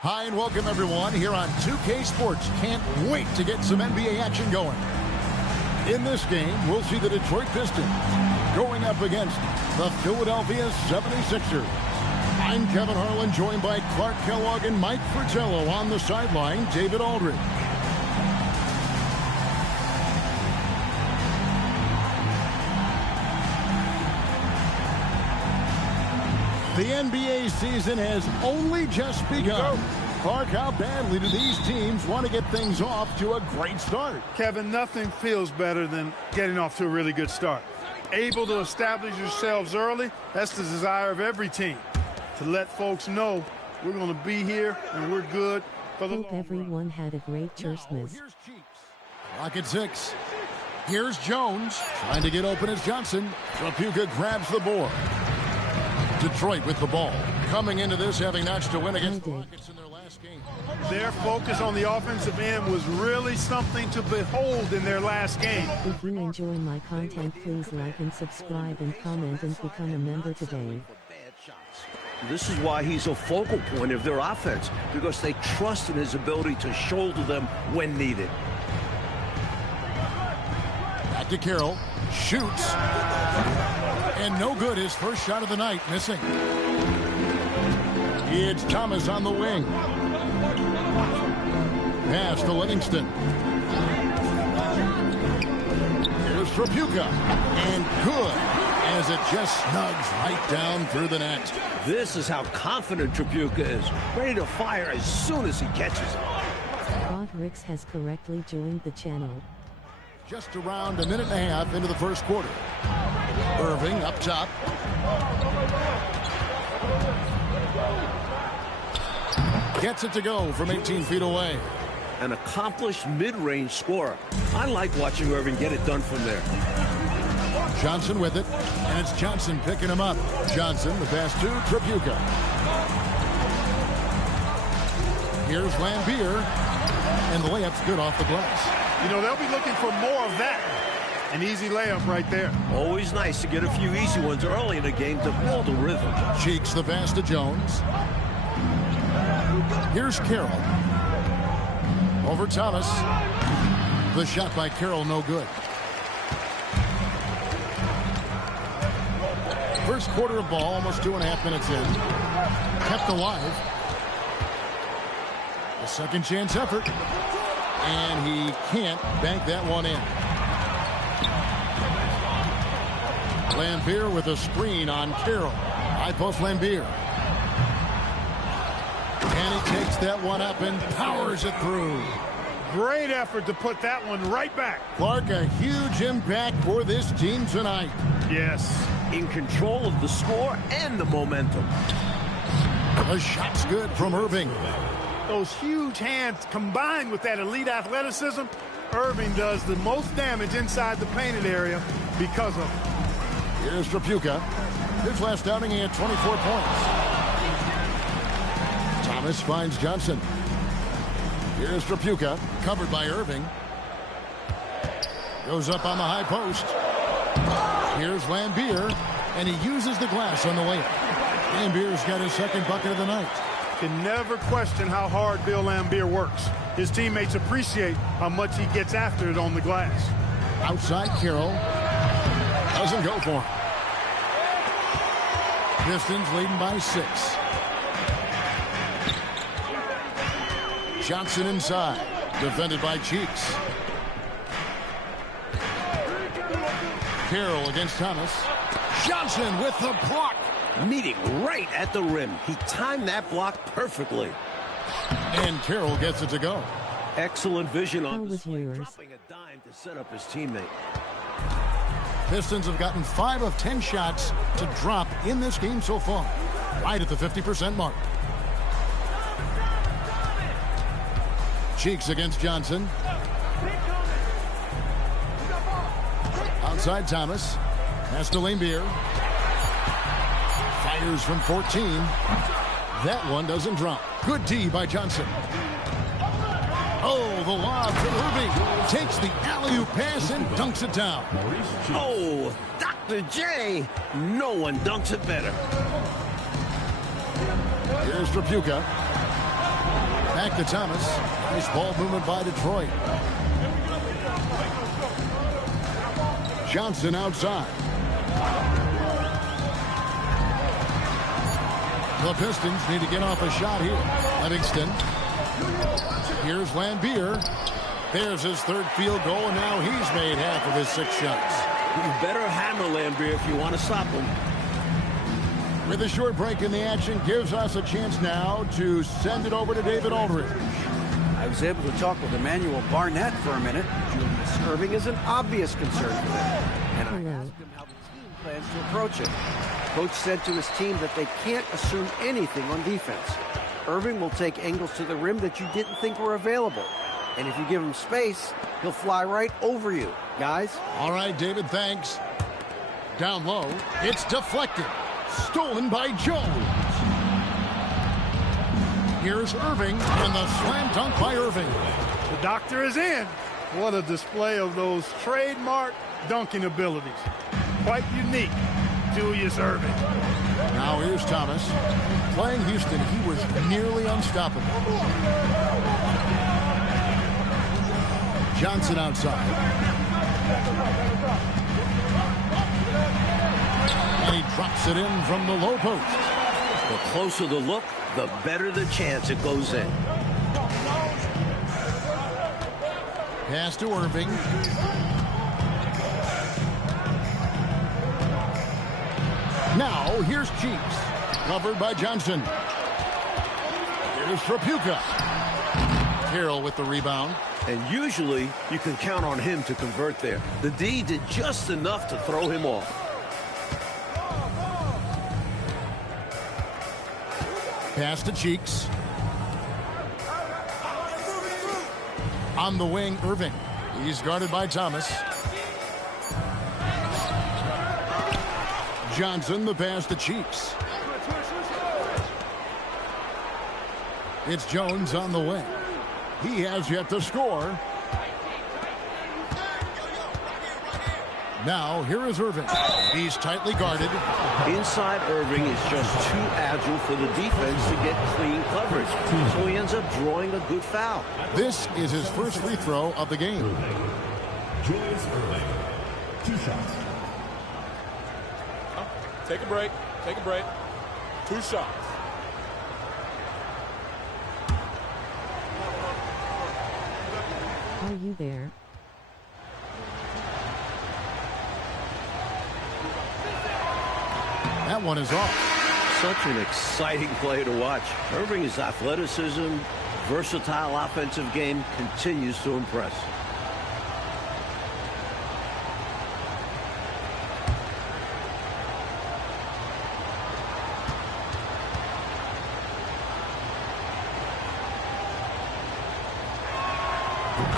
Hi and welcome everyone here on 2K Sports. Can't wait to get some NBA action going. In this game, we'll see the Detroit Pistons going up against the Philadelphia 76ers. I'm Kevin Harlan, joined by Clark Kellogg and Mike Fratello. On the sideline, David Aldridge. The NBA season has only just begun. Clark, how badly do these teams want to get things off to a great start? Kevin, nothing feels better than getting off to a really good start. Able to establish yourselves early, that's the desire of every team. To let folks know we're going to be here and we're good for the long run. Hope everyone had a great Christmas. Clock at 6. Here's Jones trying to get open as Johnson. Trapuka grabs the board. Detroit with the ball. Coming into this having notched to win against the Rockets in their last game. Their focus on the offensive end was really something to behold in their last game. If you enjoy my content, please like and subscribe and comment and become a member today. This is why he's a focal point of their offense, because they trust in his ability to shoulder them when needed. Back to Carroll. Shoots. And no good. His first shot of the night, missing. It's Thomas on the wing. Pass to Livingston. Here's Trapuka. And good, as it just snugs right down through the net. This is how confident Trapuka is. Ready to fire as soon as he catches it. Bob Ricks has correctly joined the channel. Just around a minute and a half into the first quarter. Irving up top. Gets it to go from 18 feet away. An accomplished mid-range scorer. I like watching Irving get it done from there. Johnson with it, and it's Johnson picking him up. Johnson, the pass to Trapuka. Here's Lambier, and the layup's good off the glass. You know, they'll be looking for more of that. An easy layup right there. Always nice to get a few easy ones early in the game to build a rhythm. Cheeks the pass to Jones. Here's Carroll. Over Thomas. The shot by Carroll, no good. First quarter of ball, almost 2.5 minutes in. Kept alive. A second chance effort. And he can't bank that one in. Lambier with a screen on Carroll. High post Lambier. And he takes that one up and powers it through. Great effort to put that one right back. Clark, a huge impact for this team tonight. Yes. In control of the score and the momentum. The shot's good from Irving. Those huge hands combined with that elite athleticism, Irving does the most damage inside the painted area because of it. Here's Trapuka. His last outing, he had 24 points. Thomas finds Johnson. Here's Trapuka, covered by Irving. Goes up on the high post. Here's Lambier, and he uses the glass on the layup. Lambier's got his second bucket of the night. Can never question how hard Bill Lambier works. His teammates appreciate how much he gets after it on the glass. Outside Carroll. Doesn't go for him. Pistons leading by 6. Johnson inside. Defended by Cheeks. Carroll against Thomas. Johnson with the block. Meeting right at the rim. He timed that block perfectly. And Carroll gets it to go. Excellent vision on display, dropping a dime to set up his teammate. Pistons have gotten 5 of 10 shots to drop in this game so far. Right at the 50% mark. Cheeks against Johnson. Outside Thomas. Pass to Lambier. Fires from 14. That one doesn't drop. Good D by Johnson. Oh, the lob to Irving. Takes the alley-oop pass and dunks it down. Oh, Dr. J. No one dunks it better. Here's Trapuka. Back to Thomas. Nice ball movement by Detroit. Johnson outside. The Pistons need to get off a shot here. Livingston. Here's Lambier. There's his third field goal, and now he's made half of his 6 shots. You better hammer Lambier if you want to stop him. With a short break in the action, gives us a chance now to send it over to David Aldridge. I was able to talk with Emmanuel Barnett for a minute. Julius Erving is an obvious concern for them, and I asked him how the team plans to approach it. Coach said to his team that they can't assume anything on defense. Erving will take angles to the rim that you didn't think were available. And if you give him space, he'll fly right over you. Guys? All right, David, thanks. Down low, it's deflected. Stolen by Jones. Here's Erving, and the slam dunk by Erving. The doctor is in. What a display of those trademark dunking abilities. Quite unique, Julius Erving. Now here's Thomas. Playing Houston, he was nearly unstoppable. Johnson outside. And he drops it in from the low post. The closer the look, the better the chance it goes in. Pass to Erving. Now here's Cheeks. Covered by Johnson. Here's Trapuka. Carroll with the rebound. And usually you can count on him to convert there. The D did just enough to throw him off. Pass to Cheeks. On the wing, Erving. He's guarded by Thomas. Johnson, the pass to Cheeks. It's Jones on the wing. He has yet to score. Now, here is Erving. He's tightly guarded. Inside Erving is just too agile for the defense to get clean coverage. So he ends up drawing a good foul. This is his first free throw of the game. Julius Erving, 2 shots. Take a break. Take a break. 2 shots. Are you there? That one is off. Such an exciting play to watch. Erving's athleticism, versatile offensive game continues to impress.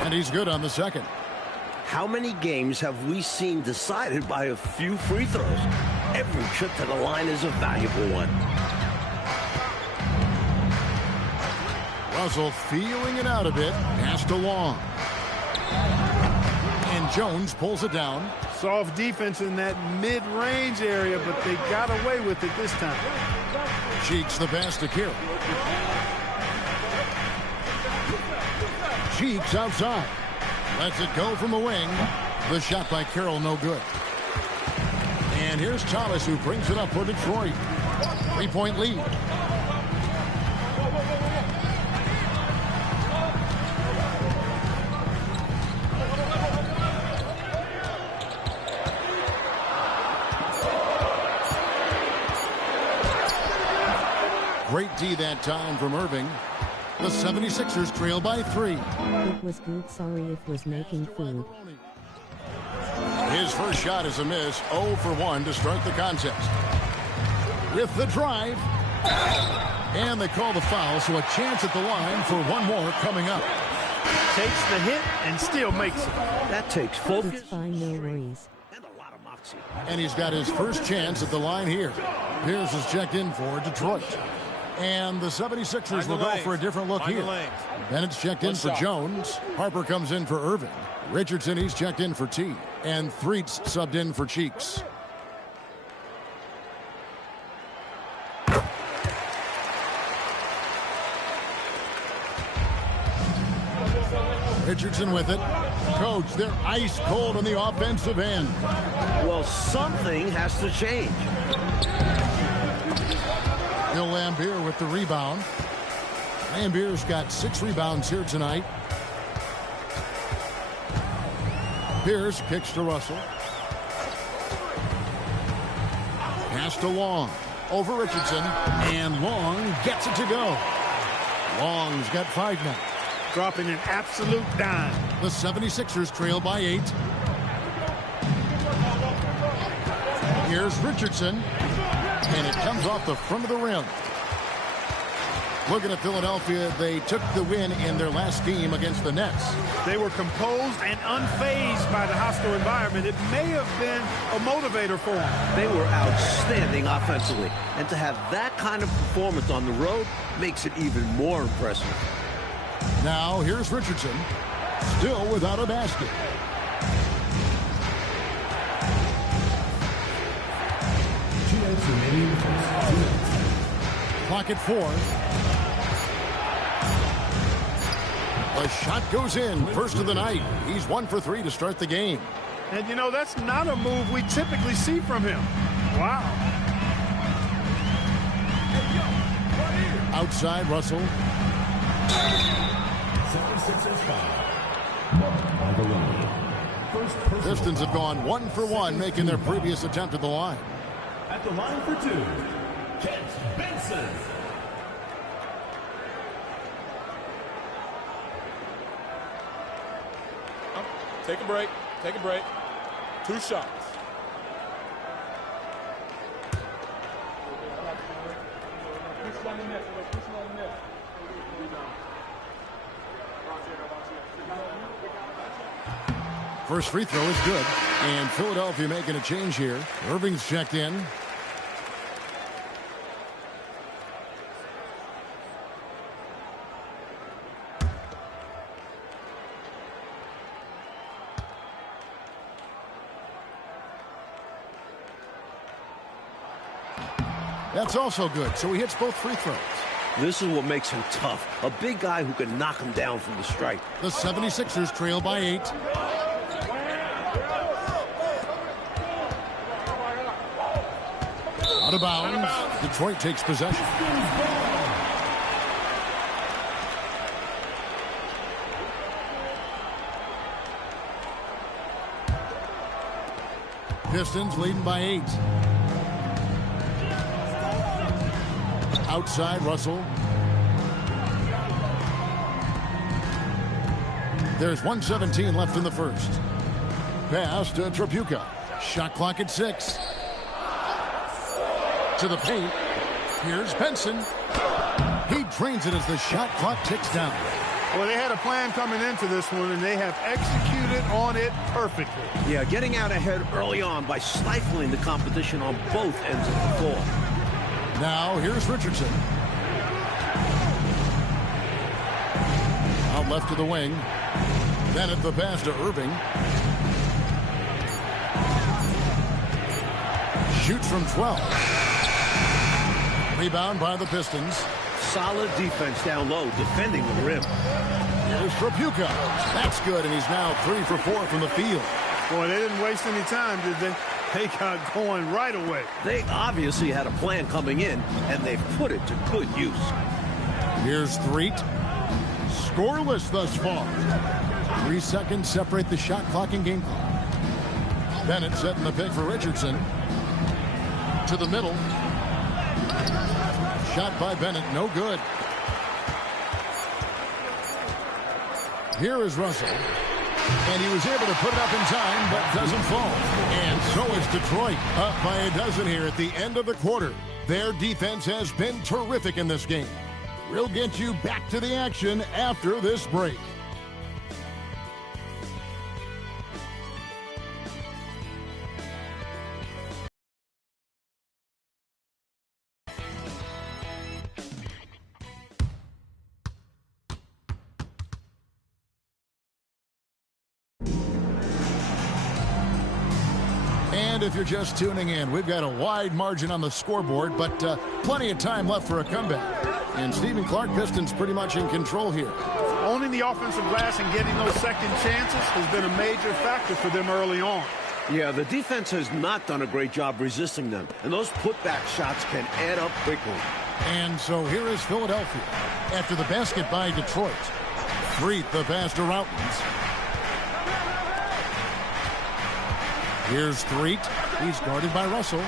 And he's good on the second. How many games have we seen decided by a few free throws? Every trip to the line is a valuable one. Russell feeling it out a bit. Passed along. And Jones pulls it down. Soft defense in that mid-range area, but they got away with it this time. Cheeks the pass to Carroll. Cheeks outside. Lets it go from the wing. The shot by Carroll no good. And here's Thomas who brings it up for Detroit. 3-point lead. Great D that time from Erving. The 76ers trail by 3. It was good, sorry if was making food. His first shot is a miss. 0 for 1 to start the contest. With the drive. And they call the foul, so a chance at the line for one more coming up. Takes the hit and still makes it. That takes focus. It's fine, no worries. And a lot of moxie. And he's got his first chance at the line here. Pierce is checked in for Detroit. And the 76ers will go for a different look here. Bennett's checked in for Jones. Harper comes in for Erving. Richardson, he's checked in for T. And Threets subbed in for Cheeks. Richardson with it. Coach, they're ice cold on the offensive end. Well, something has to change. Bill Laimbeer with the rebound. Laimbeer's got 6 rebounds here tonight. Pierce kicks to Russell. Pass to Long. Over Richardson. And Long gets it to go. Long's got 5 now. Dropping an absolute dime. The 76ers trail by 8. Here's Richardson. And it comes off the front of the rim. Looking at Philadelphia, they took the win in their last game against the Nets. They were composed and unfazed by the hostile environment. It may have been a motivator for them. They were outstanding offensively. And to have that kind of performance on the road makes it even more impressive. Now, here's Richardson. Still without a basket. Clock at 4. The shot goes in. First of the night. He's 1 for 3 to start the game. And, you know, that's not a move we typically see from him. Wow. Outside, Russell. 76ers foul. By the line. Pistons have gone 1 for 1, making their previous attempt at the line. At the line for 2, Kent Benson. Take a break. Take a break. 2 shots. First free throw is good. And Philadelphia making a change here. Irving's checked in. That's also good. So he hits both free throws. This is what makes him tough. A big guy who can knock him down from the stripe. The 76ers trail by 8. Out of bounds. Detroit takes possession. Pistons leading by 8. Outside, Russell. There's 1:17 left in the first. Pass to Tripucka. Shot clock at 6. To the paint. Here's Benson. He drains it as the shot clock ticks down. Well, they had a plan coming into this one, and they have executed on it perfectly. Yeah, getting out ahead early on by stifling the competition on both ends of the floor. Now, here's Richardson. Out left to the wing. Bennett the pass to Irving. Shoots from 12. Rebound by the Pistons. Solid defense down low, defending the rim. Here's Tripucka. That's good, and he's now 3 for 4 from the field. Boy, they didn't waste any time, did they? They got going right away. They obviously had a plan coming in, and they've put it to good use. Here's Threet. Scoreless thus far. 3 seconds separate the shot clock and game clock. Bennett setting the pick for Richardson. To the middle. Shot by Bennett, no good. Here is Russell. And he was able to put it up in time, but doesn't fall. And so is Detroit, up by a dozen here at the end of the quarter. Their defense has been terrific in this game. We'll get you back to the action after this break. And if you're just tuning in, we've got a wide margin on the scoreboard, but plenty of time left for a comeback. And Stephen Clark, Pistons pretty much in control here. Owning the offensive glass and getting those second chances has been a major factor for them early on. Yeah, the defense has not done a great job resisting them, and those putback shots can add up quickly. And so here is Philadelphia after the basket by Detroit. Threet the pass to Routens. Here's Threet. He's guarded by Russell.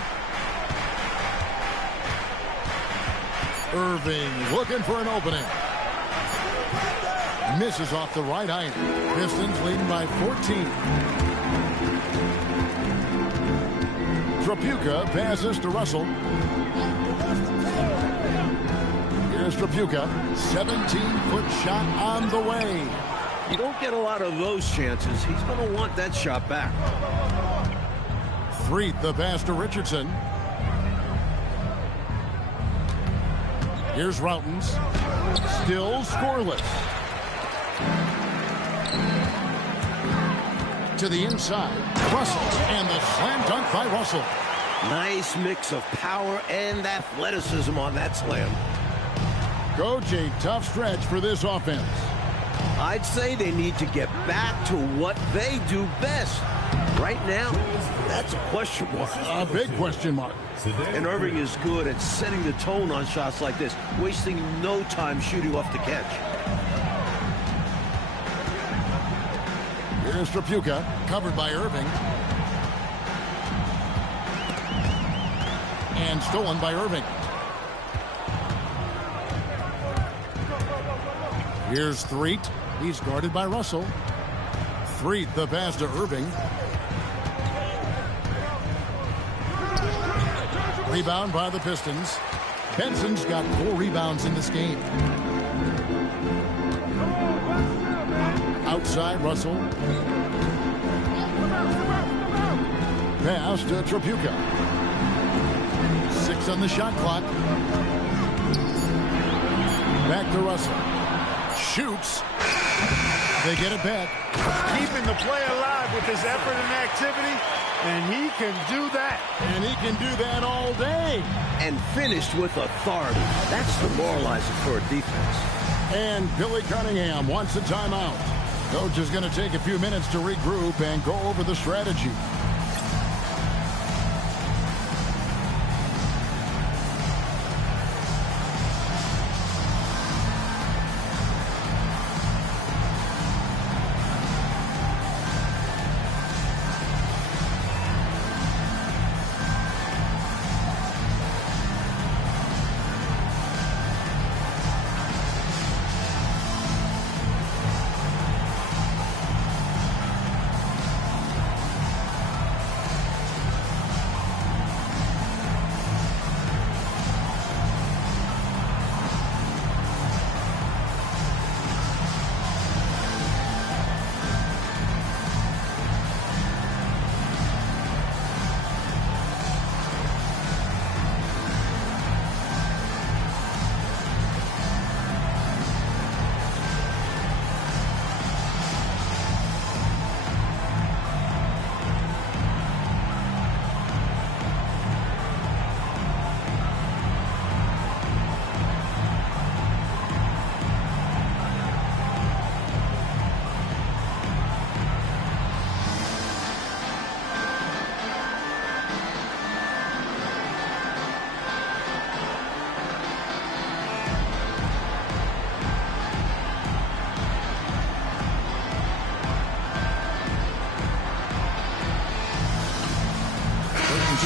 Irving looking for an opening. Misses off the right iron. Pistons leading by 14. Tripucka passes to Russell. Here's Tripucka. 17-foot shot on the way. You don't get a lot of those chances. He's going to want that shot back. Threet the pass to Richardson. Here's Routens. Still scoreless. To the inside. Russell. And the slam dunk by Russell. Nice mix of power and athleticism on that slam. Coach, a tough stretch for this offense. I'd say they need to get back to what they do best. Right now, that's a question mark. A big question mark. And Irving is good at setting the tone on shots like this, wasting no time shooting off the catch. Here's Tripucka, covered by Irving. And stolen by Irving. Here's Threet. He's guarded by Russell. Threet the pass to Irving. Rebound by the Pistons. Benson's got 4 rebounds in this game. Outside Russell. Pass to Tripucka. 6 on the shot clock. Back to Russell. Shoots. They get it back. Keeping the play alive with his effort and activity, and he can do that. And he can do that all day. And finished with authority. That's demoralizing for a defense. And Billy Cunningham wants a timeout. Coach is going to take a few minutes to regroup and go over the strategy.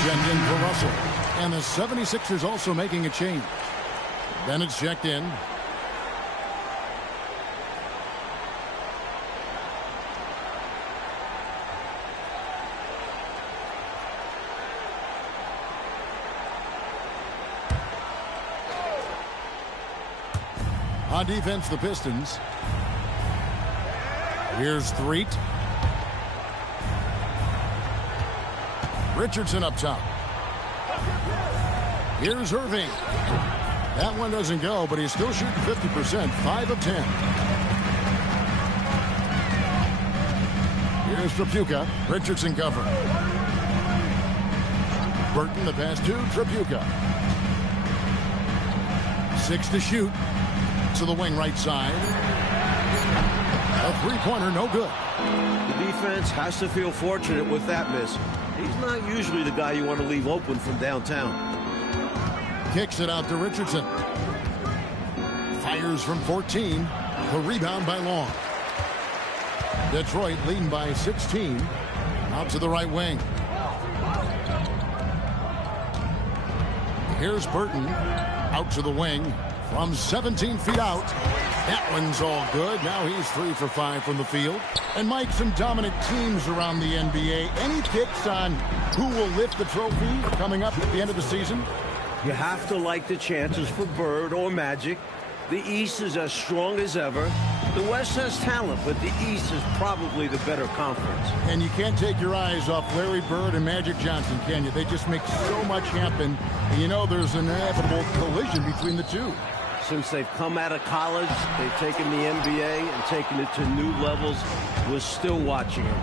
Checked in for Russell. And the 76ers also making a change. Bennett's checked in. On defense, the Pistons. Here's Threet. Richardson up top. Here's Irving. That one doesn't go, but he's still shooting 50%, 5 of 10. Here's Tripucka. Richardson cover. Burton the pass to Tripucka. 6 to shoot. To the wing right side. A three-pointer, no good. The defense has to feel fortunate with that miss. He's not usually the guy you want to leave open from downtown. Kicks it out to Richardson. Fires from 14. The rebound by Long. Detroit leading by 16. Out to the right wing. Here's Burton. Out to the wing. From 17 feet out. That one's all good. Now he's 3 for 5 from the field. And Mike, some dominant teams around the NBA. Any picks on who will lift the trophy coming up at the end of the season? You have to like the chances for Bird or Magic. The East is as strong as ever. The West has talent, but the East is probably the better conference. And you can't take your eyes off Larry Bird and Magic Johnson, can you? They just make so much happen. And you know there's an inevitable collision between the two. Since they've come out of college, they've taken the NBA and taken it to new levels. We're still watching them.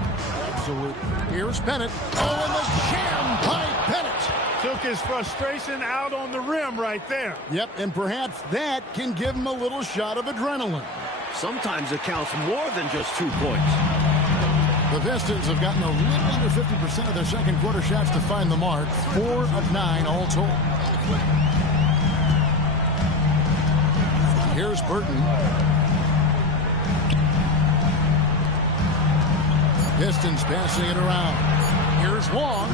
Absolutely. Here's Bennett. Oh, and the jam by Bennett. Took his frustration out on the rim right there. Yep, and perhaps that can give him a little shot of adrenaline. Sometimes it counts more than just 2 points. The Pistons have gotten a little under 50% of their second quarter shots to find the mark. 4 of 9 all told. Here's Burton. Pistons passing it around. Here's Long.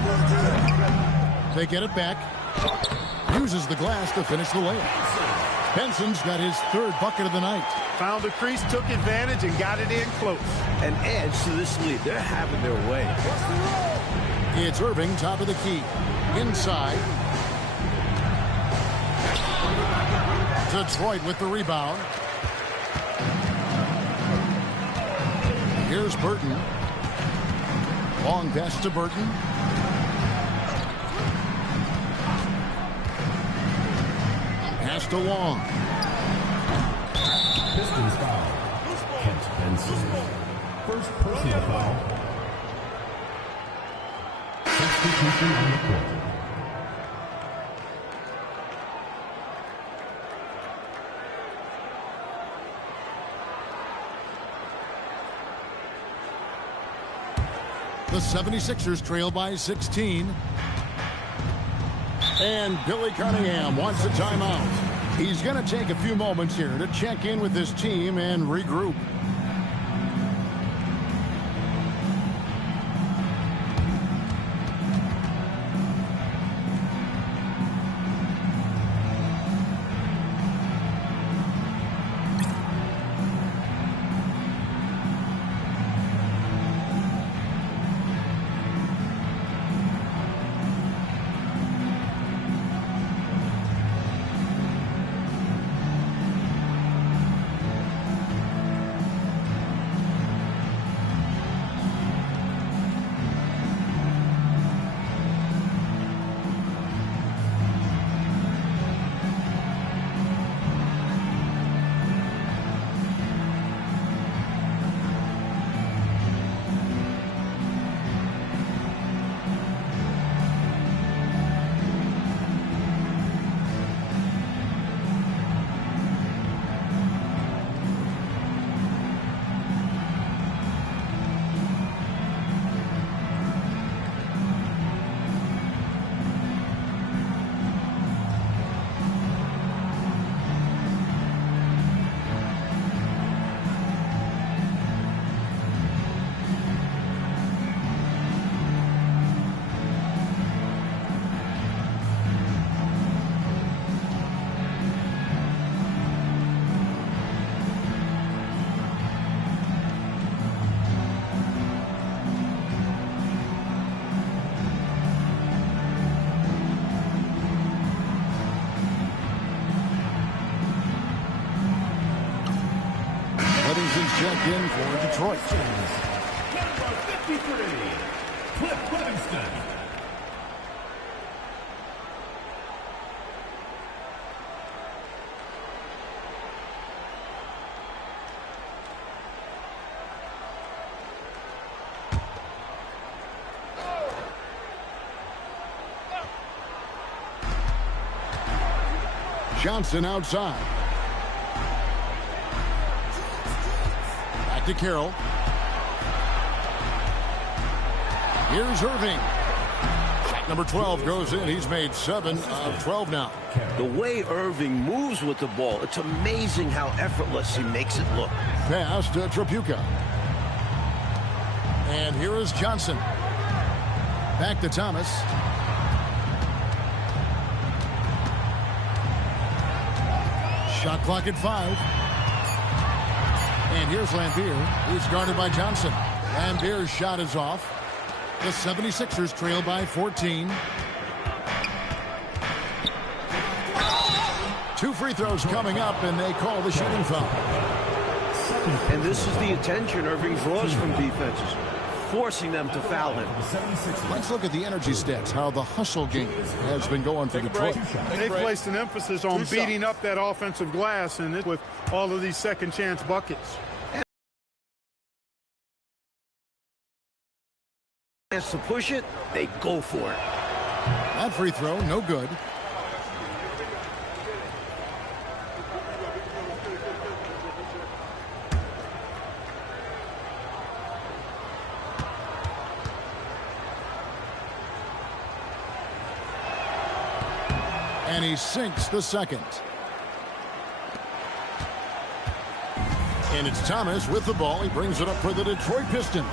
They get it back. Uses the glass to finish the layup. Benson's got his 3rd bucket of the night. Found the crease, took advantage, and got it in close. An edge to this lead. They're having their way. It's Irving, top of the key. Inside. Detroit with the rebound. Here's Burton. Long pass to Burton. Pass to Long. Pistons foul. Kent Benson. First personal foul. Substitution on the court. The 76ers trail by 16. And Billy Cunningham wants a timeout. He's going to take a few moments here to check in with his team and regroup. Check in for Detroit. Number 53, Cliff Livingston. Johnson outside. Back to Carroll. Here's Irving. Shot number 12 goes in. He's made 7 of 12 now. The way Irving moves with the ball, it's amazing how effortless he makes it look. Pass to Tripucka. And here is Johnson. Back to Thomas. Shot clock at 5. And here's Lampier. He's guarded by Johnson. Lampier's shot is off. The 76ers trail by 14. 2 free throws coming up, and they call the shooting foul. And this is the attention Irving draws from defenses, forcing them to foul him. Let's look at the energy stats, how the hustle game has been going for Detroit. They placed an emphasis on beating up that offensive glass, and with all of these second chance buckets. Chance to push it, they go for it. That free throw, no good. And he sinks the second. And it's Thomas with the ball. He brings it up for the Detroit Pistons.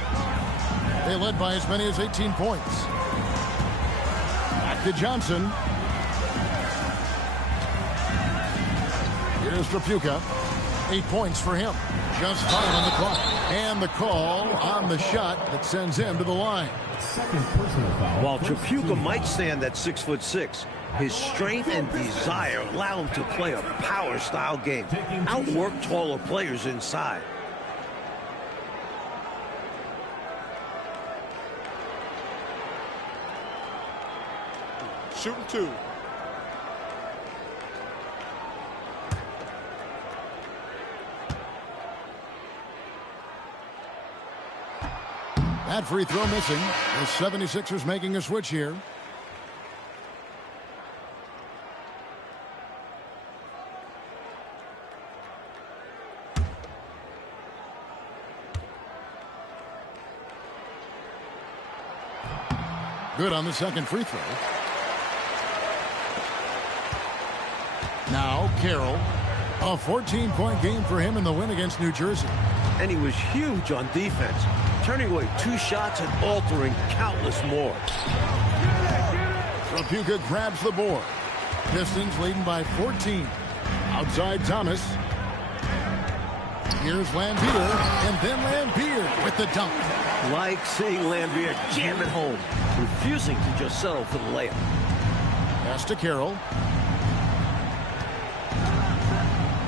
They led by as many as 18 points. Back to Johnson. Here's Tripucka. 8 points for him. Just 5 on the clock. And the call on the shot that sends him to the line. While Tripucka might stand at 6'6", his strength and desire allow him to play a power-style game. Outwork taller players inside. Shooting 2. That free throw missing. The 76ers making a switch here. Good on the second free throw. Now Carroll. A 14-point game for him in the win against New Jersey. And he was huge on defense, turning away 2 shots and altering countless more. Tripucka grabs the board. Pistons leading by 14. Outside Thomas. Here's Lampier, and then Lampier with the dunk. Like seeing Lampier jam it home, refusing to just settle for the layup. Pass to Carroll.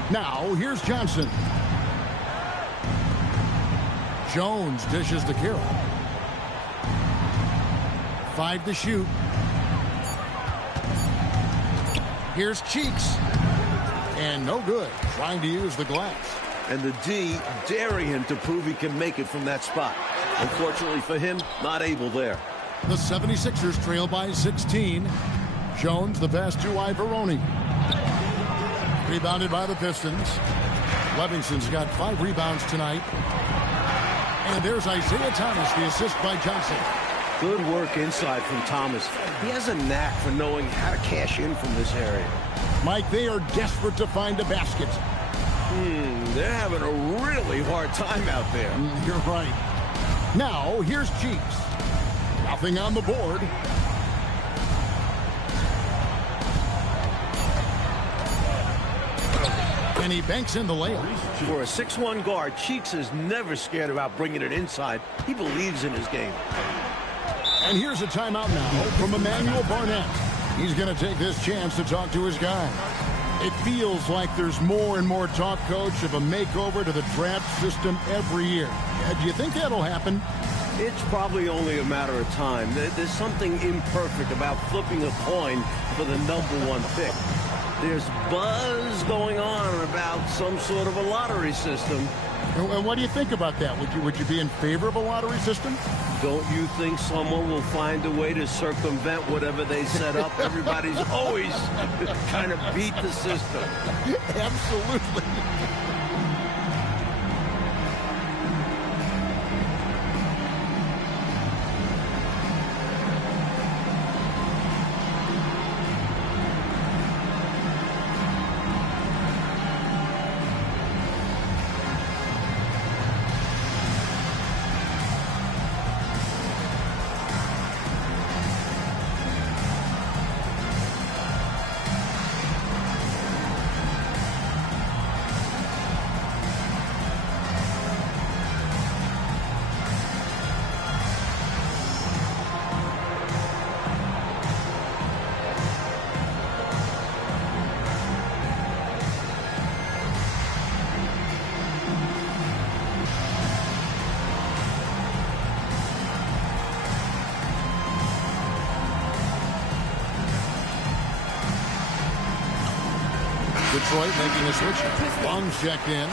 Now, here's Johnson. Jones dishes to Carroll. 5 to shoot. Here's Cheeks. And no good. Trying to use the glass. And the D daring him to prove he can make it from that spot. Unfortunately for him, not able there. The 76ers trail by 16. Jones the pass to Ivoroni. Rebounded by the Pistons. Levingson's got 5 rebounds tonight. And there's Isaiah Thomas, the assist by Johnson. Good work inside from Thomas. He has a knack for knowing how to cash in from this area. Mike, they are desperate to find a basket. They're having a really hard time out there. You're right. Now, here's Cheeks. Nothing on the board. And he banks in the layup. For a 6'1" guard, Cheeks is never scared about bringing it inside. He believes in his game. And here's a timeout now from Emmanuel Barnett. He's going to take this chance to talk to his guy. It feels like there's more and more talk, Coach, of a makeover to the draft system every year. Do you think that'll happen? It's probably only a matter of time. There's something imperfect about flipping a coin for the #1 pick. There's buzz going on about some sort of a lottery system, And what do you think about that? Would you be in favor of a lottery system? Don't you think someone will find a way to circumvent whatever they set up? Everybody's always trying to beat the system. Absolutely. Detroit making a switch. Long's checked in.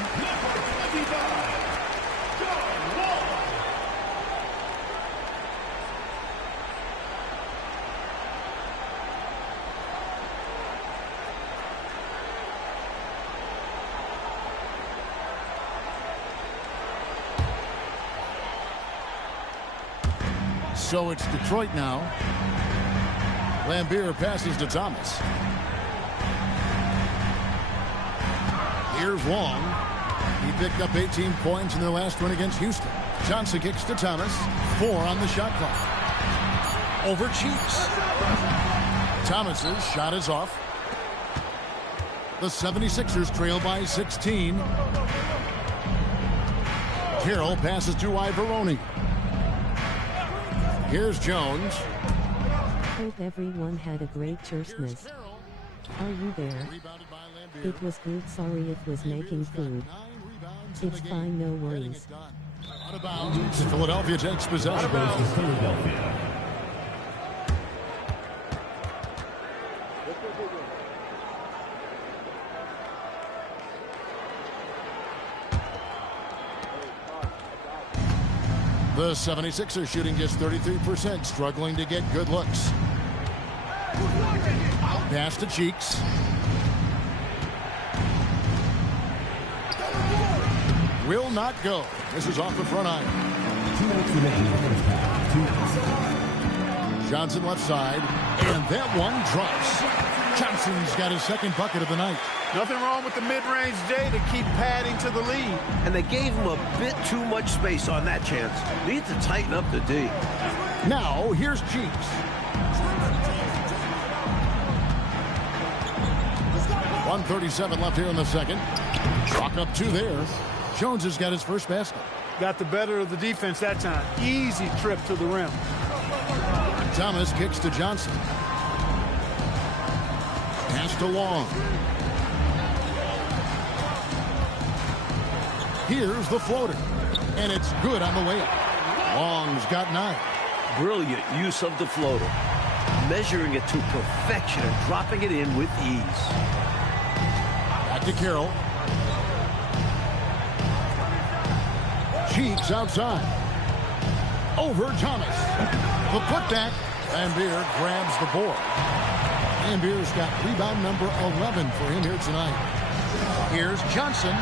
So it's Detroit now. Lambier passes to Thomas. Here's Long. He picked up 18 points in their last win against Houston. Johnson kicks to Thomas. 4 on the shot clock. Over Cheeks. Thomas's shot is off. The 76ers trail by 16. Carroll passes to Ivoroni. Here's Jones. Hope everyone had a great Christmas. Are you there? It was good. Sorry it was making food. It's fine, no worries. Out of bounds. Philadelphia takes possession. Goes to Philadelphia. The 76ers shooting just 33%, struggling to get good looks. Pass to Cheeks. Will not go. This is off the front iron. 2 minutes remaining in the first half. Johnson left side, and that one drops. Johnson's got his second bucket of the night. Nothing wrong with the mid-range J to keep padding to the lead. And they gave him a bit too much space on that chance. Need to tighten up the D. Now, here's Cheeks. 1:37 left here in the second. Chalk up 2 there. Jones has got his first basket. Got the better of the defense that time. Easy trip to the rim. Thomas kicks to Johnson. Pass to Long. Here's the floater. And it's good on the way up. Long's got 9. Brilliant use of the floater. Measuring it to perfection and dropping it in with ease. Back to Carroll. Cheeks outside. Over Thomas. The putback. Lambier grabs the board. Lambier's got rebound number 11 for him here tonight. Here's Johnson.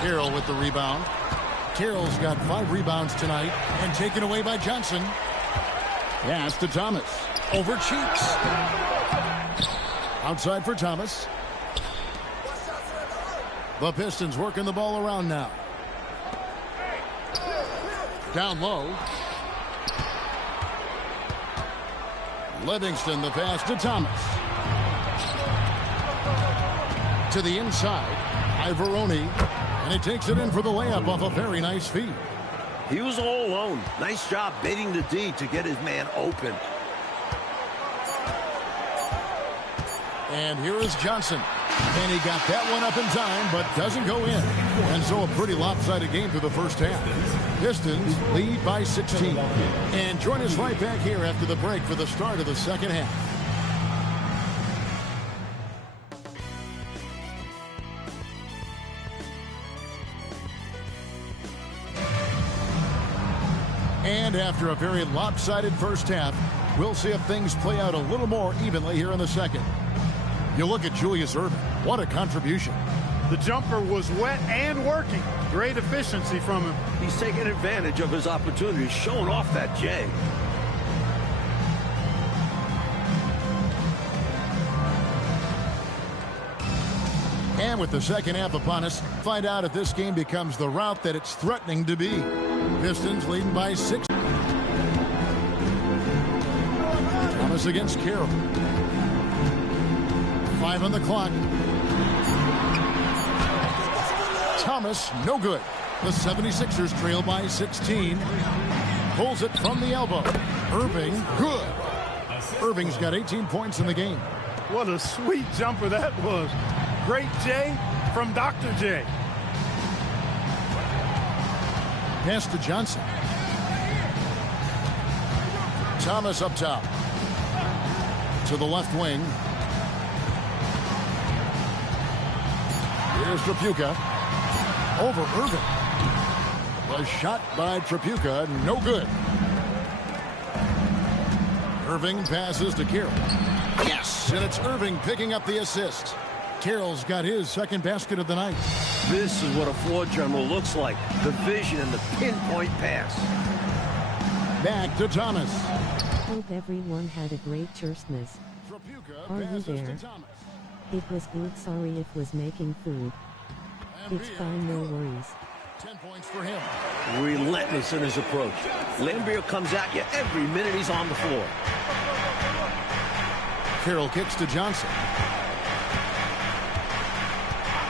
Carroll with the rebound. Carroll's got 5 rebounds tonight and taken away by Johnson. Pass to Thomas. Over Cheeks. Outside for Thomas. The Pistons working the ball around now. Down low. Livingston, the pass to Thomas. To the inside. Ivoroni. And he takes it in for the layup off a very nice feed. He was all alone. Nice job baiting the D to get his man open. And here is Johnson. And he got that one up in time, but doesn't go in. And so a pretty lopsided game through the first half. Pistons lead by 16. And join us right back here after the break for the start of the second half. And after a very lopsided first half, we'll see if things play out a little more evenly here in the second. You look at Julius Erving. What a contribution. The jumper was wet and working. Great efficiency from him. He's taking advantage of his opportunities, showing off that J. And with the second half upon us, find out if this game becomes the route that it's threatening to be. Pistons leading by 6. Thomas against Carroll. 5 on the clock. Thomas, no good. The 76ers trail by 16. Pulls it from the elbow. Erving, good. Erving's got 18 points in the game. What a sweet jumper that was. Great J from Dr. J. Pass to Johnson. Thomas up top. To the left wing. Here's Tripucka. Over Erving. A shot by Tripucka, no good. Erving passes to Carroll. Yes, and it's Erving picking up the assist. Carroll's got his second basket of the night. This is what a floor general looks like. The vision and the pinpoint pass. Back to Thomas. Hope everyone had a great Christmas. Are you there? It was good, sorry it was making food. It's fine, no worries. 10 points for him. Relentless in his approach. Lambier comes at you every minute he's on the floor. Carroll kicks to Johnson.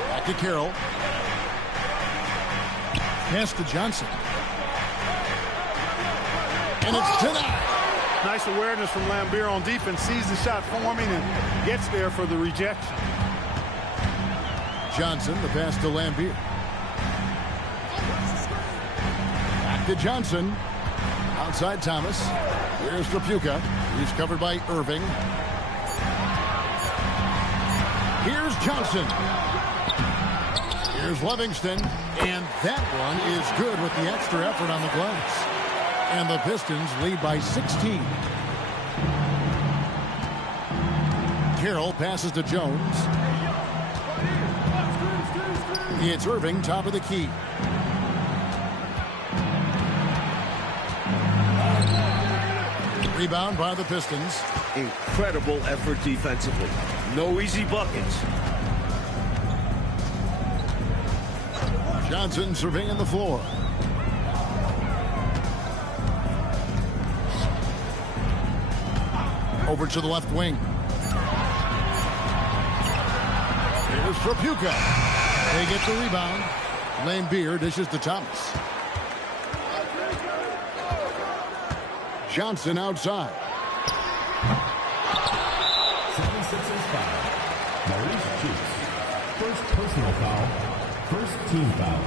Back to Carroll. Pass to Johnson. And it's denied. Nice awareness from Lambier on defense. Sees the shot forming and gets there for the rejection. Johnson, the pass to Lambier. Back to Johnson. Outside Thomas. Here's Tripucka. He's covered by Erving. Here's Johnson. Here's Livingston. And that one is good with the extra effort on the glass. And the Pistons lead by 16. Carroll passes to Jones. It's Erving, top of the key. Rebound by the Pistons. Incredible effort defensively. No easy buckets. Johnson surveying the floor. Over to the left wing. Here's Tripucka. They get the rebound. Lambier dishes to Thomas. Johnson outside. 76ers foul. Maurice Cheeks. First personal foul. First team foul.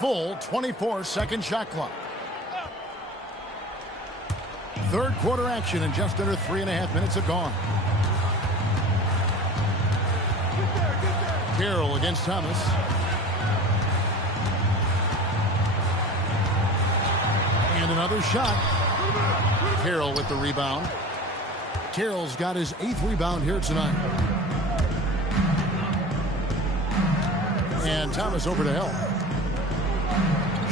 Full 24-second shot clock. Third quarter action and just under 3.5 minutes have gone. Carroll against Thomas. And another shot. Carroll with the rebound. Carroll's got his 8th rebound here tonight. And Thomas over to help.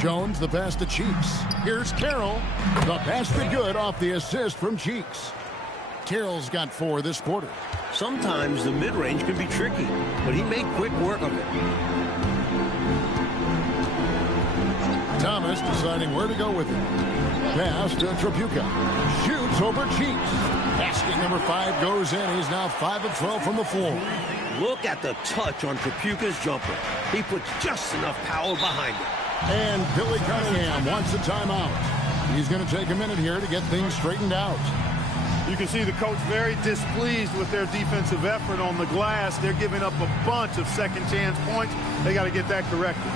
Jones, the pass to Cheeks. Here's Carroll. The pass to good off the assist from Cheeks. Carroll's got 4 this quarter. Sometimes the mid-range can be tricky, but he made quick work of it. Thomas deciding where to go with it. Pass to Tripucka. Shoots over Cheeks. Basket number 5 goes in. He's now 5 of 12 from the floor. Look at the touch on Tripucka's jumper. He puts just enough power behind it. And Billy Cunningham wants a timeout. He's going to take a minute here to get things straightened out. You can see the coach very displeased with their defensive effort on the glass. They're giving up a bunch of second chance points. They got to get that corrected.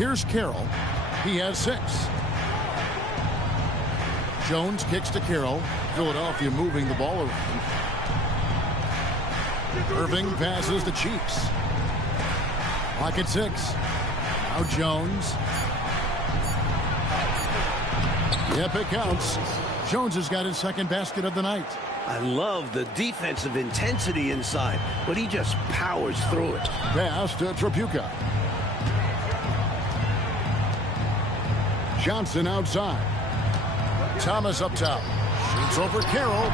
Here's Carroll. He has 6. Jones kicks to Carroll. Philadelphia moving the ball around. Irving passes to Cheeks. Clock at 6. Now Jones. Yep, it counts. Jones has got his second basket of the night. I love the defensive intensity inside, but he just powers through it. Pass to Tripucka. Johnson outside. Thomas up top. Shoots over Carroll.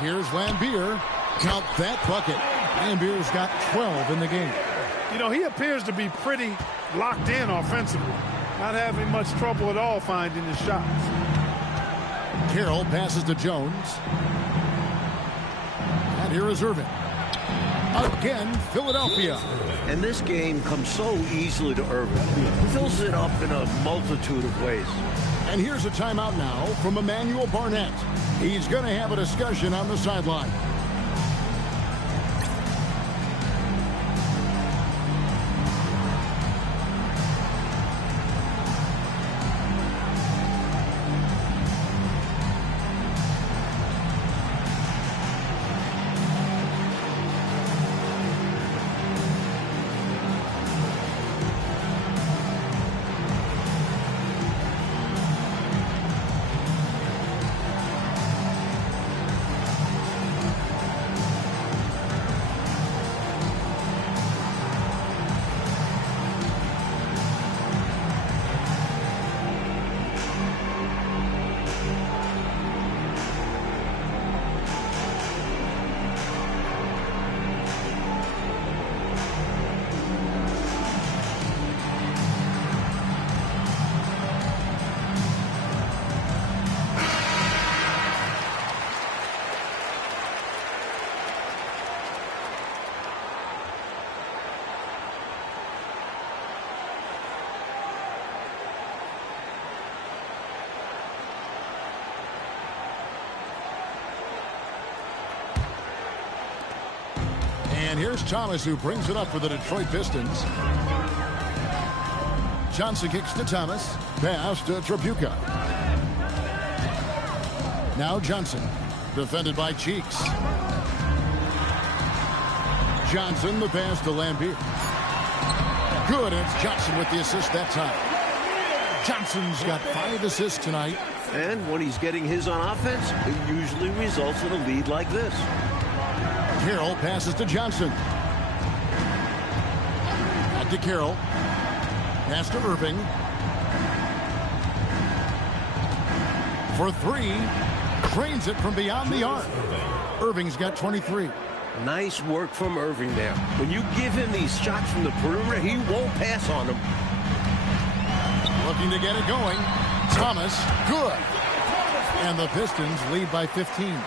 Here's Lambier. Count that bucket. Lambier's got 12 in the game. You know, he appears to be pretty locked in offensively. Not having much trouble at all finding his shots. Carroll passes to Jones. And here is Irving. Again, Philadelphia. And this game comes so easily to Irving. He fills it up in a multitude of ways. And here's a timeout now from Emmanuel Barnett. He's going to have a discussion on the sideline. And here's Thomas, who brings it up for the Detroit Pistons. Johnson kicks to Thomas. Pass to Tripucka. Now Johnson, defended by Cheeks. Johnson, the pass to Lambier. Good, and it's Johnson with the assist that time. Johnson's got 5 assists tonight. And when he's getting his on offense, it usually results in a lead like this. Carroll passes to Johnson. Back to Carroll. Pass to Irving. For 3. Drains it from beyond the arc. Irving's got 23. Nice work from Irving there. When you give him these shots from the perimeter, he won't pass on them. Looking to get it going. Thomas, good. And the Pistons lead by 15.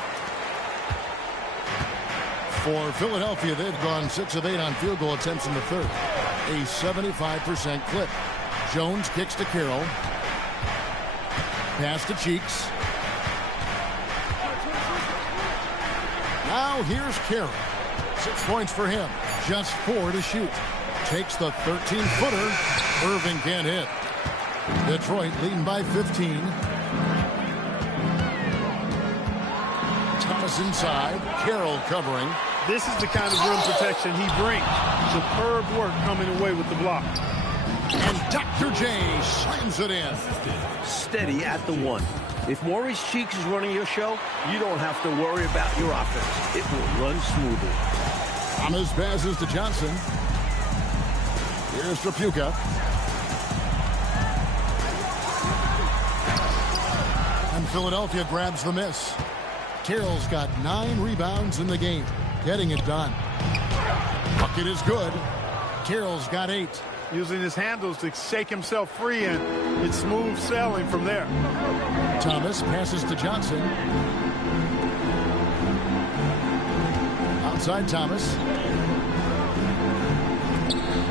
For Philadelphia, they've gone 6 of 8 on field goal attempts in the third. A 75% clip. Jones kicks to Carroll. Pass to Cheeks. Now here's Carroll. 6 points for him. Just 4 to shoot. Takes the 13-footer. Irving can't hit. Detroit leading by 15. Thomas inside. Carroll covering. This is the kind of rim protection he brings. Superb work coming away with the block. And Dr. J slams it in. Steady at the 1. If Maurice Cheeks is running your show, you don't have to worry about your offense. It will run smoothly. Thomas passes to Johnson. Here's Tripucka. And Philadelphia grabs the miss. Carroll's got 9 rebounds in the game. Getting it done. Bucket is good. Carroll's got 8. Using his handles to shake himself free, and it's smooth sailing from there. Thomas passes to Johnson. Outside Thomas.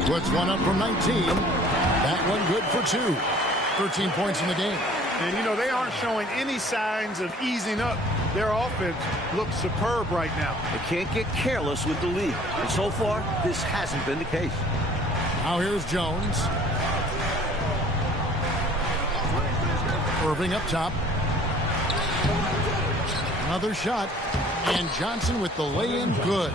Puts one up from 19. That one good for 2. 13 points in the game. And, you know, they aren't showing any signs of easing up. Their offense looks superb right now. They can't get careless with the lead. And so far, this hasn't been the case. Now here's Jones. Irving up top. Another shot. And Johnson with the lay-in good.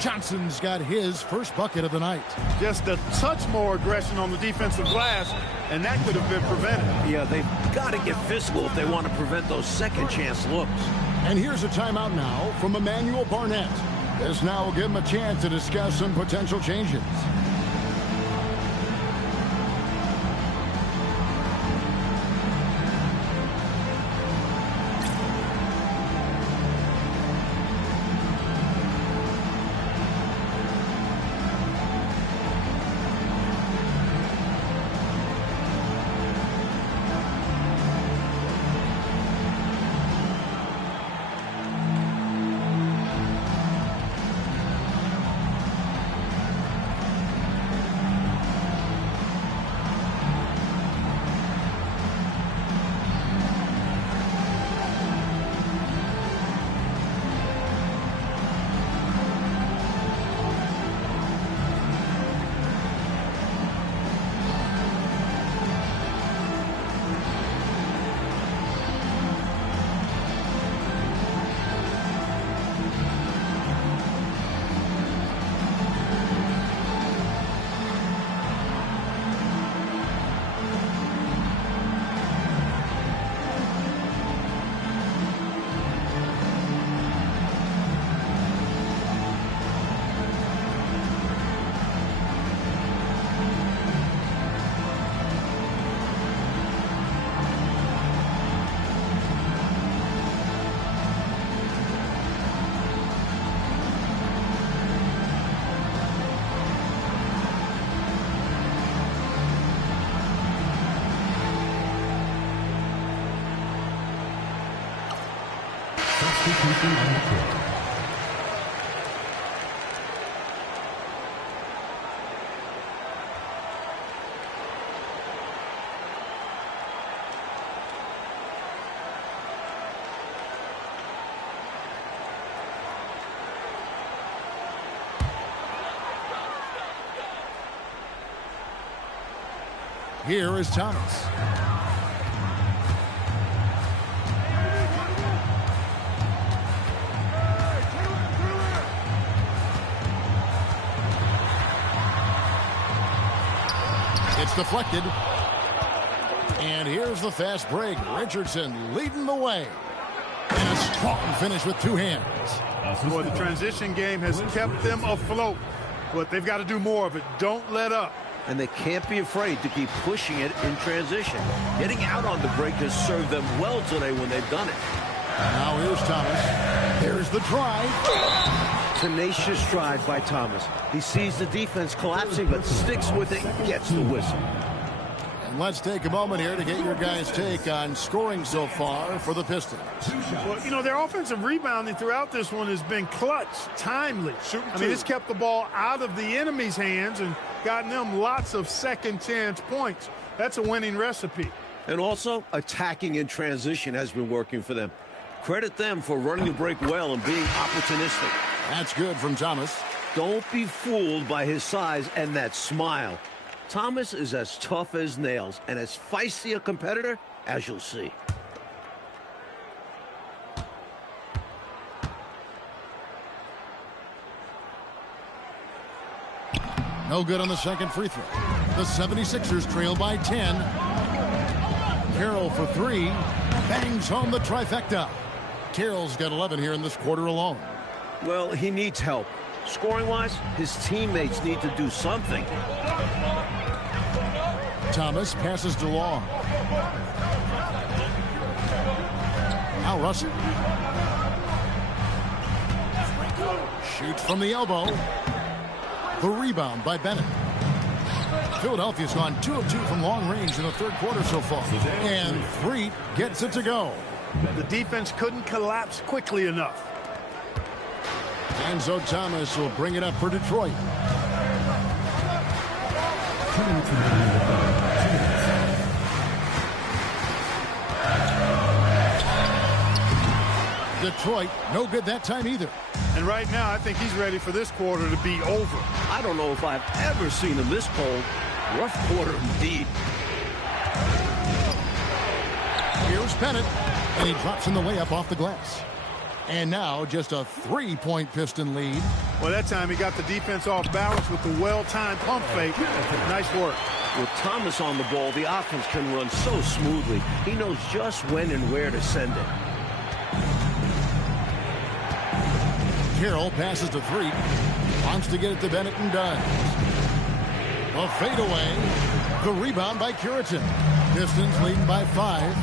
Johnson's got his first bucket of the night. Just a touch more aggression on the defensive glass, and that could have been prevented. Yeah, they've got to get physical if they want to prevent those second chance looks. And here's a timeout now from Emmanuel Barnett. This now will give him a chance to discuss some potential changes. Substitution on the court. Here is Thomas. It's deflected. And here's the fast break. Richardson leading the way. And a strong finish with two hands. Boy, the transition game has kept them afloat. But they've got to do more of it. Don't let up. And they can't be afraid to keep pushing it in transition. Getting out on the break has served them well today when they've done it. Now here's Thomas. Here's the drive. Tenacious drive by Thomas. He sees the defense collapsing, but sticks with it, gets the whistle. And let's take a moment here to get your guys' take on scoring so far for the Pistons. Well, you know, their offensive rebounding throughout this one has been clutch, timely. I mean, it's kept the ball out of the enemy's hands and gotten them lots of second chance points. That's a winning recipe. And also, attacking in transition has been working for them. Credit them for running the break well and being opportunistic. That's good from Thomas. Don't be fooled by his size and that smile. Thomas is as tough as nails and as feisty a competitor as you'll see. No good on the second free throw. The 76ers trail by 10. Carroll for three. Bangs home the trifecta. Carroll's got 11 here in this quarter alone. Well, he needs help. Scoring-wise, his teammates need to do something. Thomas passes to Long. Now Russell. Shoots from the elbow. The rebound by Bennett. Philadelphia's gone 2 of 2 from long range in the third quarter so far. And Freet gets it to go. The defense couldn't collapse quickly enough. Enzo Thomas will bring it up for Detroit. Detroit, no good that time either. And right now, I think he's ready for this quarter to be over. I don't know if I've ever seen him this cold. Rough quarter indeed. Here's Bennett, and he drops in the layup off the glass. And now just a 3-point Piston lead. Well, that time he got the defense off balance with the well-timed pump fake. Nice work. With Thomas on the ball, the offense can run so smoothly. He knows just when and where to send it. Carroll passes to 3. Wants to get it to Bennett and does. A fadeaway. The rebound by Curitan. Pistons leading by 5.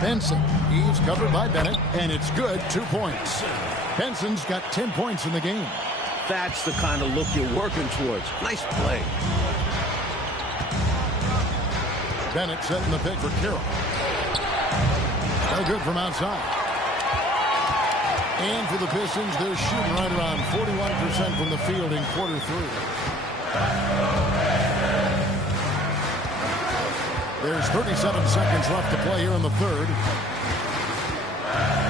Benson. He's covered by Bennett, and it's good. 2 points. Benson's got 10 points in the game. That's the kind of look you're working towards. Nice play. Bennett setting the pick for Carroll. No good from outside. And for the Pistons, they're shooting right around 41% from the field in quarter 3. There's 37 seconds left to play here in the third.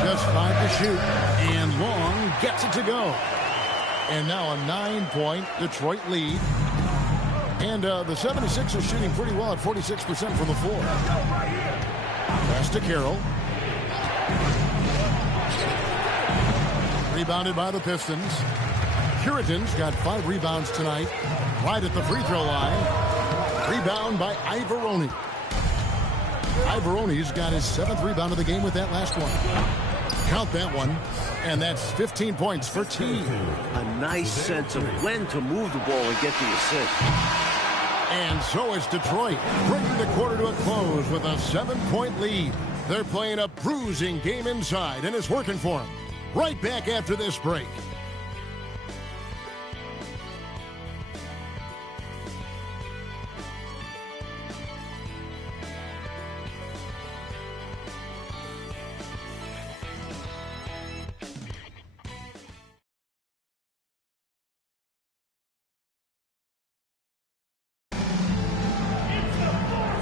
Just 5 to shoot. And Long gets it to go. And now a 9-point Detroit lead. And the 76ers shooting pretty well at 46% from the floor. Pass to Carroll. Rebounded by the Pistons. Curitan's got 5 rebounds tonight. Right at the free throw line. Rebound by Ivoroni. Ivoroni's got his 7th rebound of the game with that last one. Count that one. And that's 15 points for T. A nice sense of when to move the ball and get the assist. And so it's Detroit, bringing the quarter to a close with a 7-point lead. They're playing a bruising game inside, and it's working for them. Right back after this break.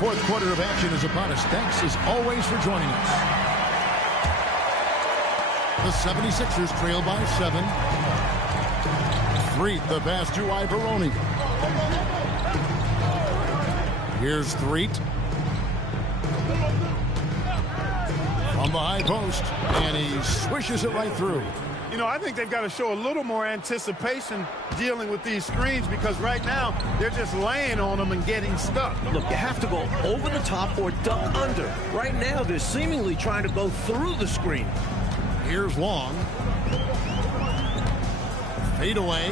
Fourth quarter of action is upon us. Thanks as always for joining us. The 76ers trail by 7. Threet, the pass to Ivoroni. Here's Threet. From the high post, and he swishes it right through. You know, I think they've got to show a little more anticipation dealing with these screens because right now they're just laying on them and getting stuck. Look, you have to go over the top or duck under. Right now, they're seemingly trying to go through the screen. Here's Long. Fade away.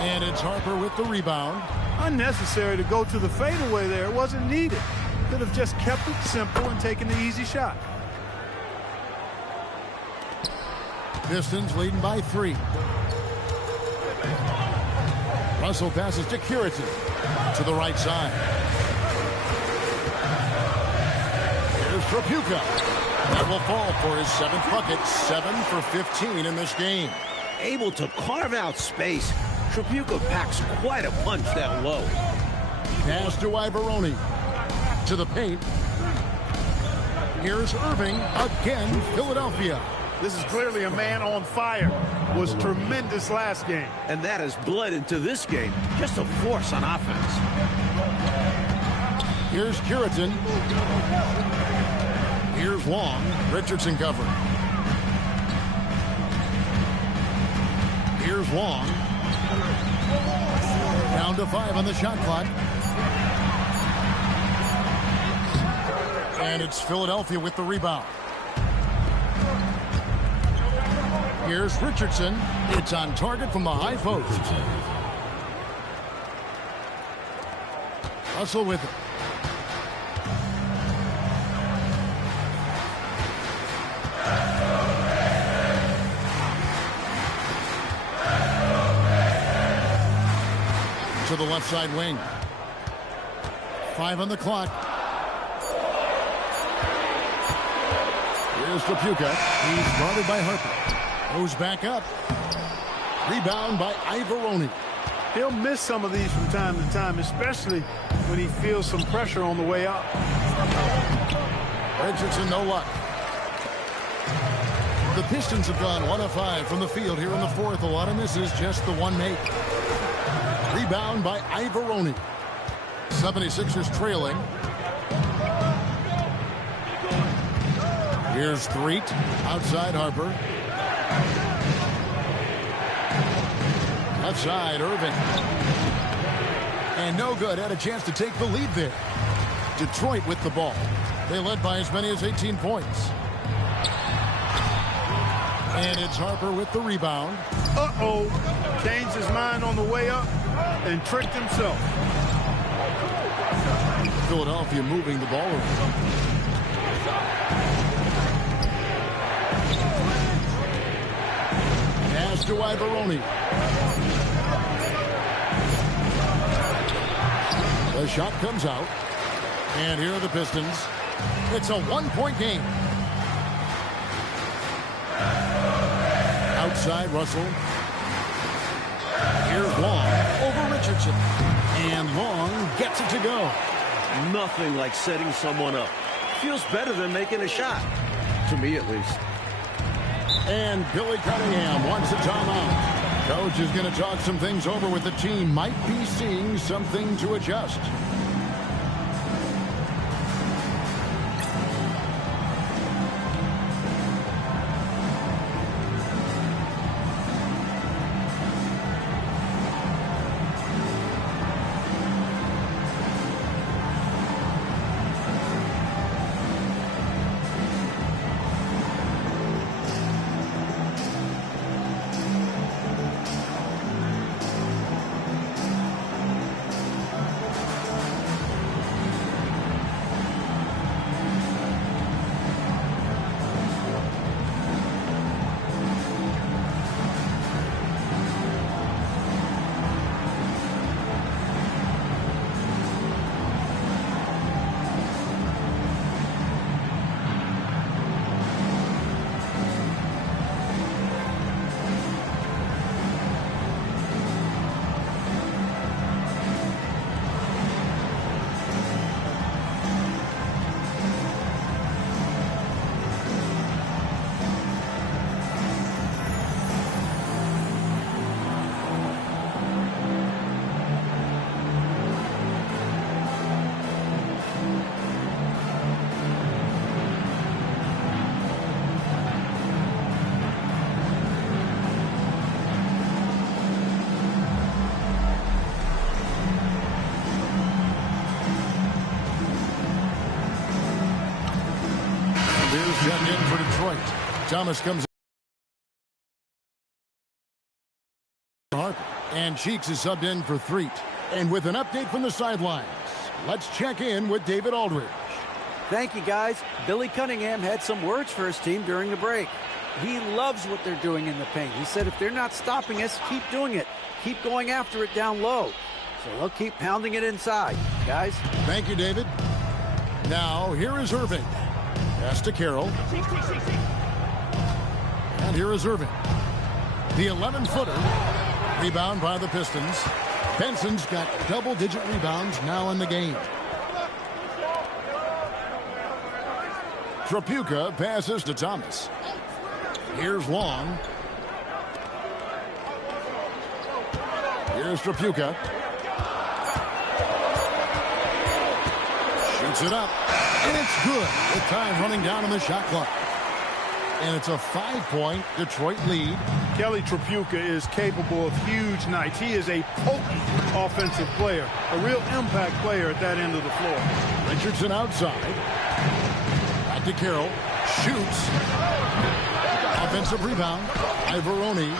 And it's Harper with the rebound. Unnecessary to go to the fadeaway there. It wasn't needed. Could have just kept it simple and taken the easy shot. Pistons leading by 3. Russell passes to Curitan to the right side. Here's Trapuka. That will fall for his 7th bucket. 7 for 15 in this game. Able to carve out space. Trapuka packs quite a punch down low. Pass to Ivoroni. To the paint. Here's Irving. Again, Philadelphia. This is clearly a man on fire. Was tremendous last game. And that has bled into this game. Just a force on offense. Here's Curitan. Here's Long. Richardson covering. Here's Long. Down to 5 on the shot clock. And it's Philadelphia with the rebound. Here's Richardson. It's on target from the high post. Russell with it. To the left side wing. 5 on the clock. Here's Trapuka. He's guarded by Harper. Goes back up. Rebound by Ivoroni. He'll miss some of these from time to time, especially when he feels some pressure on the way up. Richardson, no luck. The Pistons have gone 1 of 5 from the field here in the fourth. A lot of misses, just the one make. Rebound by Ivoroni. 76ers trailing. Here's Threet. Outside Harper. Left side, Irving. And no good. Had a chance to take the lead there. Detroit with the ball. They led by as many as 18 points. And it's Harper with the rebound. Uh-oh. Changed his mind on the way up and tricked himself. Philadelphia moving the ball around. Pass to Ivoroni. The shot comes out. And here are the Pistons. It's a one-point game. Outside Russell. Here's Long over Richardson. And Long gets it to go. Nothing like setting someone up. Feels better than making a shot. To me, at least. And Billy Cunningham wants a timeout. Coach is going to talk some things over with the team. Might be seeing something to adjust. Checked in for Detroit. Thomas comes in. Harper. And Cheeks is subbed in for Threet. And with an update from the sidelines, let's check in with David Aldridge. Thank you, guys. Billy Cunningham had some words for his team during the break. He loves what they're doing in the paint. He said if they're not stopping us, keep doing it. Keep going after it down low. So they'll keep pounding it inside, guys. Thank you, David. Now, here is Irving. Pass to Carroll. And here is Irving. The 11-footer. Rebound by the Pistons. Benson's got double-digit rebounds now in the game. Trapuka passes to Thomas. Here's Long. Here's Trapuka. Shoots it up. And it's good with time running down on the shot clock. And it's a 5-point Detroit lead. Kelly Trapuka is capable of huge nights. He is a potent offensive player, a real impact player at that end of the floor. Richardson outside. Back to Carroll. Shoots. Offensive rebound. Ivoroni.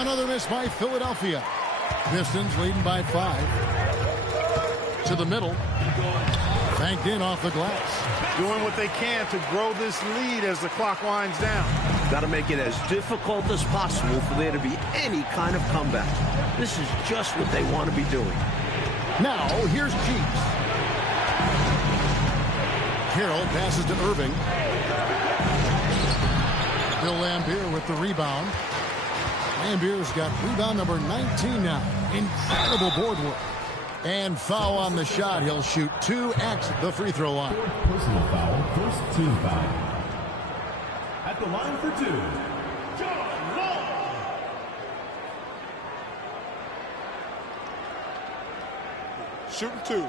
Another miss by Philadelphia. Pistons leading by 5. To the middle. Banked in off the glass. Doing what they can to grow this lead as the clock winds down. Got to make it as difficult as possible for there to be any kind of comeback. This is just what they want to be doing. Now, here's Cheeks. Carroll passes to Irving. Bill Laimbeer with the rebound. Laimbeer's got rebound number 19 now. Incredible board work. And foul on the shot. He'll shoot 2 at the free throw line. Personal foul, first team foul. At the line for two, John Wall. Shooting two.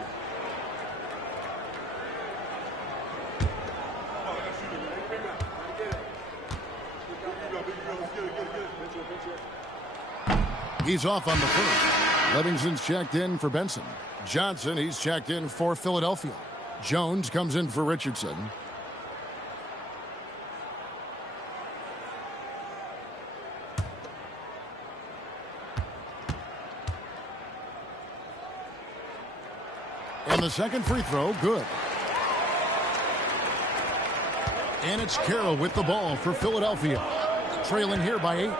He's off on the first. Livingston's checked in for Benson. Johnson, he's checked in for Philadelphia. Jones comes in for Richardson. And the second free throw, good. And it's Carroll with the ball for Philadelphia. Trailing here by 8.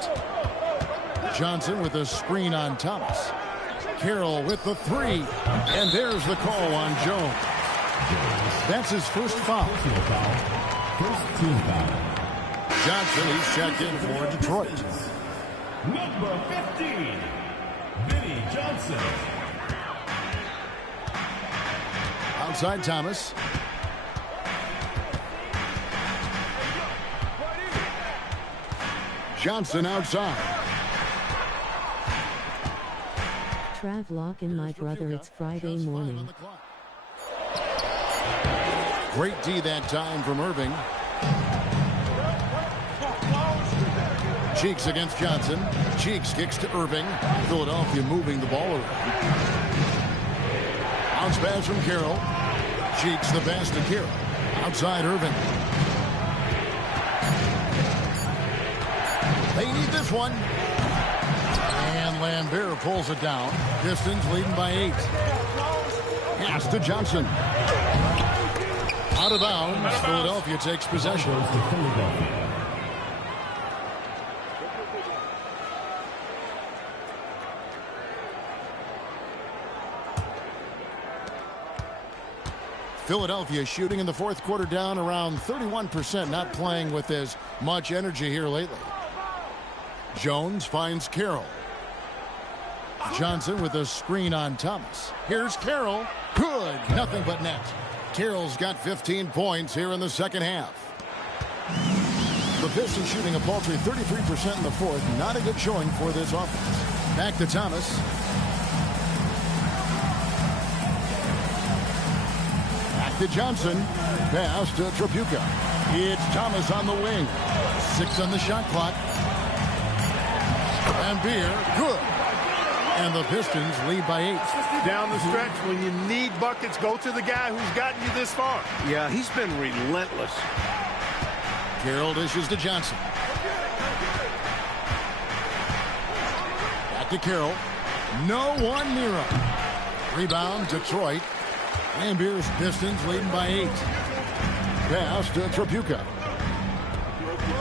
Johnson with a screen on Thomas. Carroll with the 3. And there's the call on Jones. That's his first foul. First team foul. Johnson, he's checked in for Detroit. Number 15, Vinnie Johnson. Outside Thomas. Johnson outside. Trav Locken, my brother, it's Friday morning. Great D that time from Irving. Cheeks against Johnson. Cheeks kicks to Irving. Philadelphia moving the ball around. Bounce pass from Carroll. Cheeks the pass to Carroll. Outside Irving. They need this one. And Lambert pulls it down. Pistons leading by 8. Pass to Johnson. Out of bounds. Philadelphia takes possession. Philadelphia shooting in the fourth quarter down around 31%, not playing with as much energy here lately. Jones finds Carroll. Johnson with a screen on Thomas. Here's Carroll. Good. Nothing but net. Carroll's got 15 points here in the second half. The Pistons shooting a paltry 33% in the fourth. Not a good showing for this offense. Back to Thomas. Back to Johnson. Pass to Tripucka. It's Thomas on the wing. 6 on the shot clock. And Beer, good. And the Pistons lead by 8. Down the stretch, when you need buckets, go to the guy who's gotten you this far. Yeah, he's been relentless. Carroll dishes to Johnson. Back to Carroll. No one near him. Rebound, Detroit. Lambier's Pistons leading by 8. Pass to Tripucka.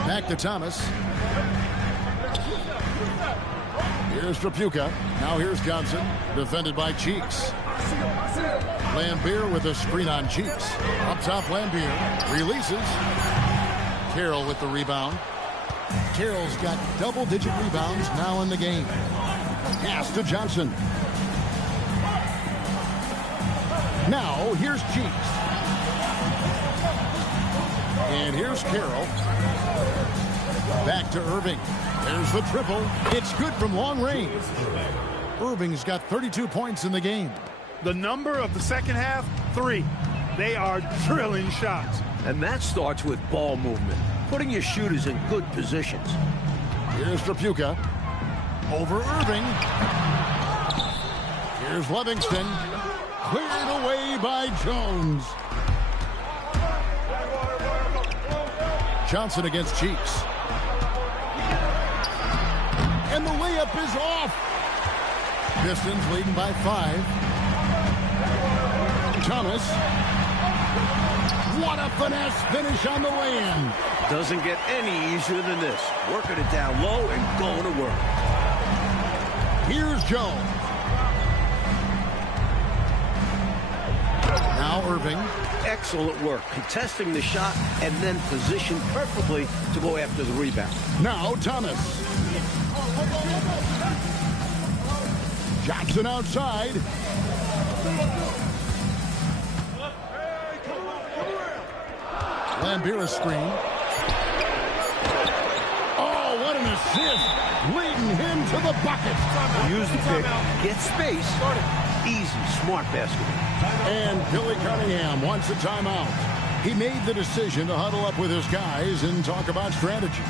Back to Thomas. Here's Tripucka. Now here's Johnson. Defended by Cheeks. Lambert with a screen on Cheeks. Up top, Lambert. Releases. Carroll with the rebound. Carroll's got double-digit rebounds now in the game. Pass to Johnson. Now here's Cheeks. And here's Carroll. Back to Irving. There's the triple. It's good from long range. Irving's got 32 points in the game. The number of the second half, 3. They are drilling shots. And that starts with ball movement, putting your shooters in good positions. Here's Tripucka. Over Irving. Here's Livingston. Cleared away by Jones. Johnson against Cheeks. And the layup is off. Pistons leading by 5. Thomas. What a finesse finish on the lay-in. Doesn't get any easier than this. Working it down low and going to work. Here's Jones. Now Irving. Excellent work, contesting the shot and then positioned perfectly to go after the rebound. Now Thomas. Johnson outside. Lambert screen. assist, leading him to the bucket. Use the pick, get space. Easy, smart basketball. And Billy Cunningham wants a timeout. He made the decision to huddle up with his guys and talk about strategy.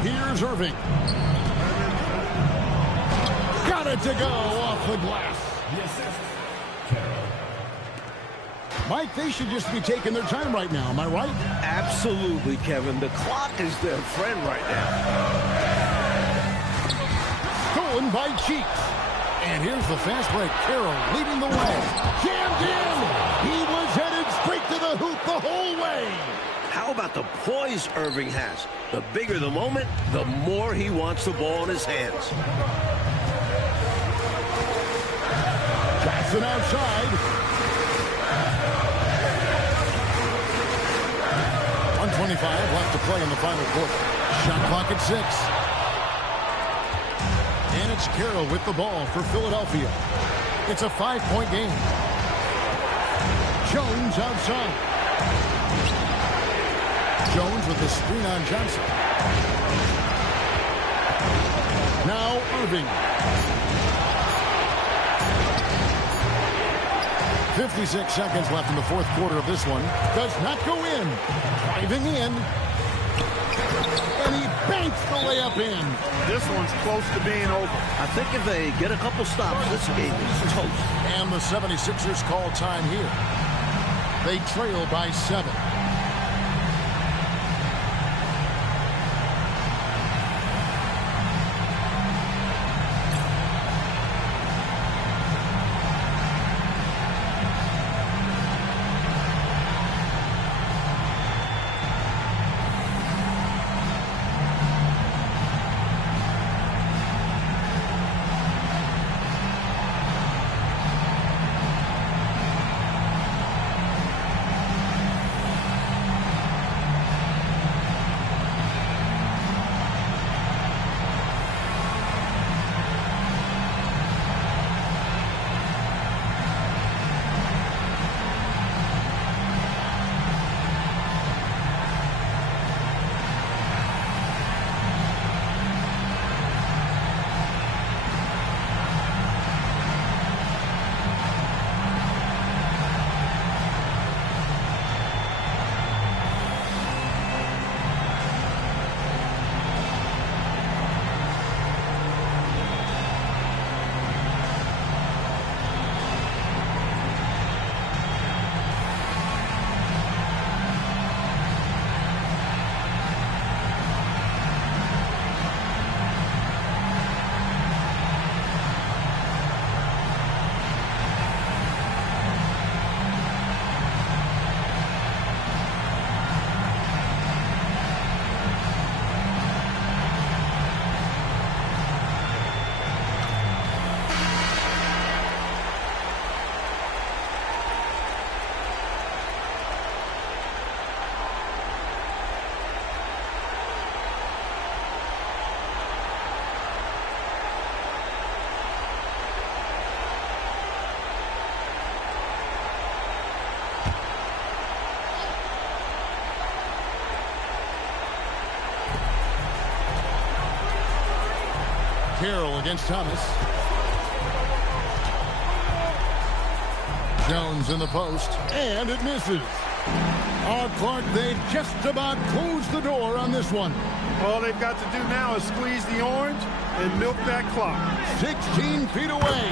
Here's Irving. Got it to go off the glass. Mike, they should just be taking their time right now. Am I right? Absolutely, Kevin. The clock is their friend right now. Stolen by Cheeks. And here's the fast break. Carroll leading the way. Jammed in. He was headed straight to the hoop the whole way. How about the poise Irving has? The bigger the moment, the more he wants the ball in his hands. Jackson outside. 1:25 left to play in the final quarter. Shot clock at 6. And it's Carroll with the ball for Philadelphia. It's a 5-point game. Jones outside. Jones with the screen on Johnson. Now Irving. 56 seconds left in the fourth quarter of this one. Does not go in. Driving in. And he banks the layup in. This one's close to being over. I think if they get a couple stops, this game is toast. And the 76ers call time here. They trail by 7. Carroll against Thomas. Jones in the post, and it misses. Oh, Clark, they've just about closed the door on this one. All they've got to do now is squeeze the orange and milk that clock. 16 feet away.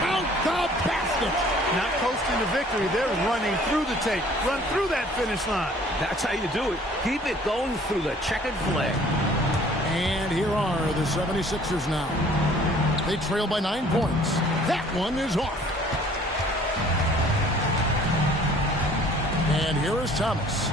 Count the basket. Not coasting to victory. They're running through the tape. Run through that finish line. That's how you do it. Keep it going through the checkered flag. And here are the 76ers now. They trail by 9 points. That one is off. And here is Thomas.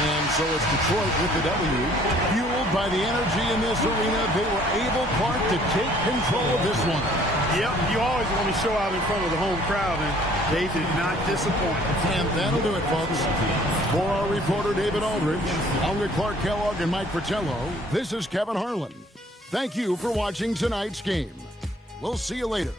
And so it's Detroit with the W. Fueled by the energy in this arena, they were able, Clark, to take control of this one. Yep, you always want to show out in front of the home crowd, and they did not disappoint. And that'll do it, folks. For our reporter, David Aldridge, I'm with Clark Kellogg and Mike Fratello. This is Kevin Harlan. Thank you for watching tonight's game. We'll see you later.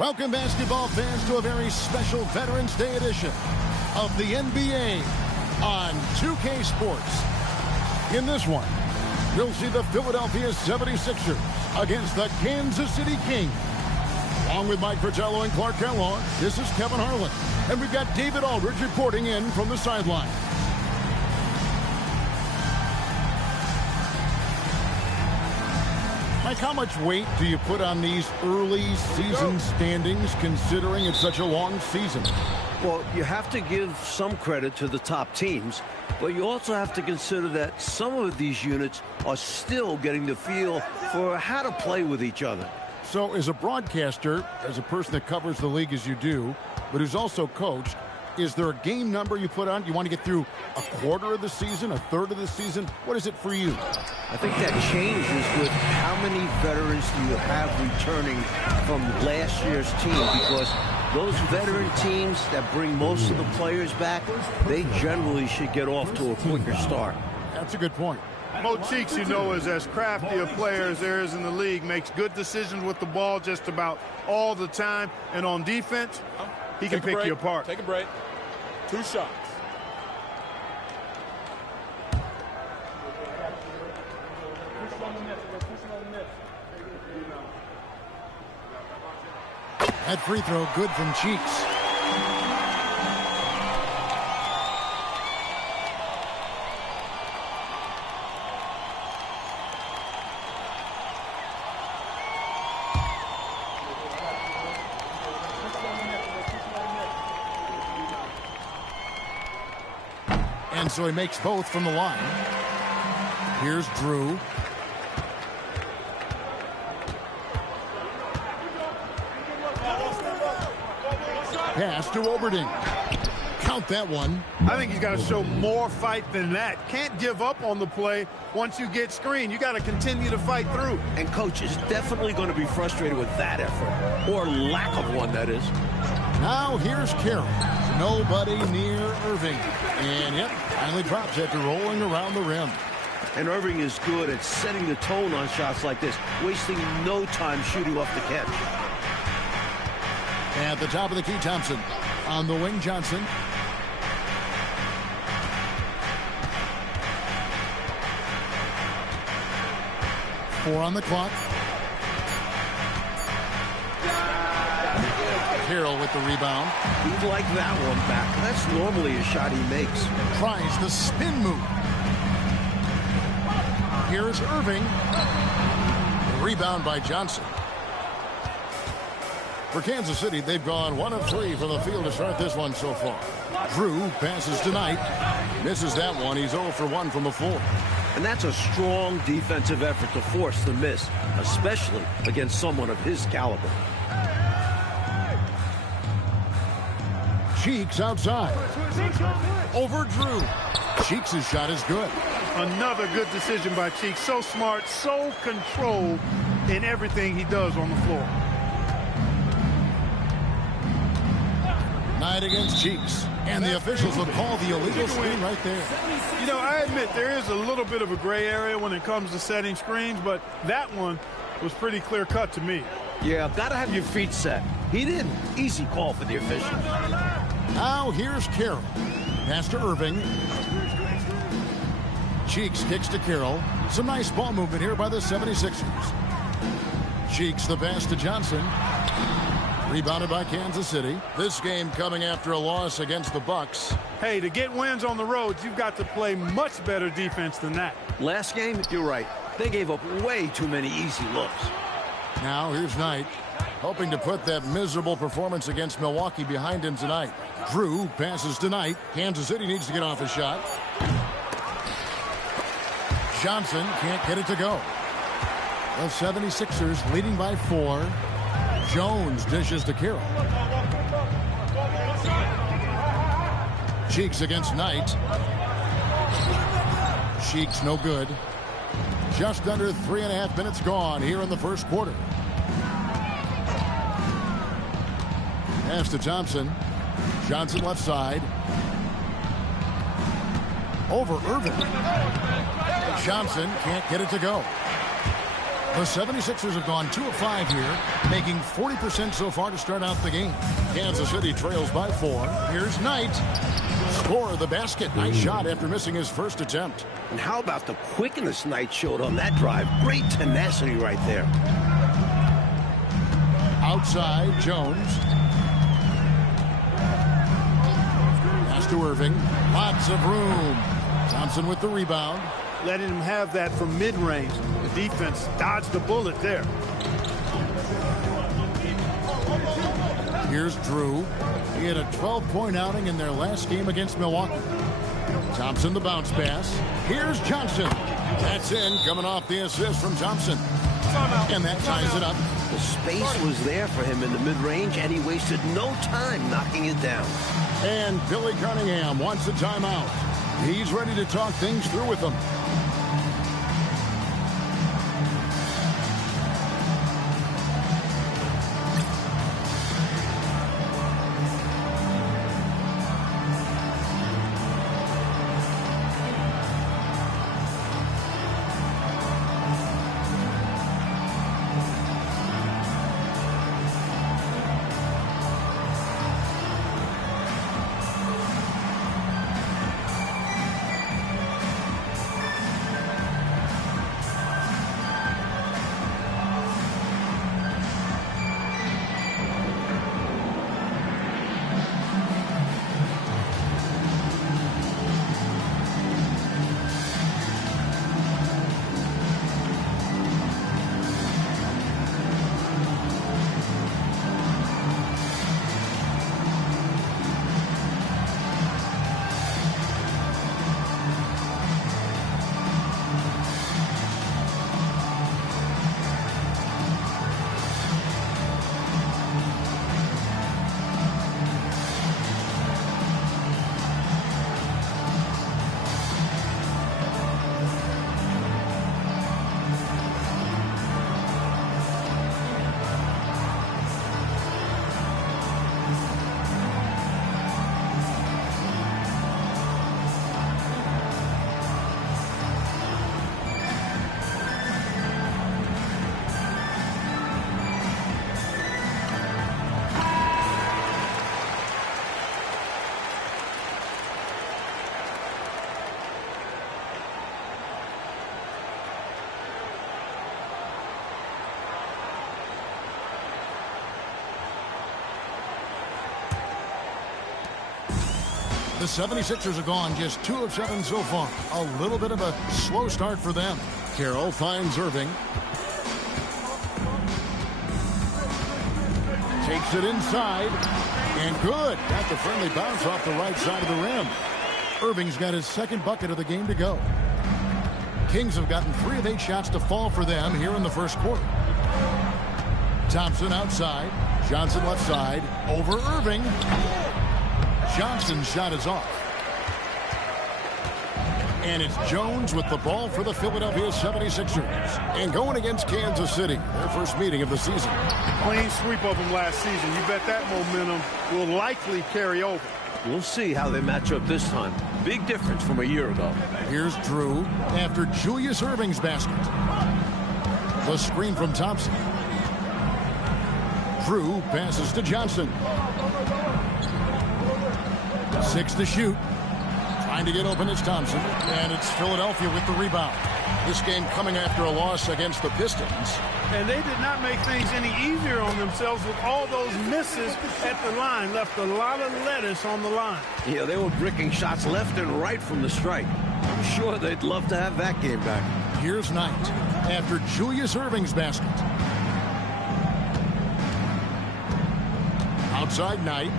Welcome, basketball fans, to a very special Veterans Day edition of the NBA on 2K Sports. In this one, you'll see the Philadelphia 76ers against the Kansas City Kings. Along with Mike Fratello and Clark Kellogg, this is Kevin Harlan. And we've got David Aldridge reporting in from the sideline. Mike, how much weight do you put on these early season standings, considering it's such a long season? Well, you have to give some credit to the top teams, but you also have to consider that some of these units are still getting the feel for how to play with each other. So as a broadcaster, as a person that covers the league as you do, but who's also coached, is there a game number you put on? You want to get through a quarter of the season, a third of the season? What is it for you? I think that changes with how many veterans do you have returning from last year's team, because those veteran teams that bring most of the players back, they generally should get off to a quicker start. That's a good point. Mo Cheeks, you know, is as crafty a player as there is in the league, makes good decisions with the ball just about all the time. And on defense, he can pick you apart. Take a break. 2 shots. That free throw good from Cheeks. And so he makes both from the line. Here's Drew. Pass to Oberding. Count that one. I think he's got to show more fight than that. Can't give up on the play once you get screened. You got to continue to fight through. And coach is definitely going to be frustrated with that effort, or lack of one, that is. Now here's Carroll. Nobody near Irving. And yep, finally drops after rolling around the rim. And Irving is good at setting the tone on shots like this, wasting no time shooting off the catch. At the top of the key, Thompson. On the wing, Johnson. Four on the clock. Carroll with the rebound. He'd like that one back. That's normally a shot he makes. Tries the spin move. Here's Irving. Rebound by Johnson. For Kansas City, they've gone 1 of 3 from the field to start this one so far. Drew passes to Knight. Misses that one. He's 0 for 1 from the floor. And that's a strong defensive effort to force the miss, especially against someone of his caliber. Cheeks outside. Over Drew. Cheeks' shot is good. Another good decision by Cheeks. So smart, so controlled in everything he does on the floor. Knight against Cheeks. And the officials will call the illegal screen right there. You know, I admit there is a little bit of a gray area when it comes to setting screens, but that one was pretty clear cut to me. Yeah, gotta have your feet set. He didn't. Easy call for the official. Now here's Carroll. Pass to Irving. Cheeks kicks to Carroll. Some nice ball movement here by the 76ers. Cheeks the pass to Johnson. Rebounded by Kansas City. This game coming after a loss against the Bucks. Hey, to get wins on the road, you've got to play much better defense than that. Last game, you're right. They gave up way too many easy looks. Now here's Knight, hoping to put that miserable performance against Milwaukee behind him tonight. Drew passes to Knight. Kansas City needs to get off a shot. Johnson can't get it to go. The 76ers leading by 4. Jones dishes to Carroll. Cheeks against Knight. Cheeks no good. Just under 3.5 minutes gone here in the first quarter. Pass to Thompson. Johnson left side. Over Irving. Johnson can't get it to go. The 76ers have gone 2 of 5 here, making 40% so far to start out the game. Kansas City trails by 4. Here's Knight. Score the basket. Nice shot after missing his first attempt. And how about the quickness Knight showed on that drive? Great tenacity right there. Outside, Jones. Pass to Irving. Lots of room. Thompson with the rebound. Letting him have that from mid-range. The defense dodged the bullet there. Here's Drew. He had a 12-point outing in their last game against Milwaukee. Thompson the bounce pass. Here's Johnson. That's in, coming off the assist from Thompson. And that ties it up. The space was there for him in the mid-range, and he wasted no time knocking it down. And Billy Cunningham wants a timeout. He's ready to talk things through with them. The 76ers are gone just 2 of 7 so far. A little bit of a slow start for them. Carroll finds Irving. Takes it inside. And good. Got the friendly bounce off the right side of the rim. Irving's got his second bucket of the game to go. Kings have gotten 3 of 8 shots to fall for them here in the first quarter. Thompson outside. Johnson left side. Over Irving. Johnson's shot is off. And it's Jones with the ball for the Philadelphia 76ers. And going against Kansas City, their first meeting of the season. Clean sweep of them last season. You bet that momentum will likely carry over. We'll see how they match up this time. Big difference from a year ago. Here's Drew after Julius Irving's basket. The screen from Thompson. Drew passes to Johnson. 6 to shoot. Trying to get open is Thompson. And it's Philadelphia with the rebound. This game coming after a loss against the Pistons. And they did not make things any easier on themselves with all those misses at the line. Left a lot of lettuce on the line. Yeah, they were bricking shots left and right from the strike. I'm sure they'd love to have that game back. Here's Knight after Julius Irving's basket. Outside Knight.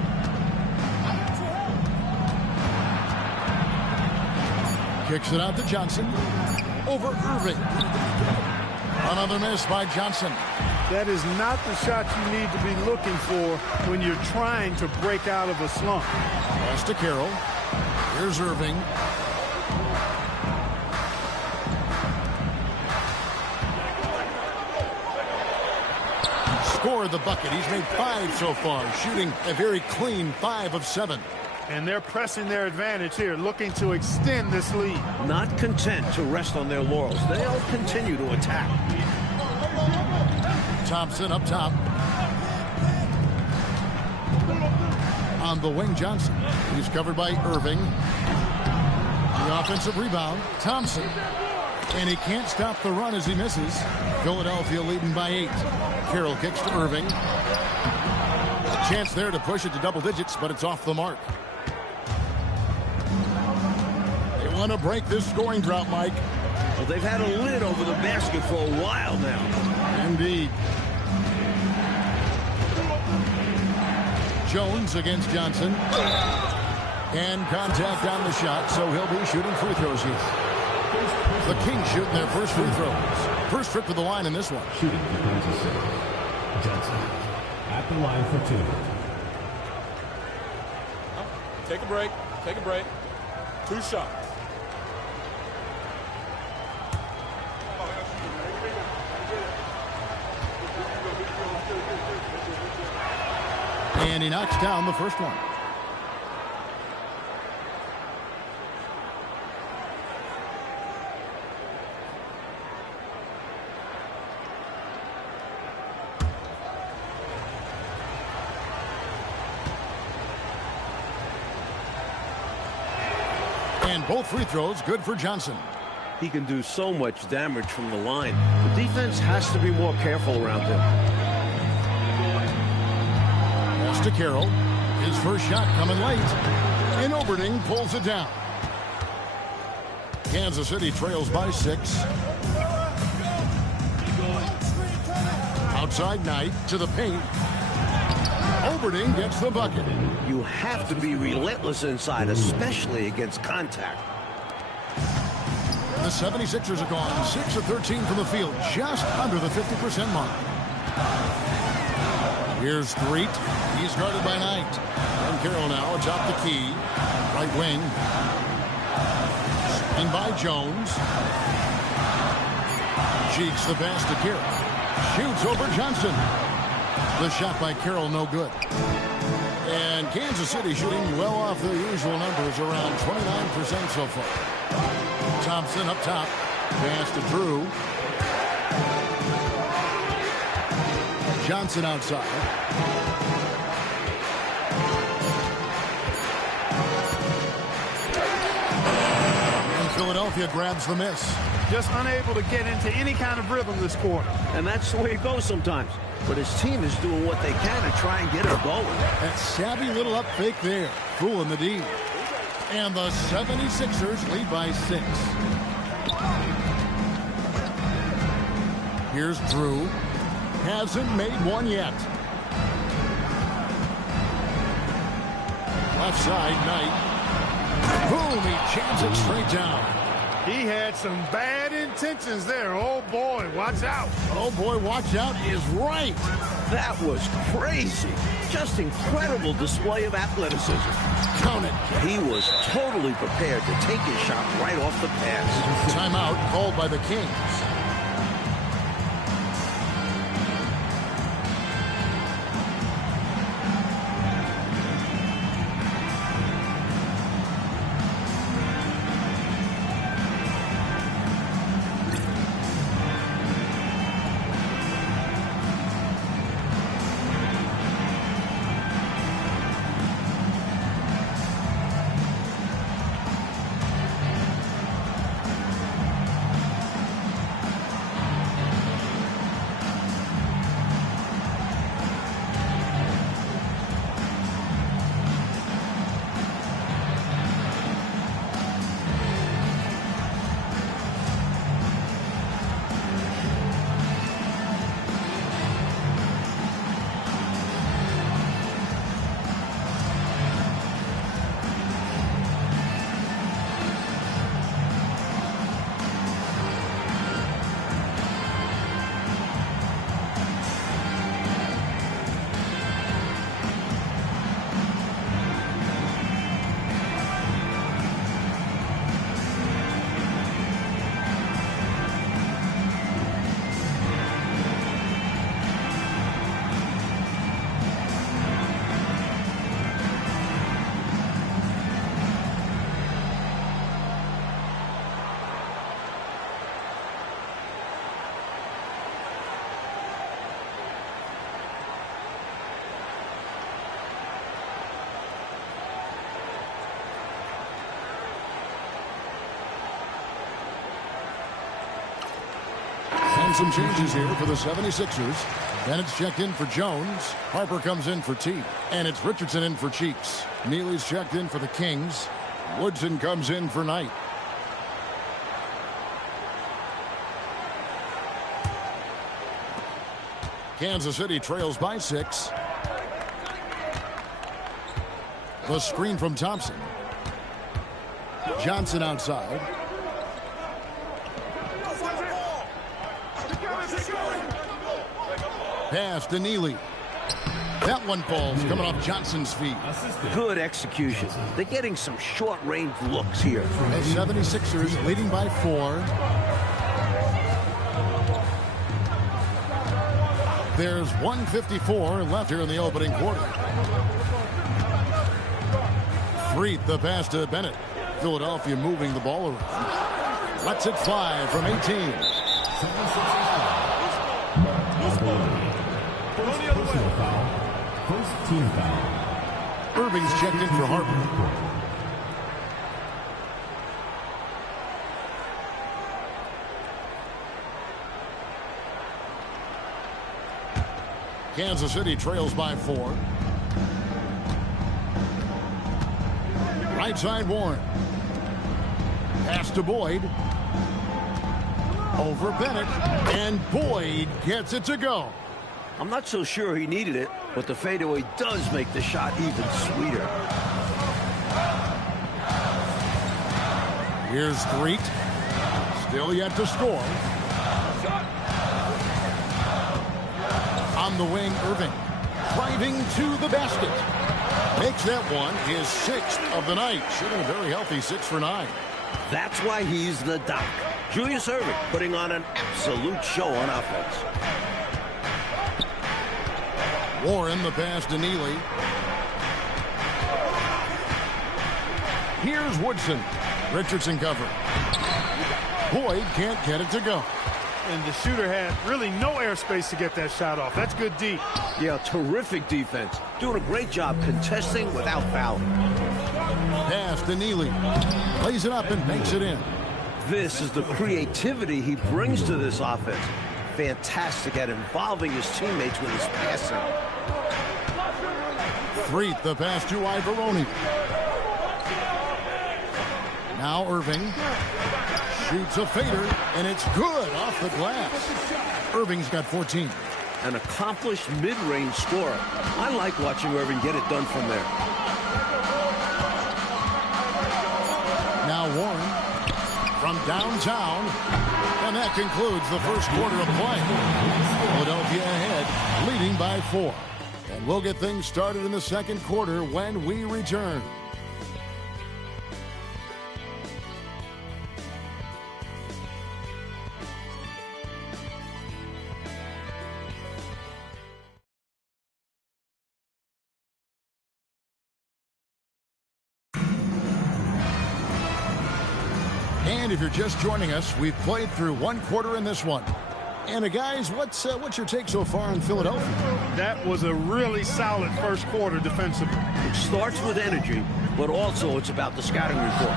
Kicks it out to Johnson. Over Irving. Another miss by Johnson. That is not the shot you need to be looking for when you're trying to break out of a slump. Pass to Carroll. Here's Irving. Scored the bucket. He's made 5 so far, shooting a very clean 5 of 7. And they're pressing their advantage here, looking to extend this lead. Not content to rest on their laurels. They'll continue to attack. Thompson up top. On the wing, Johnson. He's covered by Irving. The offensive rebound, Thompson. And he can't stop the run as he misses. Philadelphia leading by 8. Carroll kicks to Irving. Chance there to push it to double digits, but it's off the mark. They want to break this scoring drought, Mike. Well, they've had a lid over the basket for a while now. Indeed. Jones against Johnson. And contact on the shot, so he'll be shooting free throws here. The Kings shooting their first free throws. First trip to the line in this one. Shooting the Kansas City. Johnson at the line for 2. Take a break. Take a break. 2 shots. And he knocks down the first one. And both free throws good for Johnson. He can do so much damage from the line. The defense has to be more careful around him. Pass to Carroll. His first shot coming late. And Oberding pulls it down. Kansas City trails by 6. Outside Knight to the paint. Oberding gets the bucket. You have to be relentless inside, especially against contact. The 76ers are gone 6 of 13 from the field, just under the 50% mark. Here's Threet. He's guarded by Knight. And Carroll now atop the key. Right wing. And by Jones. Cheeks the pass to Carroll. Shoots over Johnson. The shot by Carroll no good. And Kansas City shooting well off their usual numbers, around 29% so far. Thompson up top. Pass to Drew. Johnson outside. And Philadelphia grabs the miss. Just unable to get into any kind of rhythm this quarter. And that's the way it goes sometimes. But his team is doing what they can to try and get her going. That savvy little up fake there, fooling the D. And the 76ers lead by 6. Here's Drew. Hasn't made one yet. Left side, Knight. Boom, he jams it straight down. He had some bad intentions there. Oh, boy, watch out. Oh, boy, watch out is right. That was crazy. Just incredible display of athleticism. Count it. He was totally prepared to take his shot right off the pass. Timeout called by the Kings. And some changes here for the 76ers. Bennett's checked in for Jones. Harper comes in for T. And it's Richardson in for Cheeks. Neely's checked in for the Kings. Woodson comes in for Knight. Kansas City trails by 6. The screen from Thompson. Johnson outside. Pass to Neely. That one falls coming off Johnson's feet. Good execution. They're getting some short-range looks here. The 76ers leading by 4. There's 1:54 left here in the opening quarter. Freeth, the pass to Bennett. Philadelphia moving the ball around. Lets it fly from 18. First team foul. Irving's checked in for Harper. Kansas City trails by 4. Right side Warren. Pass to Boyd. Over Bennett. And Boyd gets it to go. I'm not so sure he needed it, but the fadeaway does make the shot even sweeter. Here's Street. Still yet to score. On the wing, Irving. Driving to the basket. Makes that one his 6th of the night. Shooting a very healthy 6 for 9. That's why he's the doc. Julius Irving putting on an absolute show on offense. Warren, the pass to Neely. Here's Woodson. Richardson cover. Boyd can't get it to go. And the shooter had really no airspace to get that shot off. That's good D. Yeah, terrific defense. Doing a great job contesting without fouling. Pass to Neely. Plays it up and makes it in. This is the creativity he brings to this offense. Fantastic at involving his teammates with his passing. Freeth, the pass to Ivoroni. Now Irving shoots a fader, and it's good off the glass. Irving's got 14. An accomplished mid-range scorer. I like watching Irving get it done from there. Now Warren from downtown, and that concludes the first quarter of play. Philadelphia ahead, leading by 4. And we'll get things started in the second quarter when we return. And if you're just joining us, we've played through one quarter in this one. And guys, what's your take so far on Philadelphia? That was a really solid first quarter defensively. It starts with energy, but also it's about the scouting report.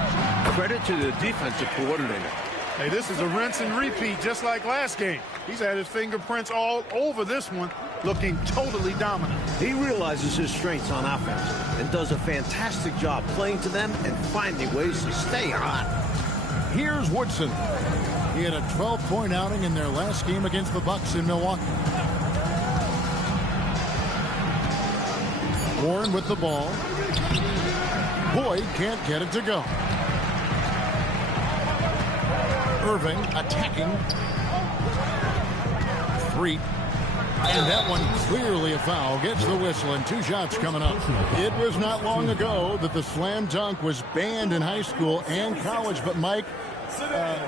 Credit to the defensive coordinator. Hey, this is a rinse and repeat just like last game. He's had his fingerprints all over this one, looking totally dominant. He realizes his strengths on offense and does a fantastic job playing to them and finding ways to stay hot. Here's Woodson. He had a 12-point outing in their last game against the Bucks in Milwaukee. Warren with the ball. Boyd can't get it to go. Irving attacking. Freeth. And that one clearly a foul. Gets the whistle and 2 shots coming up. It was not long ago that the slam dunk was banned in high school and college. But, Mike,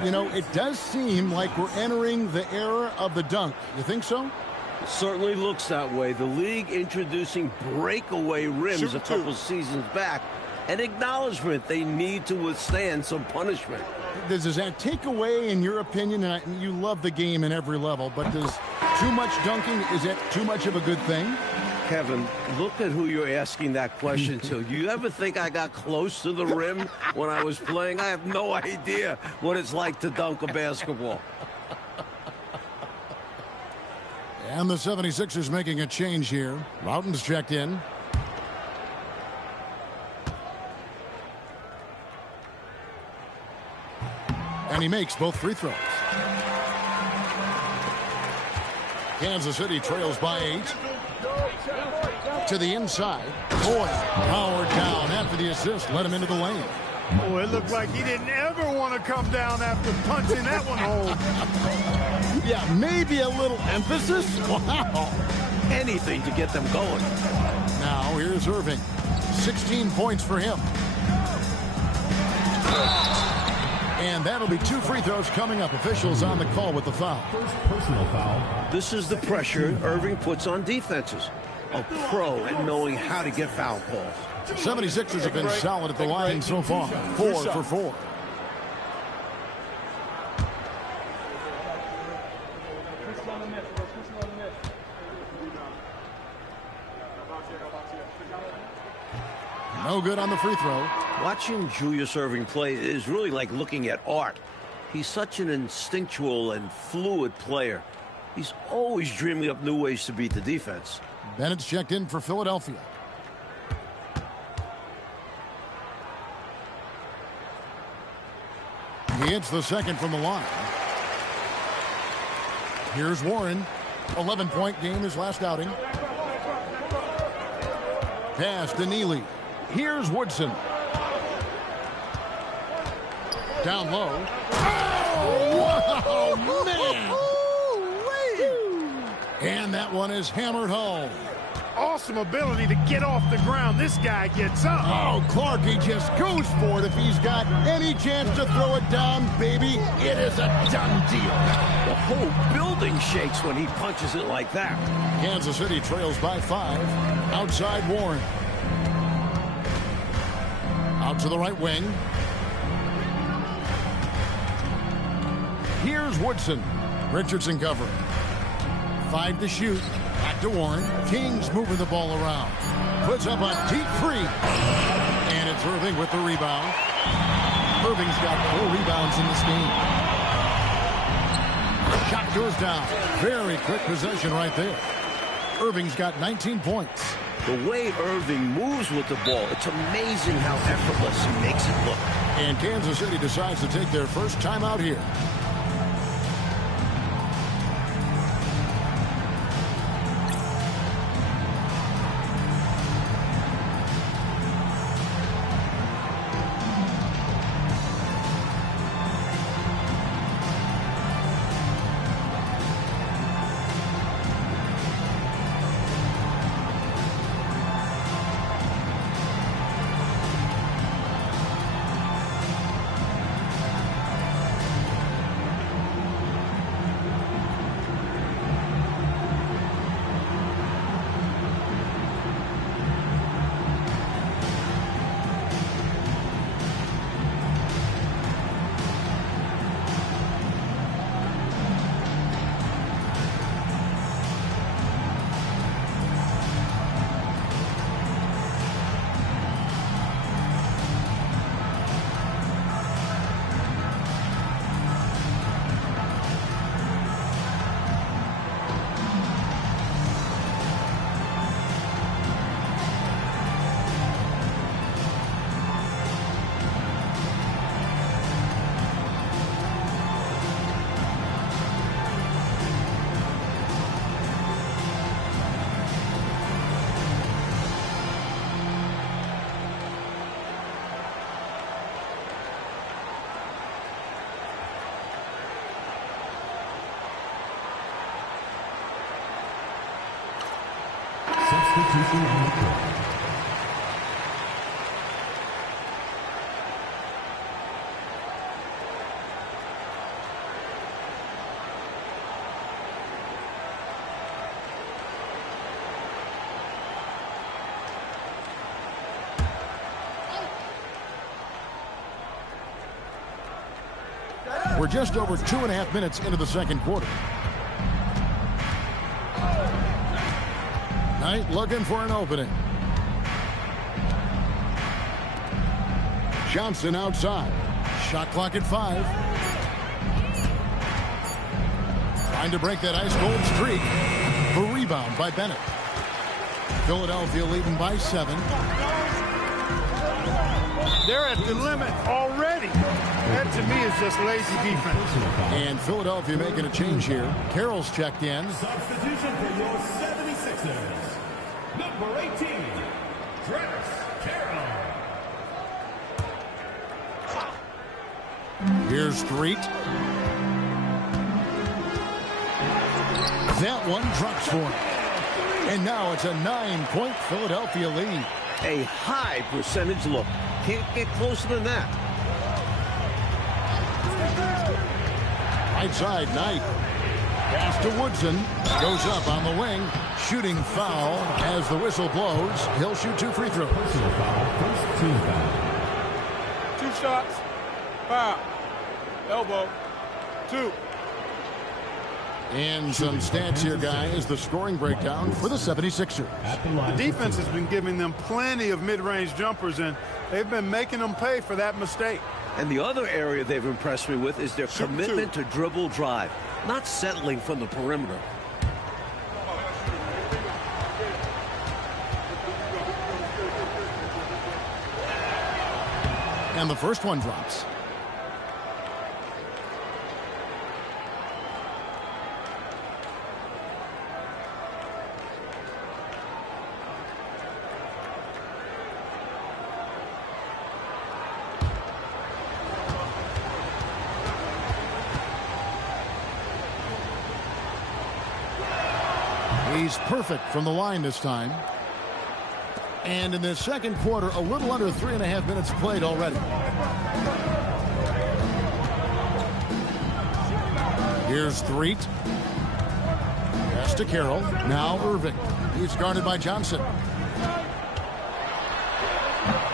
you know, it does seem like we're entering the era of the dunk. You think so? It certainly looks that way. The league introducing breakaway rims a couple seasons back. An acknowledgement they need to withstand some punishment. Does that take away, in your opinion, and you love the game in every level, but does too much dunking, is that too much of a good thing? Kevin, look at who you're asking that question to. You ever think I got close to the rim when I was playing? I have no idea what it's like to dunk a basketball. And the 76ers making a change here. Loughton's checked in. And he makes both free throws. Kansas City trails by 8. To the inside. Boyd powered down after the assist. Let him into the lane. Oh, it looked like he didn't ever want to come down after punching that one home. Yeah, maybe a little emphasis. Wow. Anything to get them going. Now here's Irving. 16 points for him. And that'll be 2 free throws coming up. Officials on the call with the foul. First personal foul. This is the pressure Irving puts on defenses. A pro at knowing how to get foul calls. 76ers have been solid at the line so far. 4 for 4. No good on the free throw. Watching Julius Irving play is really like looking at art. He's such an instinctual and fluid player. He's always dreaming up new ways to beat the defense. Bennett's checked in for Philadelphia. He hits the second from the line. Here's Warren. 11-point game his last outing. Pass to Neely. Here's Woodson. Down low. Oh, wow, man. And that one is hammered home. Awesome ability to get off the ground. This guy gets up. Oh, Clark, he just goes for it. If he's got any chance to throw it down, baby, it is a done deal. The whole building shakes when he punches it like that. Kansas City trails by 5. Outside Warren. Out to the right wing. Here's Woodson. Richardson covering. 5 to shoot. Back to Warren. Kings moving the ball around. Puts up a deep 3. And it's Irving with the rebound. Irving's got 4 rebounds in this game. Shot goes down. Very quick possession right there. Irving's got 19 points. The way Irving moves with the ball, it's amazing how effortless he makes it look. And Kansas City decides to take their first time out here. Substitution on the court. We're just over 2.5 minutes into the second quarter. Knight looking for an opening. Johnson outside. Shot clock at 5. Trying to break that ice cold streak. The rebound by Bennett. Philadelphia leading by 7. They're at the limit already. That, to me, is just lazy defense. And Philadelphia making a change here. Carroll's checked in. Substitution for your 76ers. Number 18, Travis Carroll. Here's Street. That one drops for him. And now it's a 9-point Philadelphia lead. A high percentage look. Can't get closer than that. Right side, Knight. Pass to Woodson. Goes up on the wing. Shooting foul as the whistle blows. He'll shoot 2 free throws. Personal foul, first team foul. 2 shots. Foul. Elbow. 2. And some stats here, guys. The scoring breakdown for the 76ers. The defense has been giving them plenty of mid-range jumpers, and they've been making them pay for that mistake. And the other area they've impressed me with is their commitment to dribble drive, not settling from the perimeter. And the first one drops. He's perfect from the line this time. And in the second quarter, a little under 3.5 minutes played already. Here's Threet. Pass to Carroll. Now Irving. He's guarded by Johnson.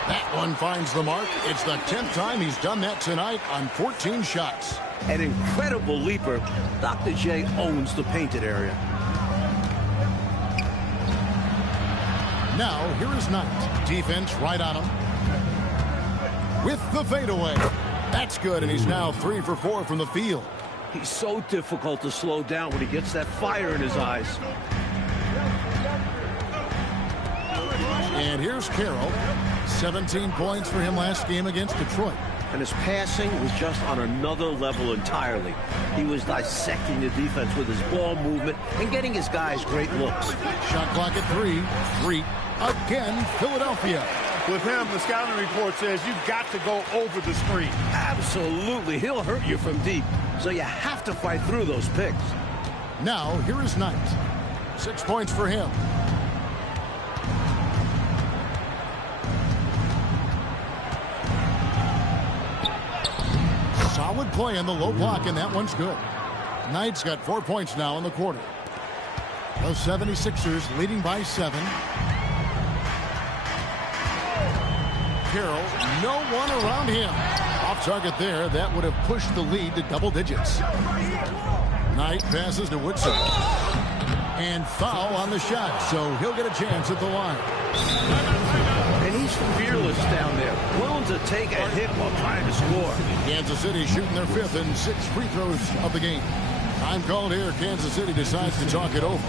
That one finds the mark. It's the 10th time he's done that tonight on 14 shots. An incredible leaper. Dr. J owns the painted area. Now, here is Knight. Defense right on him. With the fadeaway. That's good, and he's now 3 for 4 from the field. He's so difficult to slow down when he gets that fire in his eyes. And here's Carroll. 17 points for him last game against Detroit. And his passing was just on another level entirely. He was dissecting the defense with his ball movement and getting his guys great looks. Shot clock at 3. 3. Again, Philadelphia. With him, the scouting report says you've got to go over the screen. Absolutely. He'll hurt you from deep. So you have to fight through those picks. Now, here is Knight. 6 points for him. Solid play in the low block, and that one's good. Knight's got 4 points now in the quarter. The 76ers leading by 7. Carroll, no one around him. Off target there. That would have pushed the lead to double digits. Knight passes to Woodson. And foul on the shot, so he'll get a chance at the line. And he's fearless down there, willing to take a hit while trying to score. Kansas City shooting their 5th and 6th free throws of the game. Time called here. Kansas City decides to talk it over.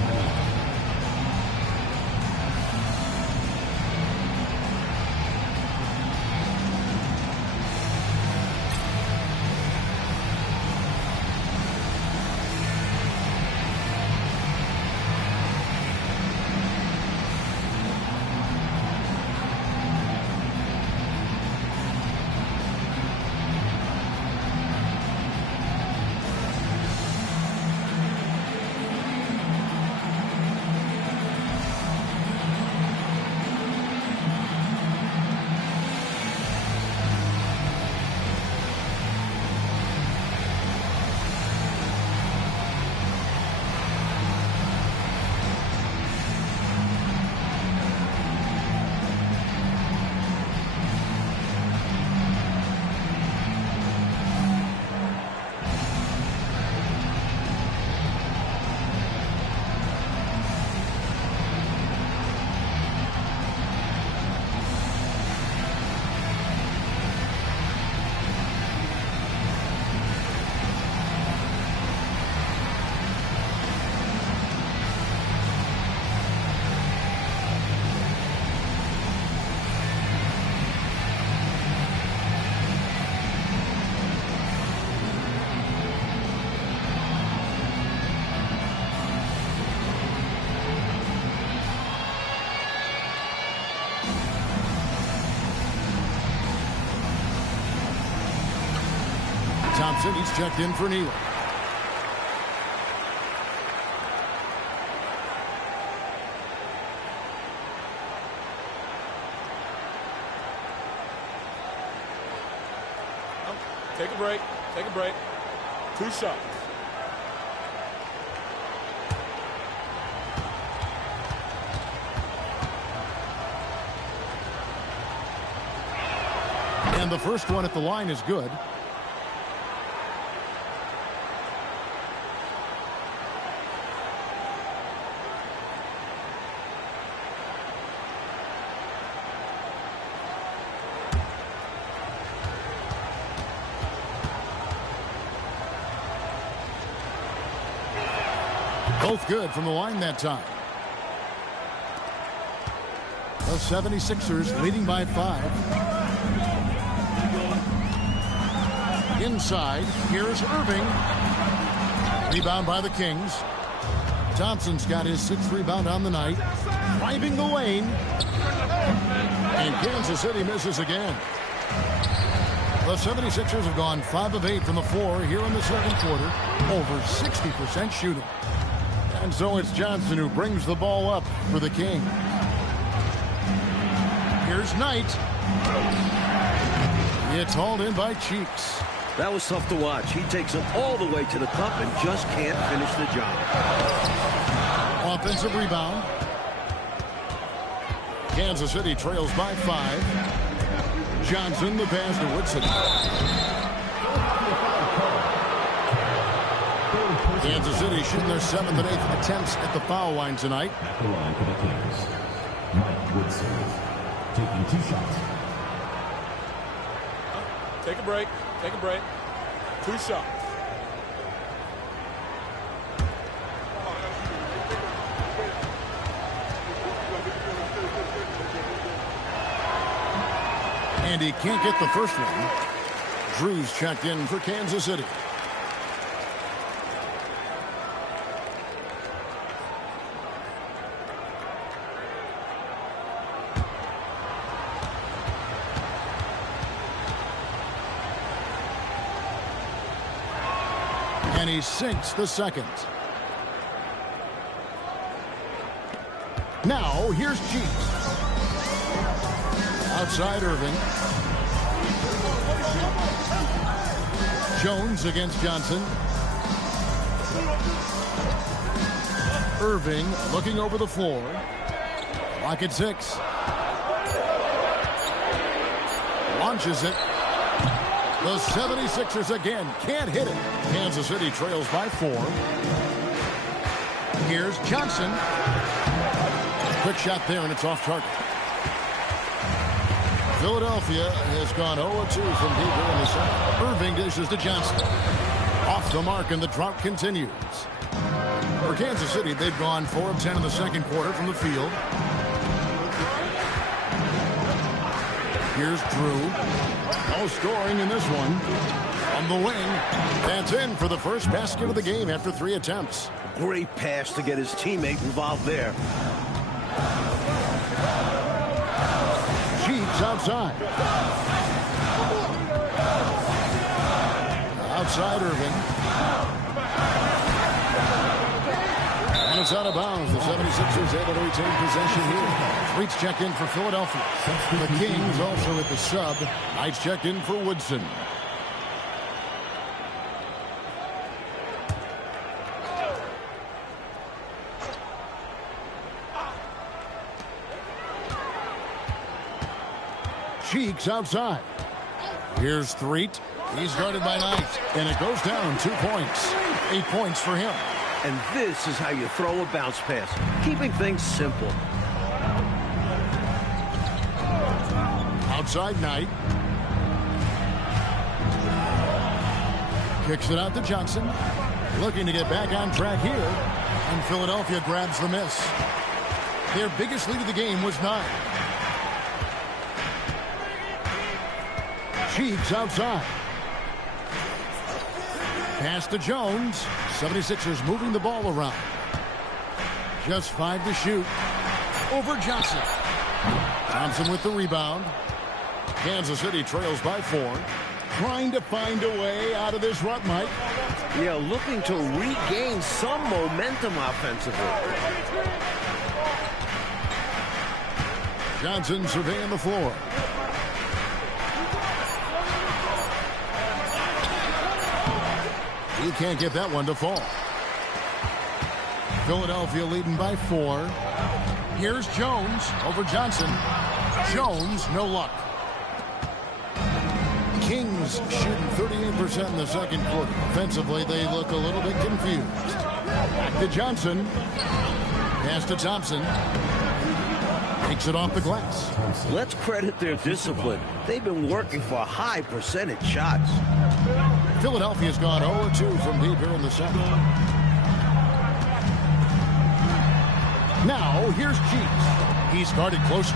Johnson, he's checked in for Neal. Take a break. Take a break. 2 shots. And the first one at the line is good. Both good from the line that time. The 76ers leading by 5. Inside, here's Irving. Rebound by the Kings. Thompson's got his 6th rebound on the night. Driving the lane. And Kansas City misses again. The 76ers have gone 5 of 8 from the floor here in the second quarter. Over 60% shooting. And so it's Johnson who brings the ball up for the Kings. Here's Knight. It's hauled in by Cheeks. That was tough to watch. He takes him all the way to the cup and just can't finish the job. Offensive rebound. Kansas City trails by 5. Johnson, the pass to Woodson. Kansas City shooting their 7th and 8th attempts at the foul line tonight. At the line for the Kings, Mike Woodson, taking 2 shots. Take a break. Take a break. 2 shots. And he can't get the first one. Drew's checked in for Kansas City. And he sinks the second. Now, here's Cheeks. Outside Irving. Jones against Johnson. Irving looking over the floor. Clock at 6. Launches it. The 76ers again can't hit it. Kansas City trails by 4. Here's Johnson. Quick shot there, and it's off target. Philadelphia has gone 0-2 from deep here in the second. Irving dishes to Johnson. Off the mark, and the drought continues. For Kansas City, they've gone 4 of 10 in the second quarter from the field. Here's Drew. No scoring in this one. On the wing. That's in for the first basket of the game after 3 attempts. Great pass to get his teammate involved there. Cheeks outside. Outside Irving. And it's out of bounds. The 76ers able to retain possession here. Streets checked in for Philadelphia. The Kings also at the sub. Knights checked in for Woodson. Cheeks outside. Here's Threet. He's guarded by Knight. And it goes down 2 points. 8 points for him. And this is how you throw a bounce pass. Keeping things simple. Outside Knight. Kicks it out to Johnson. Looking to get back on track here. And Philadelphia grabs the miss. Their biggest lead of the game was 9. Cheeks outside. Pass to Jones. 76ers moving the ball around. Just 5 to shoot. Over Johnson. Thompson with the rebound. Kansas City trails by 4. trying to find a way out of this rut, Mike. Yeah, looking to regain some momentum offensively. Johnson surveying the floor. He can't get that one to fall. Philadelphia leading by 4. Here's Jones over Johnson. Jones, no luck. Kings shooting 38% in the second quarter. Offensively, they look a little bit confused. Back to Johnson. Pass to Thompson. Takes it off the glass. Let's credit their discipline. They've been working for high percentage shots. Philadelphia's gone 0-2 from deep here in the second. Now, here's Cheeks. He started closer.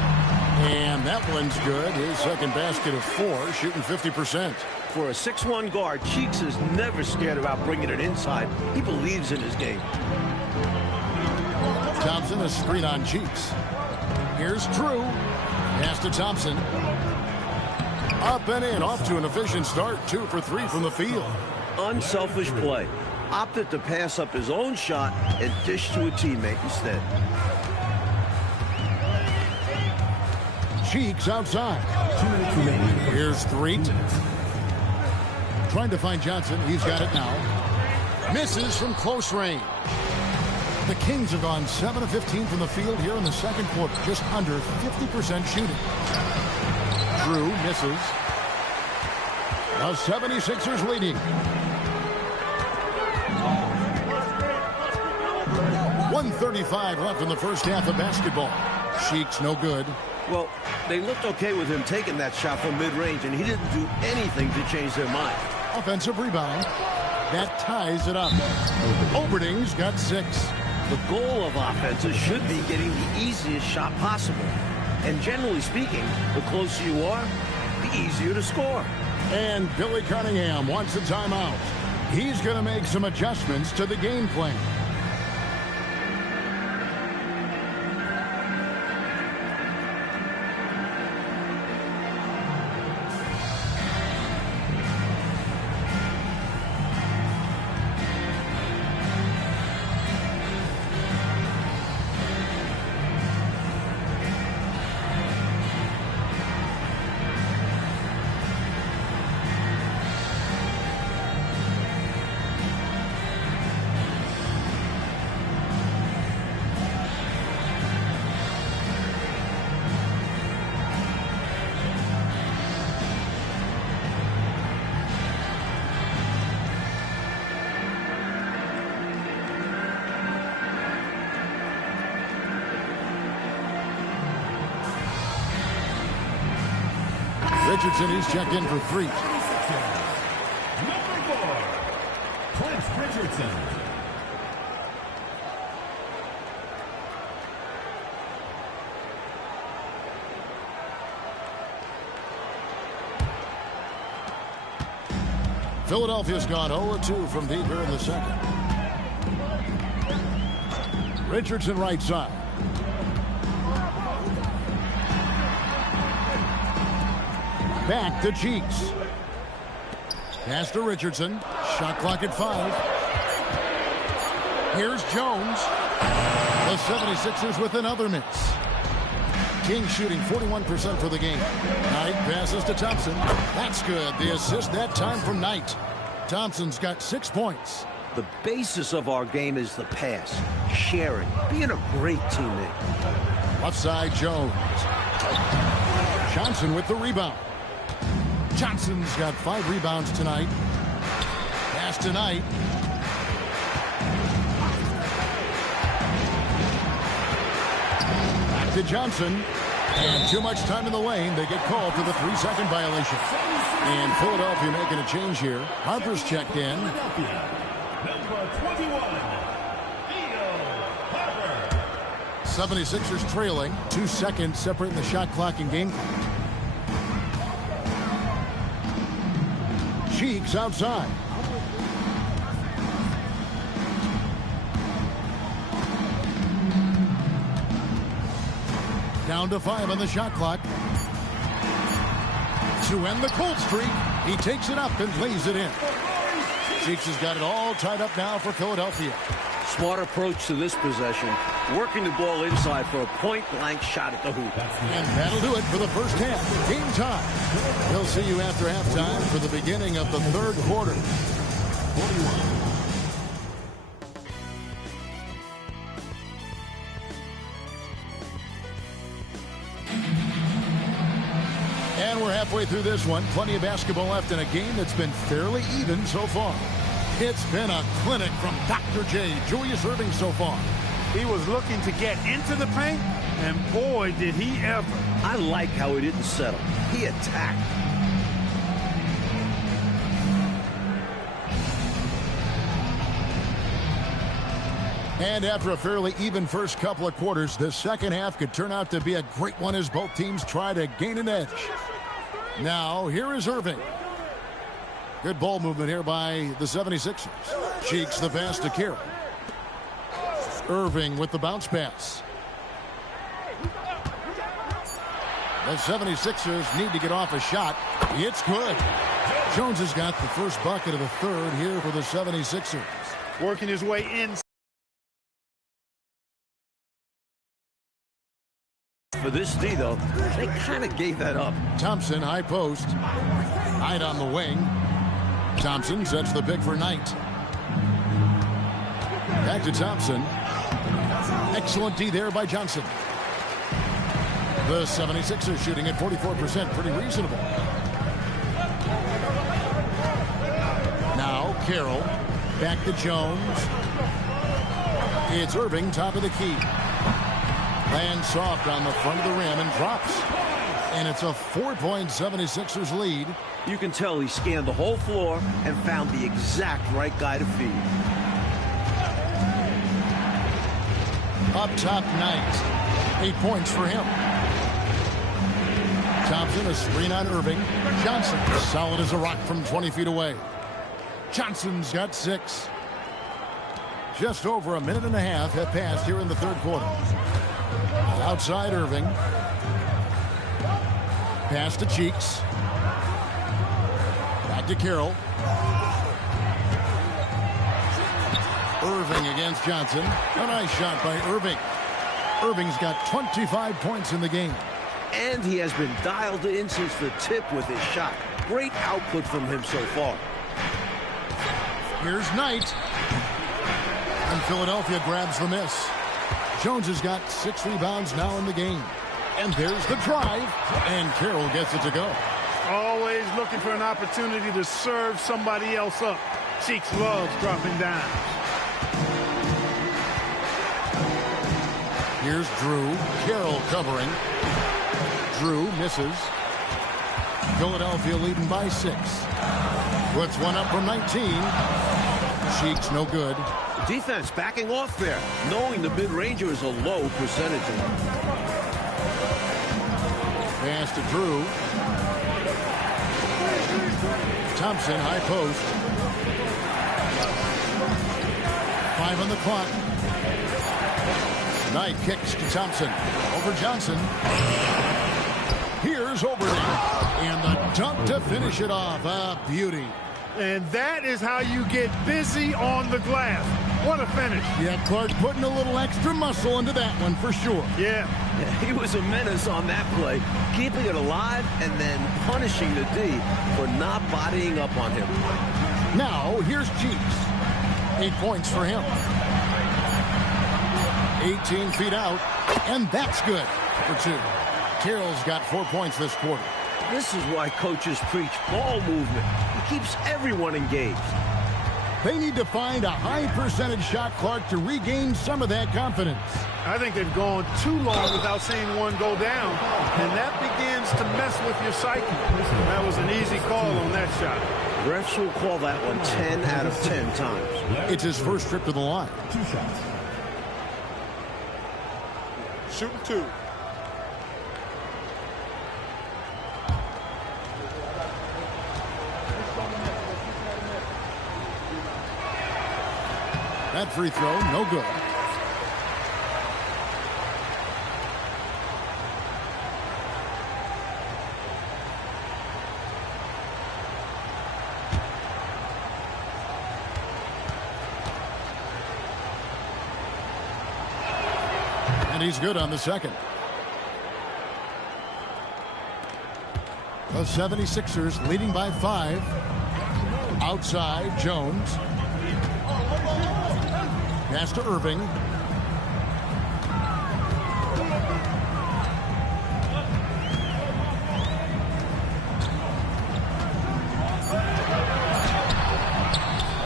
And that one's good. His second basket of 4, shooting 50%. For a 6'1 guard, Cheeks is never scared about bringing it inside. He believes in his game. Thompson, a screen on Cheeks. Here's Drew. Pass to Thompson. Up and in, off to an efficient start. 2 for 3 from the field. Unselfish play. Opted to pass up his own shot and dish to a teammate instead. Cheeks outside. 2 minutes remaining. Here's 3. Trying to find Johnson. He's got it now. Misses from close range. The Kings have gone 7 of 15 from the field here in the second quarter. Just under 50% shooting. Drew misses. The 76ers leading. 1:35 left in the first half of basketball. Cheeks no good. Well, they looked okay with him taking that shot from mid-range, and he didn't do anything to change their mind. Offensive rebound. That ties it up. Oberding's got 6. The goal of offenses should be getting the easiest shot possible. And generally speaking, the closer you are, the easier to score. And Billy Cunningham wants a timeout. He's going to make some adjustments to the game plan. Richardson, he's checked in for 3. Number 4, Clint Richardson. Philadelphia's gone 0-2 from deep here in the second. Richardson right side. Back to Cheeks. Pass to Richardson. Shot clock at 5. Here's Jones. The 76ers with another miss. Kings shooting 41% for the game. Knight passes to Thompson. That's good. The assist that time from Knight. Thompson's got 6 points. The basis of our game is the pass, sharing, being a great teammate. Left side, Jones. Johnson with the rebound. Johnson's got 5 rebounds tonight. Pass tonight. Back to Johnson. And too much time in the lane. They get called for the 3-second violation. And Philadelphia making a change here. Harper's checked in. Number 21, Theo Harper. 76ers trailing. 2 seconds separating the shot clock and game clock. Cheeks outside. Down to 5 on the shot clock. To end the cold streak, He takes it up and lays it in. Cheeks has got it all tied up now for Philadelphia. Smart approach to this possession. Working the ball inside for a point-blank shot at the hoop. And that'll do it for the first half. Game time. We'll see you after halftime for the beginning of the third quarter. 41. And we're halfway through this one. Plenty of basketball left in a game that's been fairly even so far. It's been a clinic from Dr. J, Julius Erving so far. He was looking to get into the paint, and boy, did he ever. I like how he didn't settle. He attacked. And after a fairly even first couple of quarters, the second half could turn out to be a great one as both teams try to gain an edge. Now, here is Erving. Good ball movement here by the 76ers. Cheeks the pass to Carroll. Erving with the bounce pass. The 76ers need to get off a shot. It's good. Jones has got the first bucket of the third here for the 76ers. Working his way in. For this D, though, they kind of gave that up. Thompson, high post. Knight on the wing. Thompson sets the pick for Knight. Back to Thompson. Excellent D there by Johnson. The 76ers shooting at 44%, pretty reasonable. Now Carroll, back to Jones. It's Erving, top of the key. Lands soft on the front of the rim and drops. And it's a 4-point 76ers lead. You can tell he scanned the whole floor and found the exact right guy to feed. Up top, Knight. 8 points for him. Thompson, a screen on Erving. Johnson, solid as a rock from 20 feet away. Johnson's got 6. Just over a minute and a half have passed here in the third quarter. Outside Erving. Pass to Cheeks. Back to Carroll. Erving against Johnson. A nice shot by Erving. Erving's got 25 points in the game. And he has been dialed in since the tip with his shot. Great output from him so far. Here's Knight. And Philadelphia grabs the miss. Jones has got 6 rebounds now in the game. And there's the drive. And Carroll gets it to go. Always looking for an opportunity to serve somebody else up. Cheeks loves dropping down. Here's Drew. Carroll covering. Drew misses. Philadelphia leading by 6. Puts one up from 19. Cheeks no good. Defense backing off there, knowing the mid-ranger is a low percentage. Pass to Drew. Thompson, high post. 5 on the clock. Knight kicks to Thompson. Over Johnson. Here's Oberle. And the dunk to finish it off. A beauty. And that is how you get busy on the glass. What a finish. Yeah, Clark putting a little extra muscle into that one for sure. Yeah. He was a menace on that play, keeping it alive and then punishing the D for not bodying up on him. Now, here's Cheeks. 8 points for him. 18 feet out, and that's good for 2. Carroll's got 4 points this quarter. This is why coaches preach ball movement. It keeps everyone engaged. They need to find a high percentage shot, Clark, to regain some of that confidence. I think they've gone too long without seeing one go down, and that begins to mess with your psyche. That was an easy call on that shot. Refs will call that one 10 out of 10 times. It's his first trip to the line. 2 shots. Shooting 2. That free throw, no good. And he's good on the second. The 76ers leading by 5. Outside, Jones. Pass to Irving.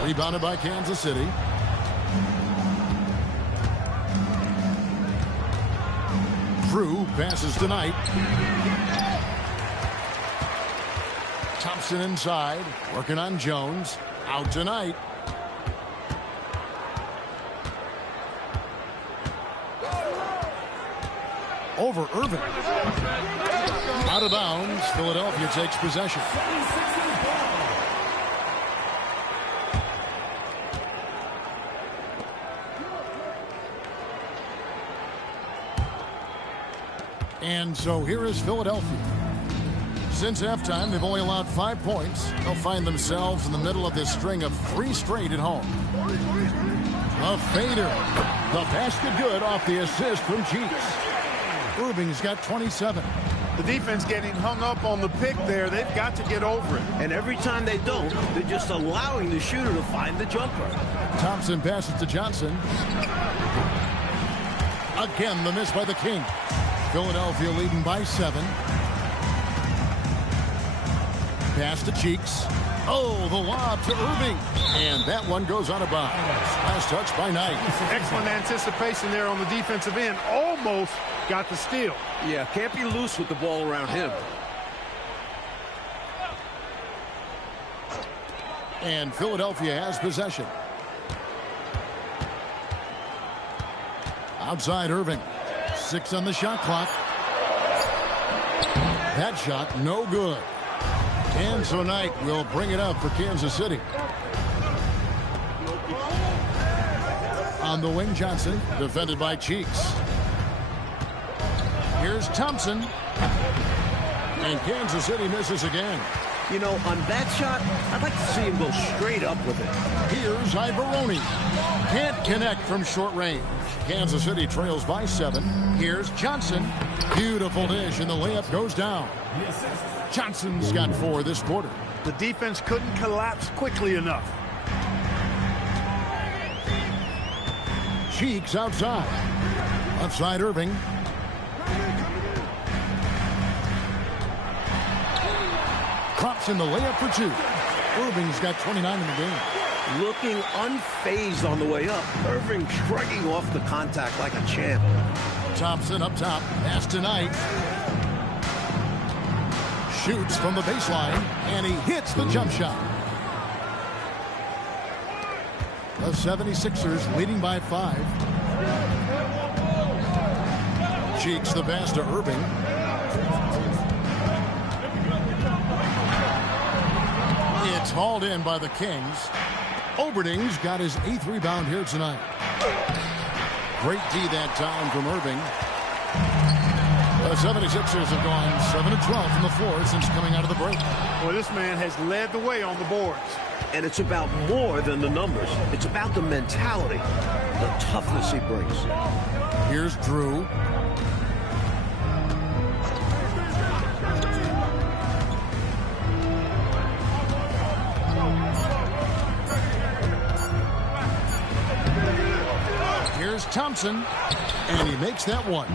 Rebounded by Kansas City. Drew passes to Knight. Thompson inside, working on Jones. Out tonight. Over Irving. Out of bounds. Philadelphia takes possession. And so here is Philadelphia. Since halftime, they've only allowed 5 points. They'll find themselves in the middle of this string of 3 straight at home. A fader. The basket good off the assist from Cheeks. Irving's got 27. The defense getting hung up on the pick there. They've got to get over it. And every time they don't, they're just allowing the shooter to find the jumper. Thompson passes to Johnson. Again, the miss by the King. Philadelphia leading by 7. Pass to Cheeks. Oh, the lob to Irving. And that one goes out of bounds. Last touch by Knight. Excellent anticipation there on the defensive end. Almost got the steal. Yeah, can't be loose with the ball around him. And Philadelphia has possession. Outside Irving. 6 on the shot clock. That shot no good. And so Knight will bring it up for Kansas City. On the wing, Johnson, defended by Cheeks. Here's Thompson. And Kansas City misses again. You know, on that shot, I'd like to see him go straight up with it. Here's Ivoroni. Can't connect from short range. Kansas City trails by 7. Here's Johnson. Beautiful dish, and the layup goes down. Johnson's got 4 this quarter. The defense couldn't collapse quickly enough. Cheeks outside. Outside Irving. Crops in the layup for 2. Irving's got 29 in the game. Looking unfazed on the way up. Irving shrugging off the contact like a champ. Thompson up top. Pass to Knight. Shoots from the baseline, and he hits the jump shot. The 76ers leading by 5. Cheeks the pass to Irving. It's hauled in by the Kings. Oberding's got his 8th rebound here tonight. Great D that time from Irving. The 76ers have gone 7-12 from the floor since coming out of the break. Well, this man has led the way on the boards. And it's about more than the numbers. It's about the mentality, the toughness he brings. Here's Drew. Here's Thompson, and he makes that one.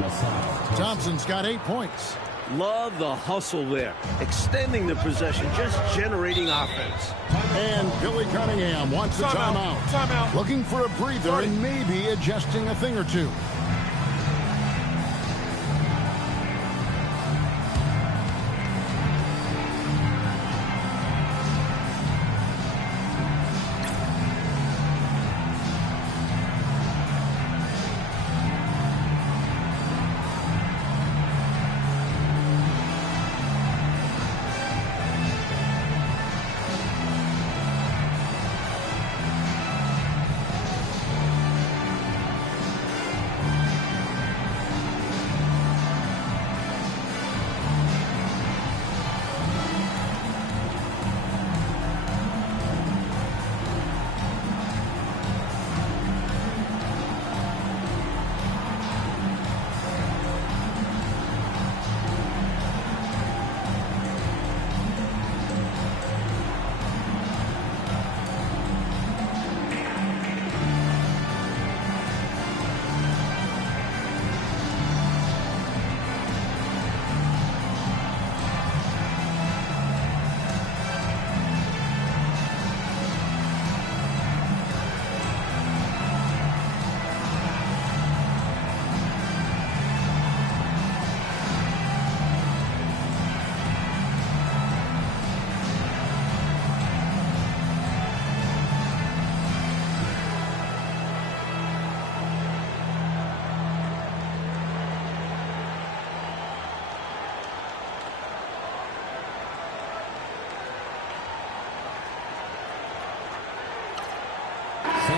Thompson's got 8 points. Love the hustle there. Extending the possession, just generating offense. And Billy Cunningham wants the timeout. Timeout. Looking for a breather and maybe adjusting a thing or two.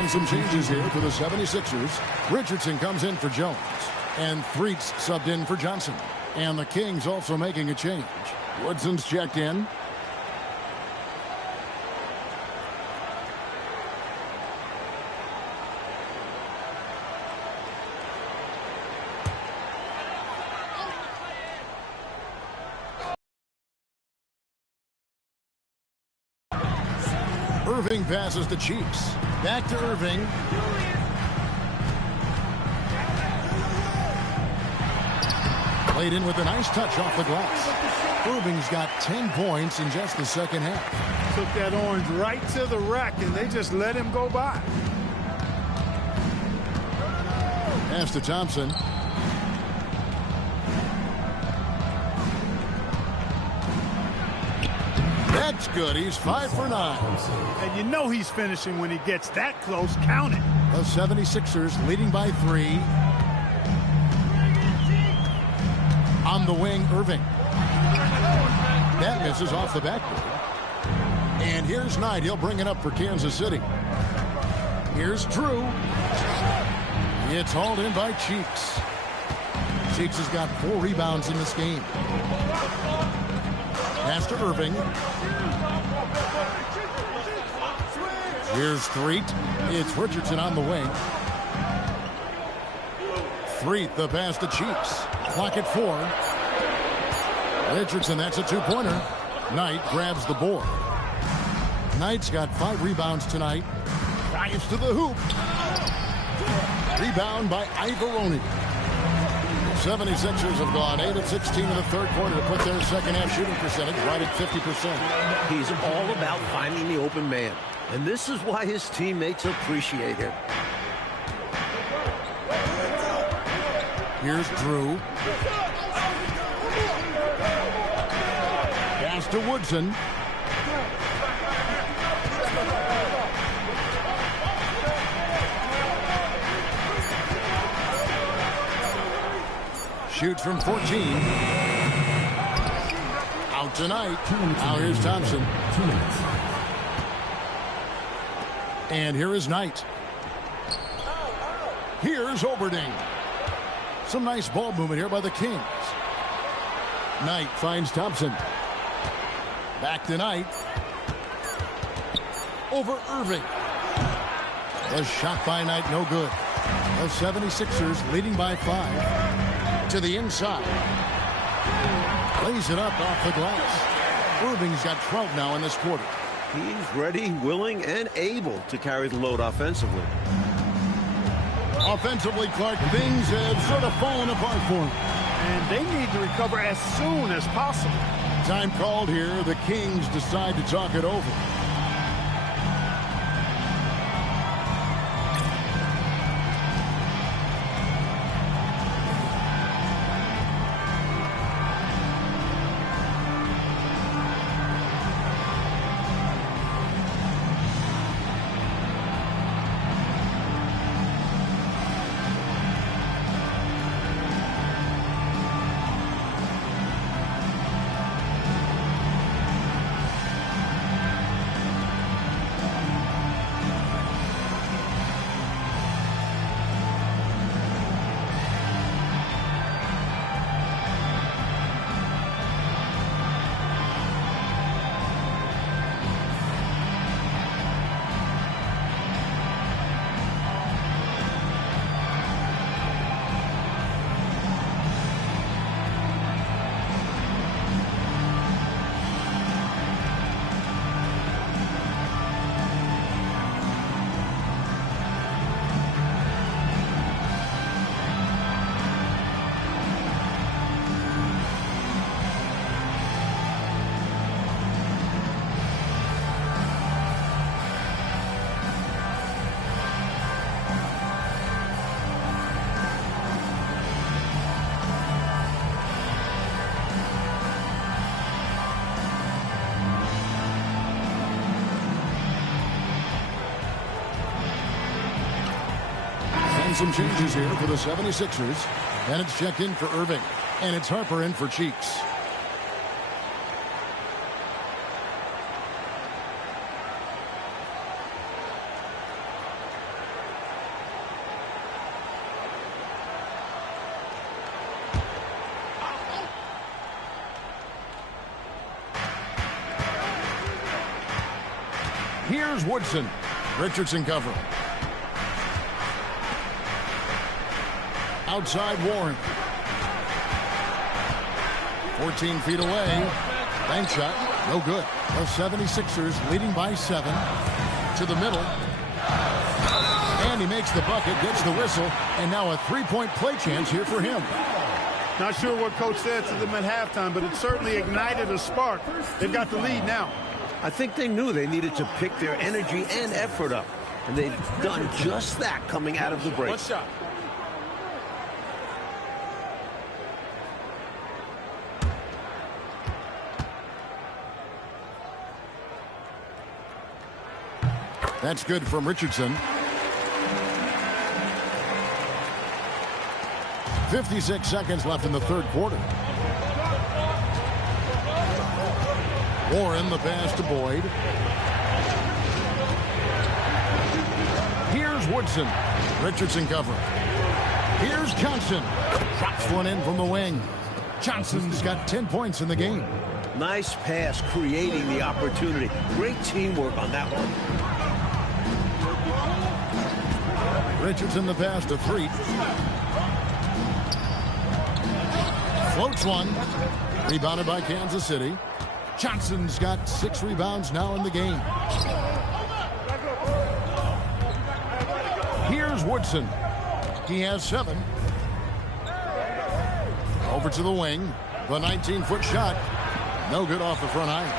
And some changes here for the 76ers. Richardson comes in for Jones. And Threets subbed in for Johnson. And the Kings also making a change. Woodson's checked in. Irving passes to Cheeks. Back to Irving. Played in with a nice touch off the glass. Irving's got 10 points in just the second half. Took that orange right to the rack, and they just let him go by. Pass to Thompson. That's good. He's 5 for 9. And you know he's finishing when he gets that close. Count it. The 76ers leading by 3. On the wing, Irving. That misses off the backboard. And here's Knight. He'll bring it up for Kansas City. Here's Drew. It's hauled in by Cheeks. Cheeks has got 4 rebounds in this game. Pass to Irving. Here's Threet. It's Richardson on the wing. Threet, the pass to Cheeks. Clock at 4. Richardson, that's a 2-pointer. Knight grabs the board. Knight's got 5 rebounds tonight. Drives to the hoop. Rebound by Ivoroni. 76ers have gone 8 of 16 in the third quarter to put their second half shooting percentage right at 50%. He's all about finding the open man. And this is why his teammates appreciate him. Here's Drew. Pass to Woodson. Shoots from 14. Out tonight. Now here's Thompson. 2 minutes. And here is Knight. Here's Oberding. Some nice ball movement here by the Kings. Knight finds Thompson. Back to Knight. Over Irving. A shot by Knight, no good. The 76ers leading by 5. To the inside. Plays it up off the glass. Irving's got 12 now in this quarter. He's ready, willing, and able to carry the load offensively. Offensively, Clark, things have sort of fallen apart for him. And they need to recover as soon as possible. Time called here. The Kings decide to talk it over. Some changes here for the 76ers. And it's checked in for Irving. And it's Harper in for Cheeks. Here's Woodson. Richardson covering. Outside Warren. 14 feet away. Bank shot. No good. The 76ers leading by 7. To the middle. And he makes the bucket, gets the whistle, and now a three-point play chance here for him. Not sure what Coach said to them at halftime, but it certainly ignited a spark. They've got the lead now. I think they knew they needed to pick their energy and effort up. And they've done just that coming out of the break. One shot. That's good from Richardson. 56 seconds left in the third quarter. Warren, the pass to Boyd. Here's Woodson. Richardson covering. Here's Johnson. Drops one in from the wing. Johnson's got 10 points in the game. Nice pass, creating the opportunity. Great teamwork on that one. Richardson the pass to Threet. Floats one. Rebounded by Kansas City. Johnson's got 6 rebounds now in the game. Here's Woodson. He has 7. Over to the wing. The 19-foot shot. No good off the front iron.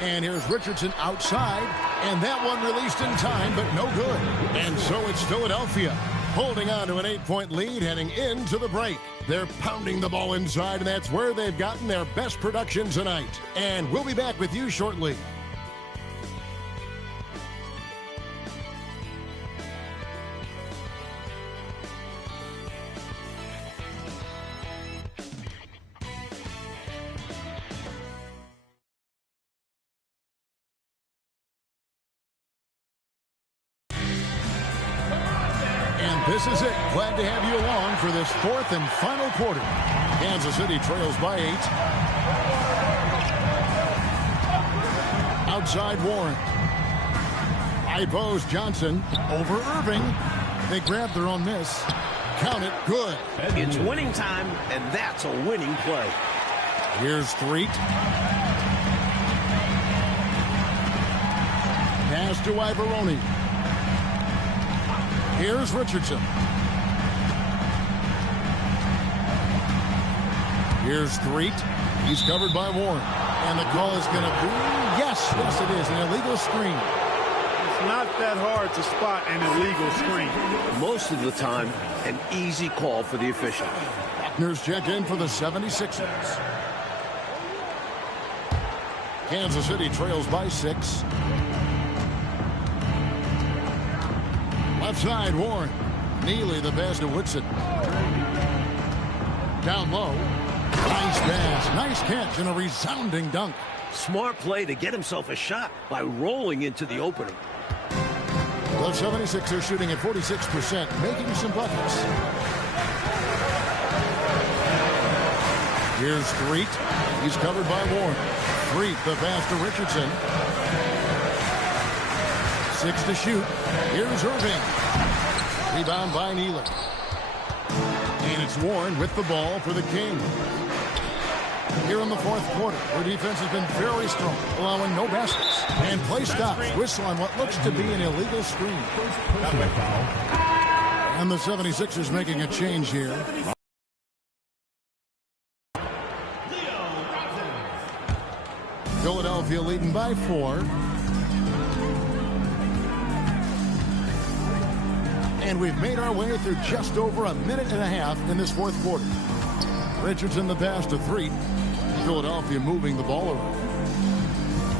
And here's Richardson outside. And that one released in time, but no good. And so it's Philadelphia holding on to an 8-point lead heading into the break. They're pounding the ball inside, and that's where they've gotten their best production tonight. And we'll be back with you shortly. This is it. Glad to have you along for this fourth and final quarter. Kansas City trails by 8. Outside Warren. High post Johnson over Irving. They grab their own miss. Count it. Good. It's winning time, and that's a winning play. Here's Threet. Pass to Ivoroni. Here's Richardson. Here's Threet. He's covered by Warren. And the call is going to be, yes, it is, an illegal screen. It's not that hard to spot an illegal screen. Most of the time, an easy call for the official. Buckner's checked in for the 76ers. Kansas City trails by 6. Left side, Warren. Neely, the pass to Woodson. Down low. Nice pass. Nice catch and a resounding dunk. Smart play to get himself a shot by rolling into the opening. The 76ers shooting at 46%, making some buckets. Here's Threet. He's covered by Warren. Threet, the pass to Richardson. 6 to shoot. Here's Irving. Rebound by Neely. And it's Warren with the ball for the King. Here in the fourth quarter, their defense has been very strong, allowing no baskets. And play stops. Whistle on what looks to be an illegal screen. And the 76ers making a change here. Philadelphia leading by 4. And we've made our way through just over a minute and a half in this fourth quarter. Richardson the pass to Threet. Philadelphia moving the ball around.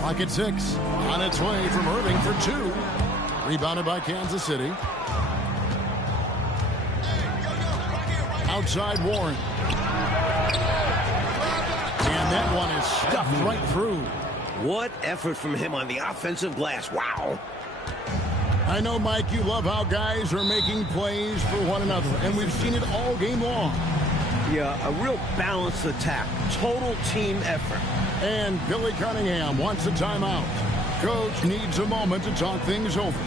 Clock at 6. On its way from Irving for 2. Rebounded by Kansas City. Outside Warren. And that one is stuffed right through. What effort from him on the offensive glass. Wow. I know, Mike, you love how guys are making plays for one another, and we've seen it all game long. Yeah, a real balanced attack. Total team effort. And Billy Cunningham wants a timeout. Coach needs a moment to talk things over.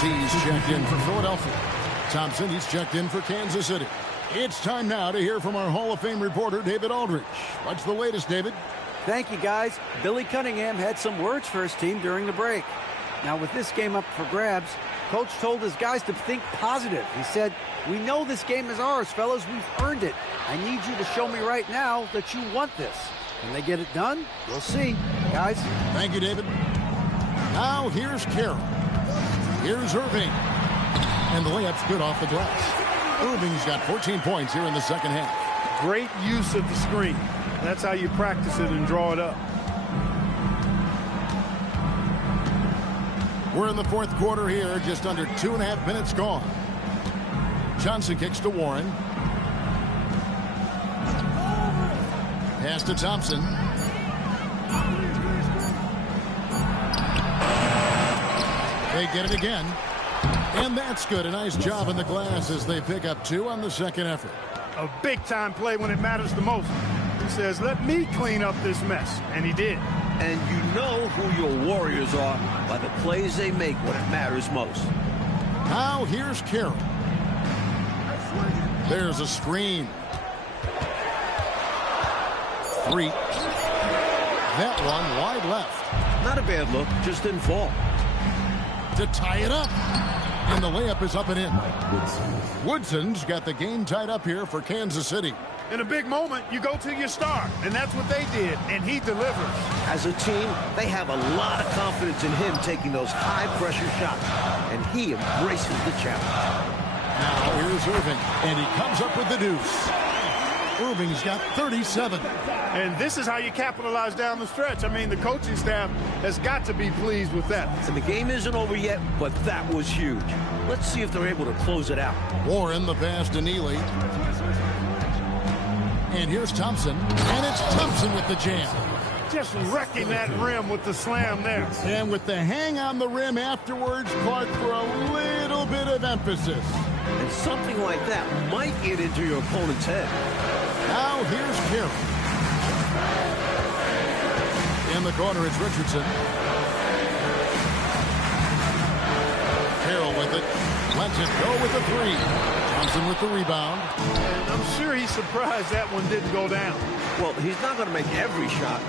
He's checked in for Philadelphia. Thompson, he's checked in for Kansas City. It's time now to hear from our Hall of Fame reporter, David Aldrich. What's the latest, David? Thank you, guys. Billy Cunningham had some words for his team during the break. Now, with this game up for grabs, Coach told his guys to think positive. He said, "We know this game is ours, fellas. We've earned it. I need you to show me right now that you want this." Can they get it done? We'll see. Guys. Thank you, David. Now, here's Carroll. Here's Irving. And the layup's good off the glass. Irving's got 14 points here in the second half. Great use of the screen. That's how you practice it and draw it up. We're in the fourth quarter here, just under 2.5 minutes gone. Johnson kicks to Warren. Pass to Thompson. They get it again. And that's good. A nice job in the glass as they pick up 2 on the second effort. A big-time play when it matters the most. He says, "Let me clean up this mess." And he did. And you know who your Warriors are by the plays they make when it matters most. Now here's Carroll. There's a screen. 3. That one wide left. Not a bad look, just didn't fall. To tie it up. And the layup is up and in. Woodson's got the game tied up here for Kansas City. In a big moment, you go to your star, and that's what they did, and he delivers. As a team, they have a lot of confidence in him taking those high-pressure shots, and he embraces the challenge. Now here's Irving, and he comes up with the deuce. Irving's got 37. And this is how you capitalize down the stretch. I mean, the coaching staff has got to be pleased with that. And the game isn't over yet, but that was huge. Let's see if they're able to close it out. Warren, the pass to Neely. And here's Thompson, and it's Thompson with the jam. Just wrecking that rim with the slam there. And with the hang on the rim afterwards, Clark, for a little bit of emphasis. And something like that might get into your opponent's head. Now here's Carroll. In the corner, it's Richardson. Carroll with it. Lets it go with the 3. Thompson with the rebound. And I'm sure he's surprised that one didn't go down. Well, he's not going to make every shot,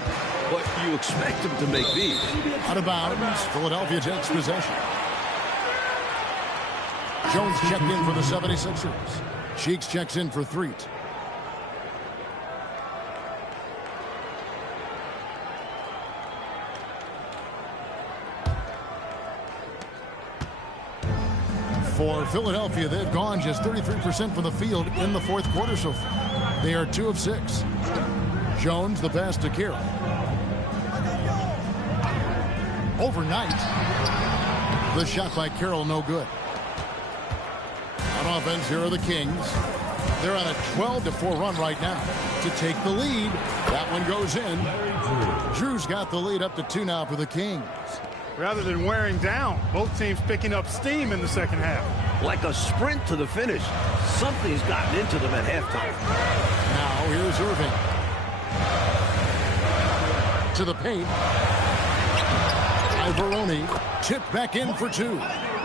but you expect him to make these. Out of bounds. Philadelphia takes possession. Jones checked in for the 76ers. Cheeks checks in for Threet. For Philadelphia, they've gone just 33% from the field in the fourth quarter so far. They are 2 of 6. Jones, the pass to Carroll. Overnight, the shot by Carroll, no good. On offense, here are the Kings. They're on a 12-4 run right now to take the lead. That one goes in. Drew's got the lead up to 2 now for the Kings. Rather than wearing down, both teams picking up steam in the second half. Like a sprint to the finish. Something's gotten into them at halftime. Now here's Irving. To the paint. Ivoroni tipped back in for 2.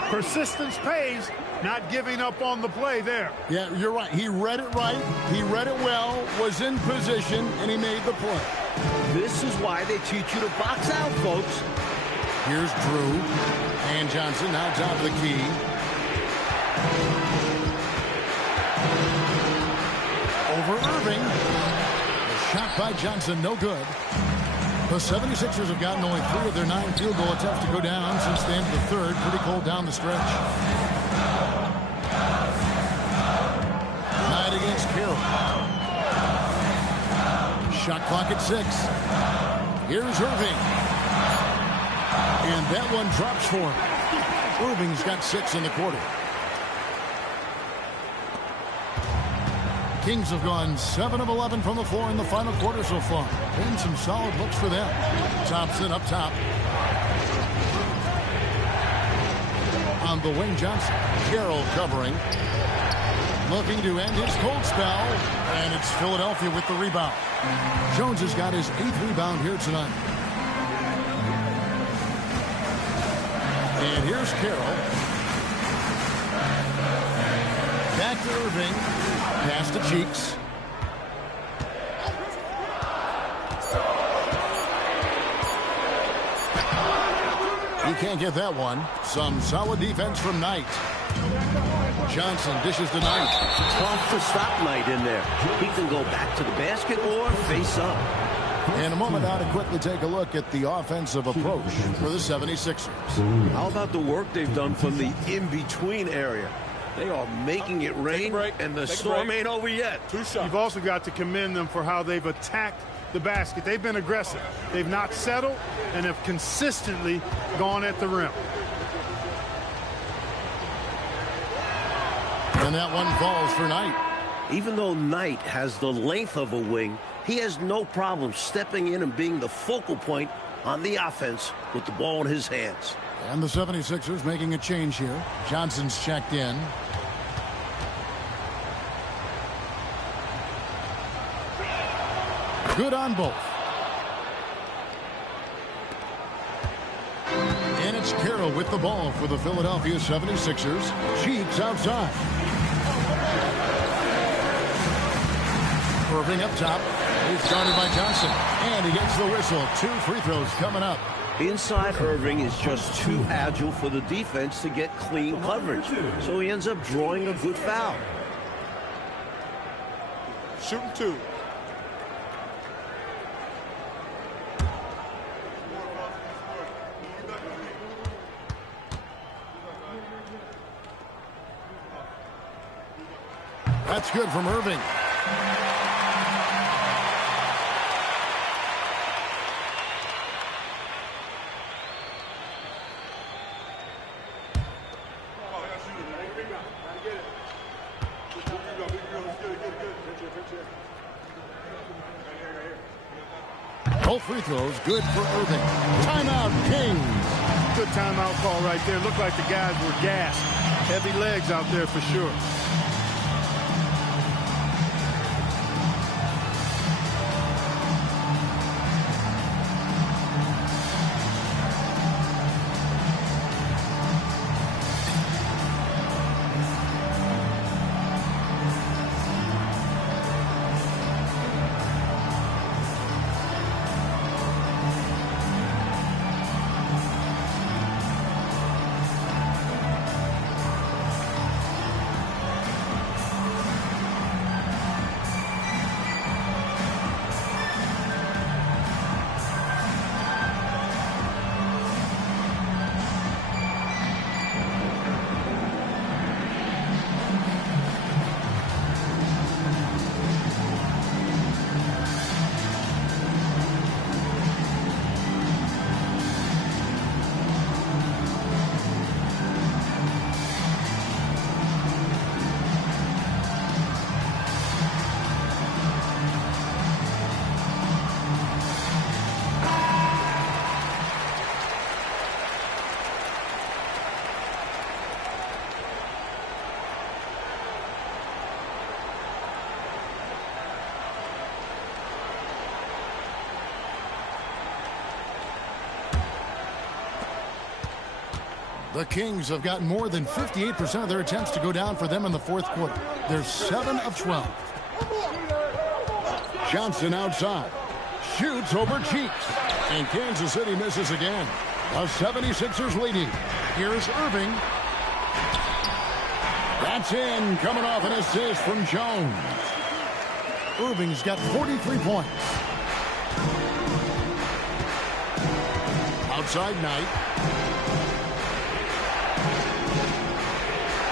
Persistence pays, not giving up on the play there. Yeah, you're right. He read it right. He read it well, was in position, and he made the play. This is why they teach you to box out, folks. Here's Drew. And Johnson now top of the key. Over Irving. The shot by Johnson, no good. The 76ers have gotten only 3 of their 9 field goal attempts to go down since the end of the third. Pretty cold down the stretch. Knight against Kill. Shot clock at 6. Here's Irving. And that one drops for him. Irving's got 6 in the quarter. Kings have gone 7 of 11 from the floor in the final quarter so far. Been some solid looks for them. Thompson up top. On the wing, Johnson. Carroll covering. Looking to end his cold spell. And it's Philadelphia with the rebound. Jones has got his 8th rebound here tonight. And here's Carroll. Back to Irving. Pass to Cheeks. He can't get that one. Some solid defense from Knight. Johnson dishes to Knight. Tough to stop Knight in there. He can go back to the basket or face up. In a moment now to quickly take a look at the offensive approach for the 76ers. How about the work they've done from the in-between area? They are making it rain, and the storm ain't over yet. 2 shots. You've also got to commend them for how they've attacked the basket. They've been aggressive. They've not settled and have consistently gone at the rim. And that one falls for Knight. Even though Knight has the length of a wing, he has no problem stepping in and being the focal point on the offense with the ball in his hands. And the 76ers making a change here. Johnson's checked in. Good on both. And it's Carroll with the ball for the Philadelphia 76ers. Cheeks outside. Irving up top. He's guarded by Johnson. And he gets the whistle. 2 free throws coming up. Inside, Irving is just too agile for the defense to get clean coverage. So he ends up drawing a good foul. Shooting 2. That's good from Irving. Both free throws good for Irving. Timeout, Kings. Good timeout call right there. Looked like the guys were gassed. Heavy legs out there for sure. The Kings have gotten more than 58% of their attempts to go down for them in the fourth quarter. They're 7 of 12. Johnson outside. Shoots over Cheeks. And Kansas City misses again. The 76ers leading. Here's Irving. That's in. Coming off an assist from Jones. Irving's got 43 points. Outside Knight.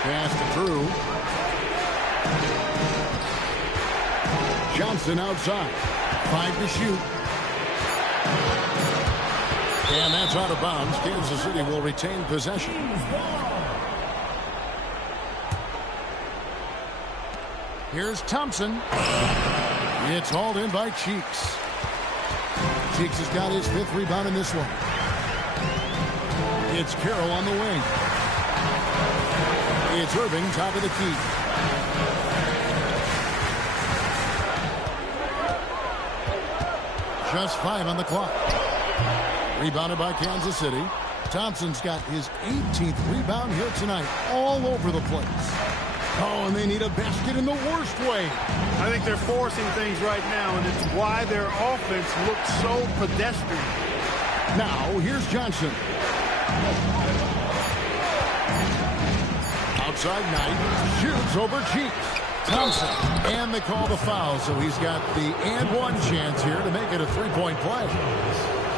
Pass to Drew. Johnson outside. 5 to shoot. And that's out of bounds. Kansas City will retain possession. Here's Thompson. It's hauled in by Cheeks. Cheeks has got his 5th rebound in this one. It's Carroll on the wing. It's Irving, top of the key. Just 5 on the clock. Rebounded by Kansas City. Thompson's got his 18th rebound here tonight. All over the place. Oh, and they need a basket in the worst way. I think they're forcing things right now, and it's why their offense looks so pedestrian. Now, here's Johnson. Outside Knight. Shoots over Cheeks. Thompson. And they call the foul, so he's got the and-one chance here to make it a 3-point play.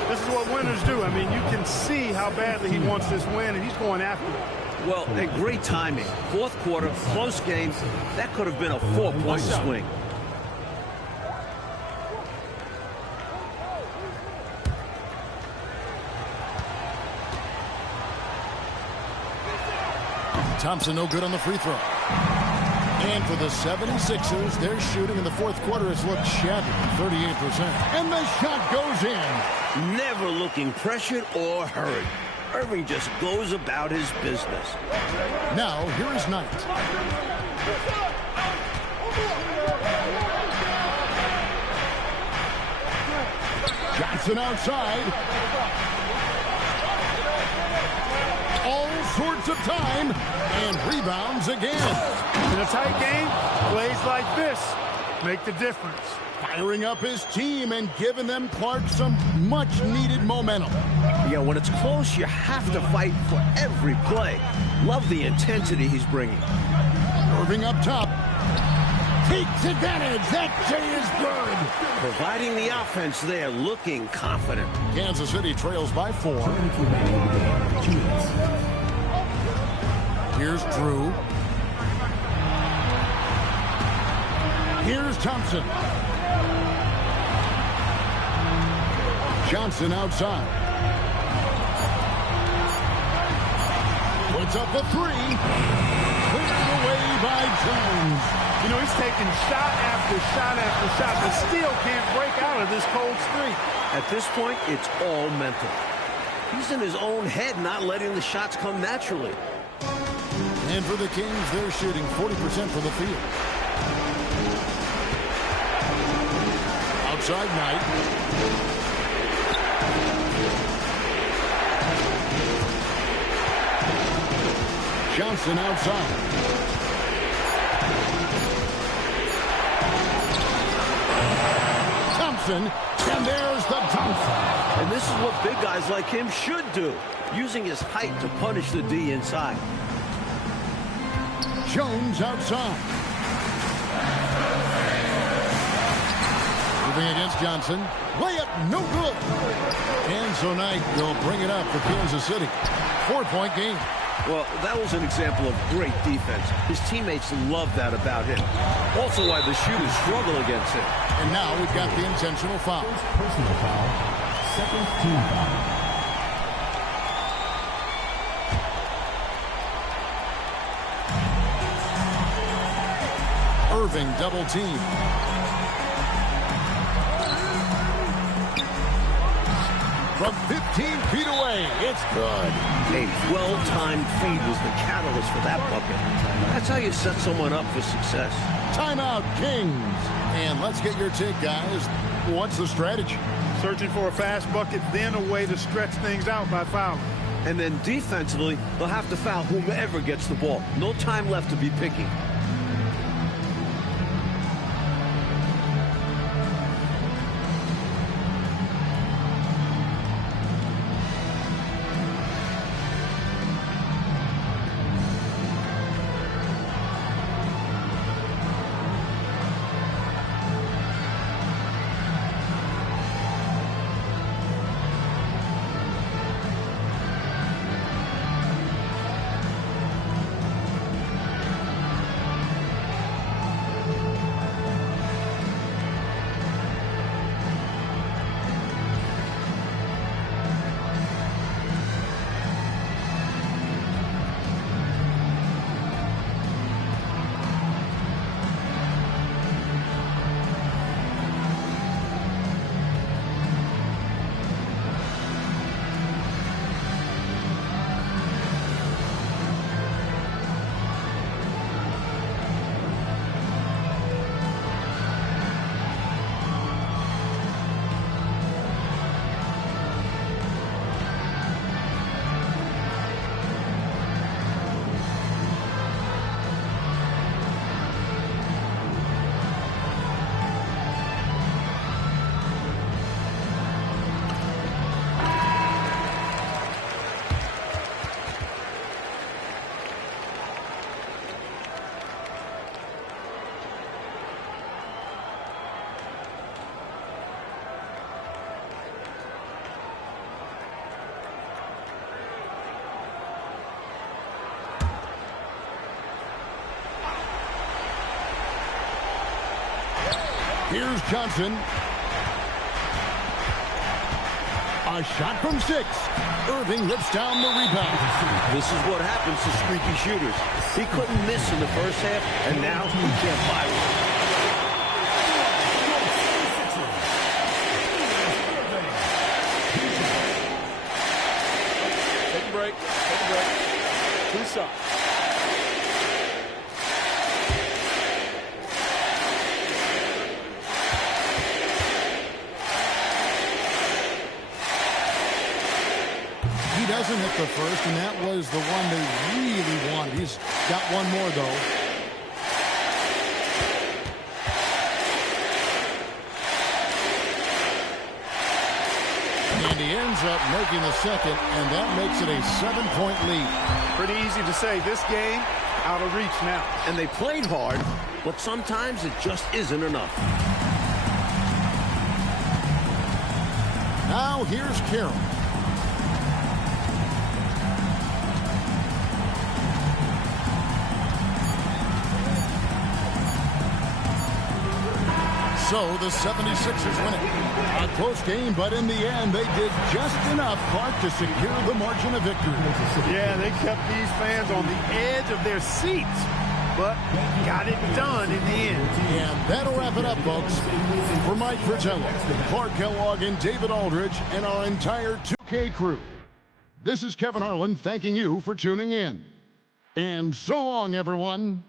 This is what winners do. I mean, you can see how badly he wants this win, and he's going after it. Well, and great timing. Fourth quarter, close game. That could have been a 4-point swing. Thompson no good on the free throw. And for the 76ers, their shooting in the fourth quarter has looked shabby, 38%. And the shot goes in. Never looking pressured or hurried. Irving just goes about his business. Now, here is Knight. Johnson outside. All sorts of time. And rebounds again. In a tight game, plays like this make the difference. Firing up his team and giving them, Clark, some much-needed momentum. Yeah, when it's close, you have to fight for every play. Love the intensity he's bringing. Irving up top. Takes advantage. That J is good. Providing the offense there, looking confident. Kansas City trails by 4. Here's Drew. Here's Thompson. Johnson outside. Puts up a 3. Cleared away by Jones. You know, he's taking shot after shot after shot, but still can't break out of this cold streak. At this point, it's all mental. He's in his own head, not letting the shots come naturally. And for the Kings, they're shooting 40% from the field. Outside Knight. Johnson outside. Thompson, and there's the dunk. And this is what big guys like him should do, using his height to punish the D inside. Jones outside. Moving against Johnson. Layup, no good. And so Knight will bring it up for Kansas City. 4-point game. Well, that was an example of great defense. His teammates love that about him. Also why the shooters struggle against him. And now we've got the intentional foul. Personal foul. Second team foul. Irving double team. From 15 feet away, it's good. A well-timed feed was the catalyst for that bucket. That's how you set someone up for success. Timeout, Kings. And let's get your take, guys. What's the strategy? Searching for a fast bucket, then a way to stretch things out by fouling. And then defensively, they'll have to foul whomever gets the ball. No time left to be picky. Here's Johnson. A shot from 6. Irving rips down the rebound. This is what happens to streaky shooters. He couldn't miss in the first half, and now he can't buy one. Take a break. Take a break. 2 shots. He doesn't hit the first, and that was the one they really wanted. He's got one more, though. And he ends up making the second, and that makes it a 7-point lead. Pretty easy to say this game out of reach now. And they played hard, but sometimes it just isn't enough. Now here's Carroll. So the 76ers win it. A close game, but in the end, they did just enough, Clark, to secure the margin of victory. Yeah, they kept these fans on the edge of their seats, but got it done in the end. And that'll wrap it up, folks. For Mike Fratello, Clark Kellogg, and David Aldridge, and our entire 2K crew, this is Kevin Harlan thanking you for tuning in. And so long, everyone.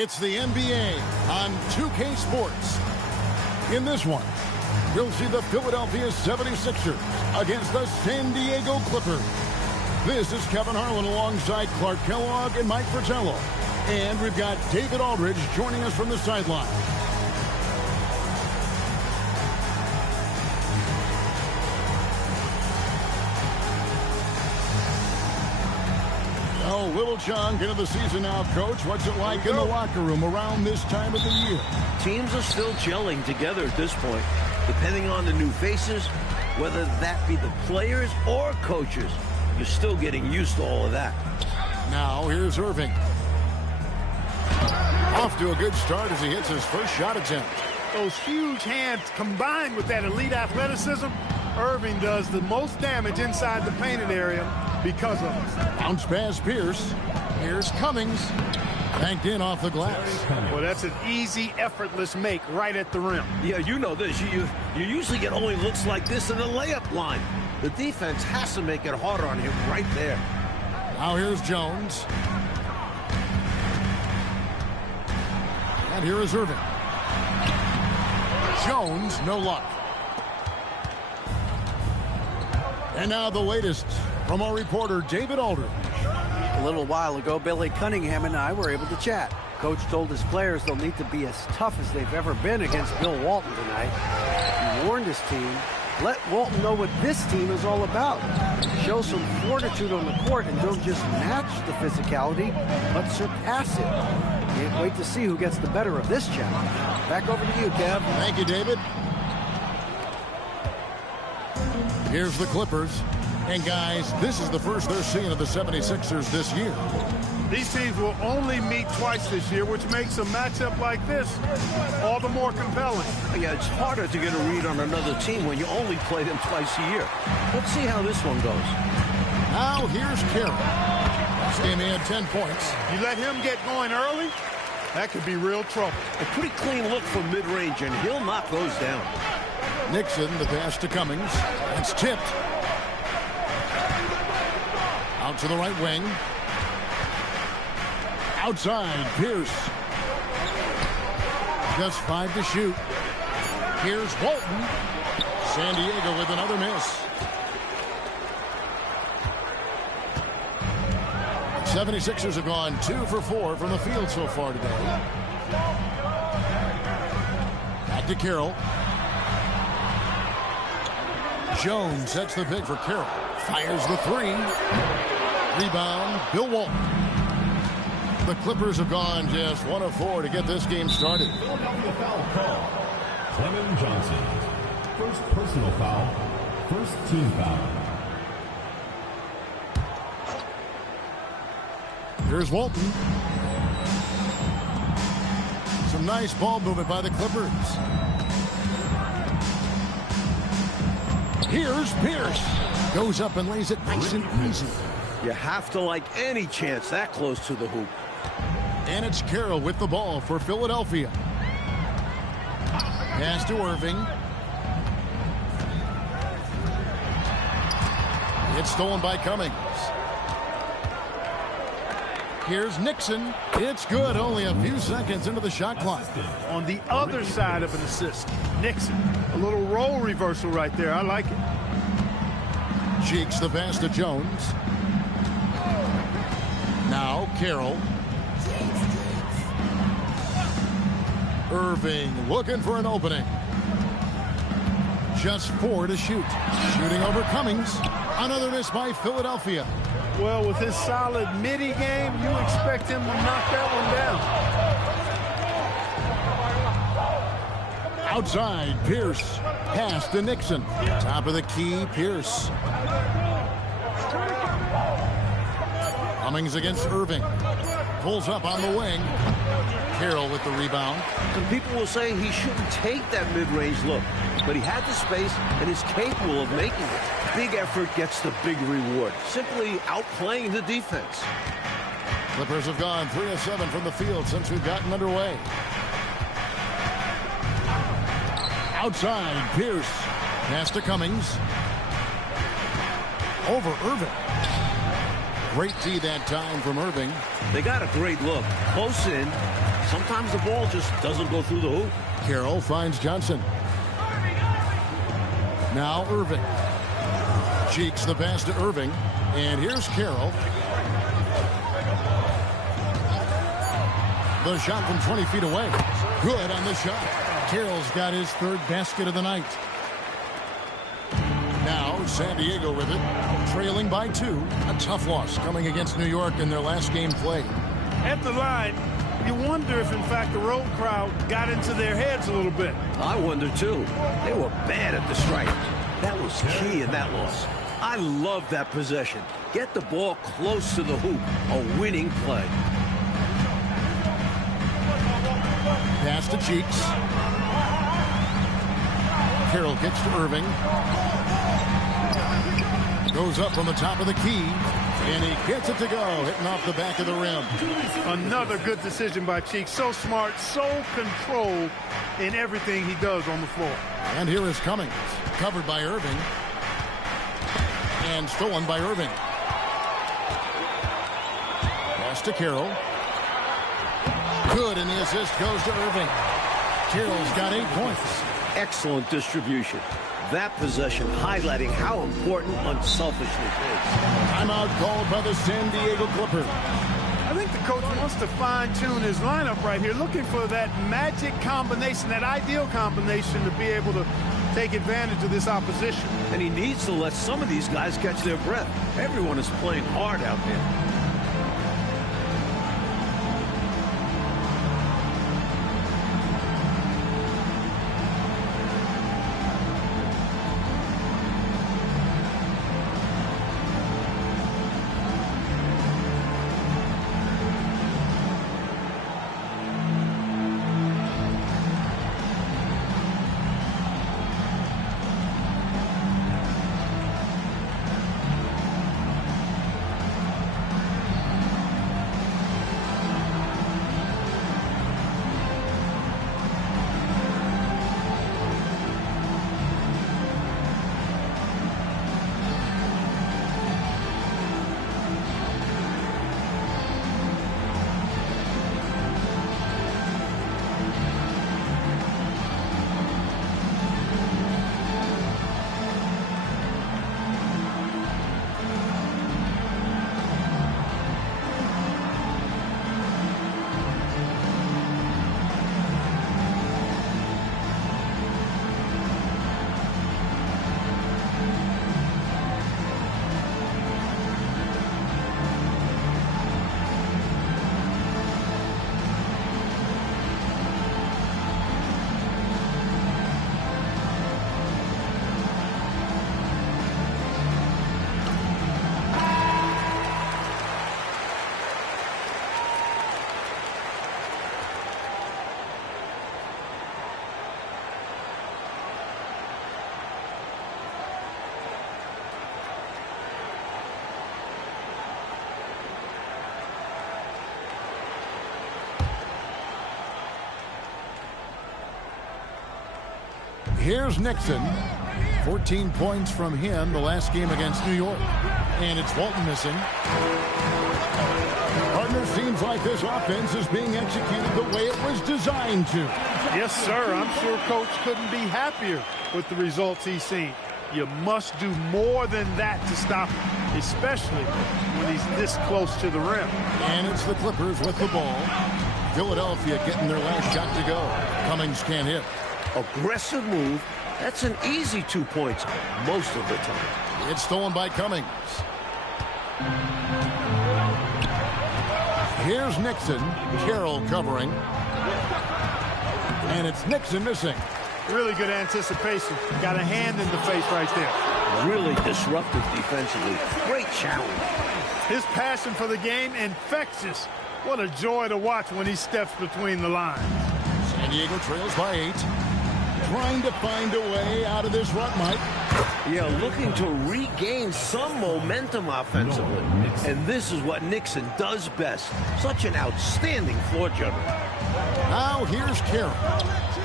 It's the NBA on 2K Sports. In this one, you'll see the Philadelphia 76ers against the San Diego Clippers. This is Kevin Harlan alongside Clark Kellogg and Mike Fratello. And we've got David Aldridge joining us from the sideline. Oh, little chunk into the season now, Coach. What's it like in the locker room around this time of the year? Teams are still gelling together at this point, depending on the new faces, whether that be the players or coaches. You're still getting used to all of that. Now, here's Irving. Off to a good start as he hits his first shot attempt. Those huge hands combined with that elite athleticism, Irving does the most damage inside the painted area because of it. Bounce pass Pierce. Here's Cummings. Banked in off the glass. Well, that's an easy, effortless make right at the rim. Yeah, you know this. You usually get only looks like this in the layup line. The defense has to make it harder on him right there. Now here's Jones. And here is Irving. Jones, no luck. And now the latest from our reporter, David Aldridge. A little while ago, Billy Cunningham and I were able to chat. Coach told his players they'll need to be as tough as they've ever been against Bill Walton tonight. He warned his team, let Walton know what this team is all about. Show some fortitude on the court and don't just match the physicality, but surpass it. Can't wait to see who gets the better of this challenge. Back over to you, Kev. Thank you, David. Here's the Clippers. And guys, this is the first they're seeing of the 76ers this year. These teams will only meet twice this year, which makes a matchup like this all the more compelling. Yeah, it's harder to get a read on another team when you only play them twice a year. Let's see how this one goes. Now here's Carroll. This game he had 10 points. You let him get going early, that could be real trouble. A pretty clean look from mid-range, and he'll knock those down. Nixon, the pass to Cummings. It's tipped. Out to the right wing. Outside, Pierce. Just 5 to shoot. Here's Walton. San Diego with another miss. 76ers have gone 2 for 4 from the field so far today. Back to Carroll. Jones sets the pick for Carroll. Fires the 3. Rebound, Bill Walton. The Clippers have gone just 1 of 4 to get this game started. Philadelphia foul call. Clement Johnson. First personal foul. First team foul. Here's Walton. Some nice ball movement by the Clippers. Here's Pierce. Goes up and lays it nice and easy. You have to like any chance that close to the hoop. And it's Carroll with the ball for Philadelphia. Pass to Irving. It's stolen by Cummings. Here's Nixon. It's good. Only a few seconds into the shot clock. On the other side of an assist, Nixon. A little role reversal right there. I like it. Cheeks the pass to Jones. Now Carroll. Irving looking for an opening. Just 4 to shoot. Shooting over Cummings. Another miss by Philadelphia. Well, with his solid midi game, you expect him to knock that one down. Outside, Pierce. Pass to Nixon. Top of the key, Pierce. Cummings against Irving. Pulls up on the wing. Carroll with the rebound. Some people will say he shouldn't take that mid-range look, but he had the space and is capable of making it. Big effort gets the big reward. Simply outplaying the defense. Clippers have gone 3 of 7 from the field since we've gotten underway. Outside, Pierce. Pass to Cummings. Over Irving. Great D that time from Irving. They got a great look. Close in. Sometimes the ball just doesn't go through the hoop. Carroll finds Johnson. Now Irving. Cheeks the pass to Irving. And here's Carroll. The shot from 20 feet away. Good on the shot. Carroll's got his third basket of the night. Now San Diego with it, trailing by 2. A tough loss coming against New York in their last game played. At the line, you wonder if, in fact, the road crowd got into their heads a little bit. I wonder, too. They were bad at the stripe. That was key in that loss. I love that possession. Get the ball close to the hoop. A winning play. Pass to Cheeks. Carroll gets to Irving. Goes up from the top of the key. And he gets it to go, hitting off the back of the rim. Another good decision by Cheeks. So smart, so controlled in everything he does on the floor. And here is Cummings, covered by Irving. And stolen by Irving. Pass to Carroll. Good, and the assist goes to Irving. Carroll's got 8 points. Excellent distribution. That possession highlighting how important unselfishness is. Timeout called by the San Diego Clippers. I think the coach wants to fine-tune his lineup right here, looking for that magic combination, that ideal combination to be able to take advantage of this opposition. And he needs to let some of these guys catch their breath. Everyone is playing hard out there. Here's Nixon. 14 points from him the last game against New York. And it's Walton missing. Partner, seems like this offense is being executed the way it was designed to. Yes, sir. I'm sure Coach couldn't be happier with the results he's seen. You must do more than that to stop him, especially when he's this close to the rim. And it's the Clippers with the ball. Philadelphia getting their last shot to go. Cummings can't hit. Aggressive move. That's an easy 2 points most of the time. It's stolen by Cummings. Here's Nixon. Carroll covering. And it's Nixon missing. Really good anticipation. Got a hand in the face right there. Really disruptive defensively. Great challenge. His passion for the game, infectious. What a joy to watch when he steps between the lines. San Diego trails by 8. Trying to find a way out of this rut, Mike. Yeah, looking to regain some momentum offensively. And this is what Nixon does best. Such an outstanding floor general. Now here's Carroll.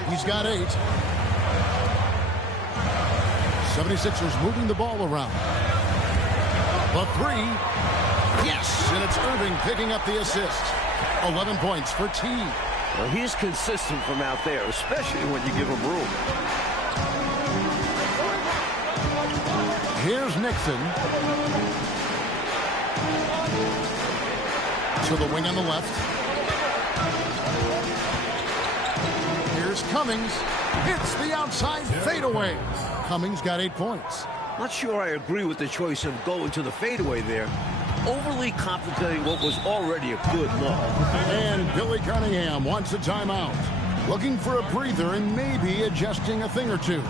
He's got 8. 76ers moving the ball around. The 3. Yes, and it's Irving picking up the assist. 11 points for T. Well, he's consistent from out there, especially when you give him room. Here's Nixon. To the wing on the left. Here's Cummings. Hits the outside fadeaway. Cummings got 8 points. Not sure I agree with the choice of going to the fadeaway there. Overly complicating what was already a good look. And Billy Cunningham wants a timeout. Looking for a breather and maybe adjusting a thing or two.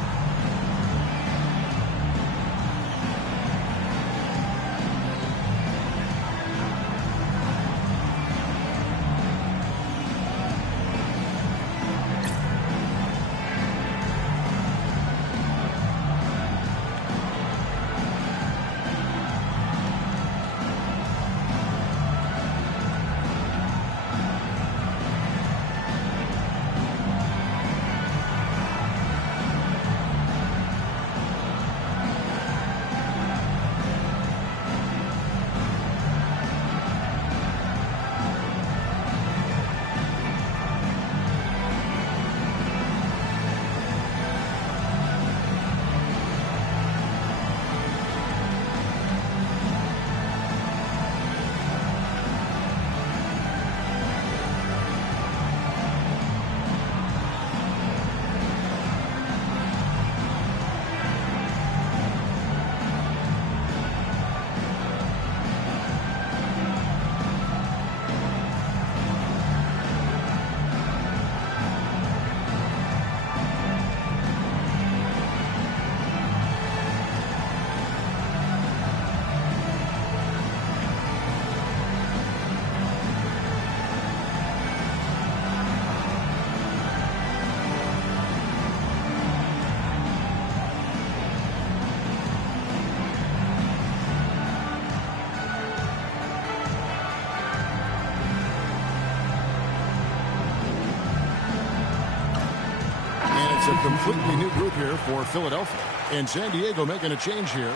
It's a completely new group here for Philadelphia. And San Diego making a change here.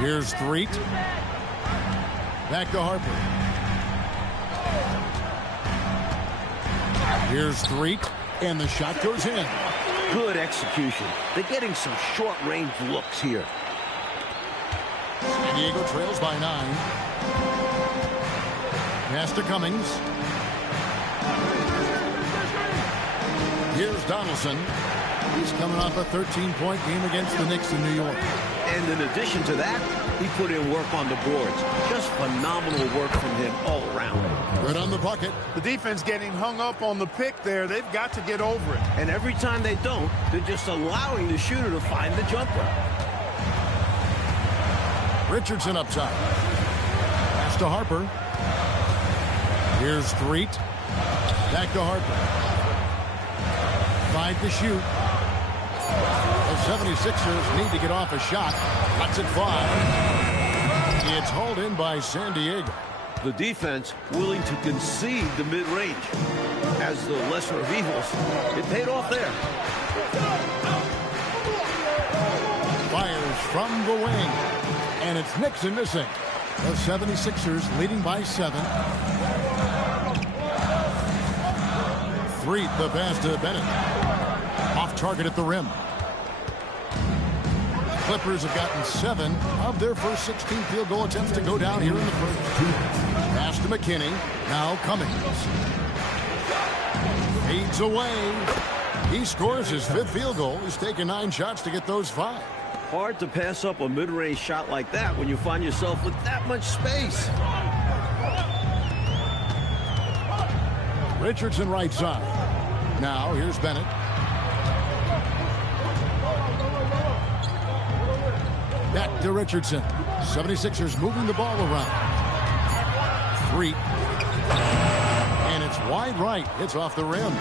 Here's Threet. Back to Harper. Here's Threet, and the shot goes in. Good execution. They're getting some short-range looks here. San Diego trails by 9. Pass to Cummings. Here's Donaldson. He's coming off a 13-point game against the Knicks in New York. And in addition to that, he put in work on the boards. Just phenomenal work from him all around. Right on the bucket. The defense getting hung up on the pick there. They've got to get over it. And every time they don't, they're just allowing the shooter to find the jumper. Richardson up top. Pass to Harper. Here's Threet. Back to Harper. 5 to shoot. The 76ers need to get off a shot. Cuts it 5. It's hauled in by San Diego. The defense willing to concede the mid-range. As the lesser of evils, it paid off there. Fires from the wing. And it's Nixon missing. The 76ers leading by 7. Threet, the pass to Bennett. Off target at the rim. Clippers have gotten 7 of their first 16 field goal attempts to go down here in the first. Pass to McKinney. Now Cummings. Fades away. He scores his 5th field goal. He's taken 9 shots to get those 5. Hard to pass up a mid-range shot like that when you find yourself with that much space. Richardson right side. Now here's Bennett. Back to Richardson. 76ers moving the ball around. Threet. And it's wide right. It's off the rim.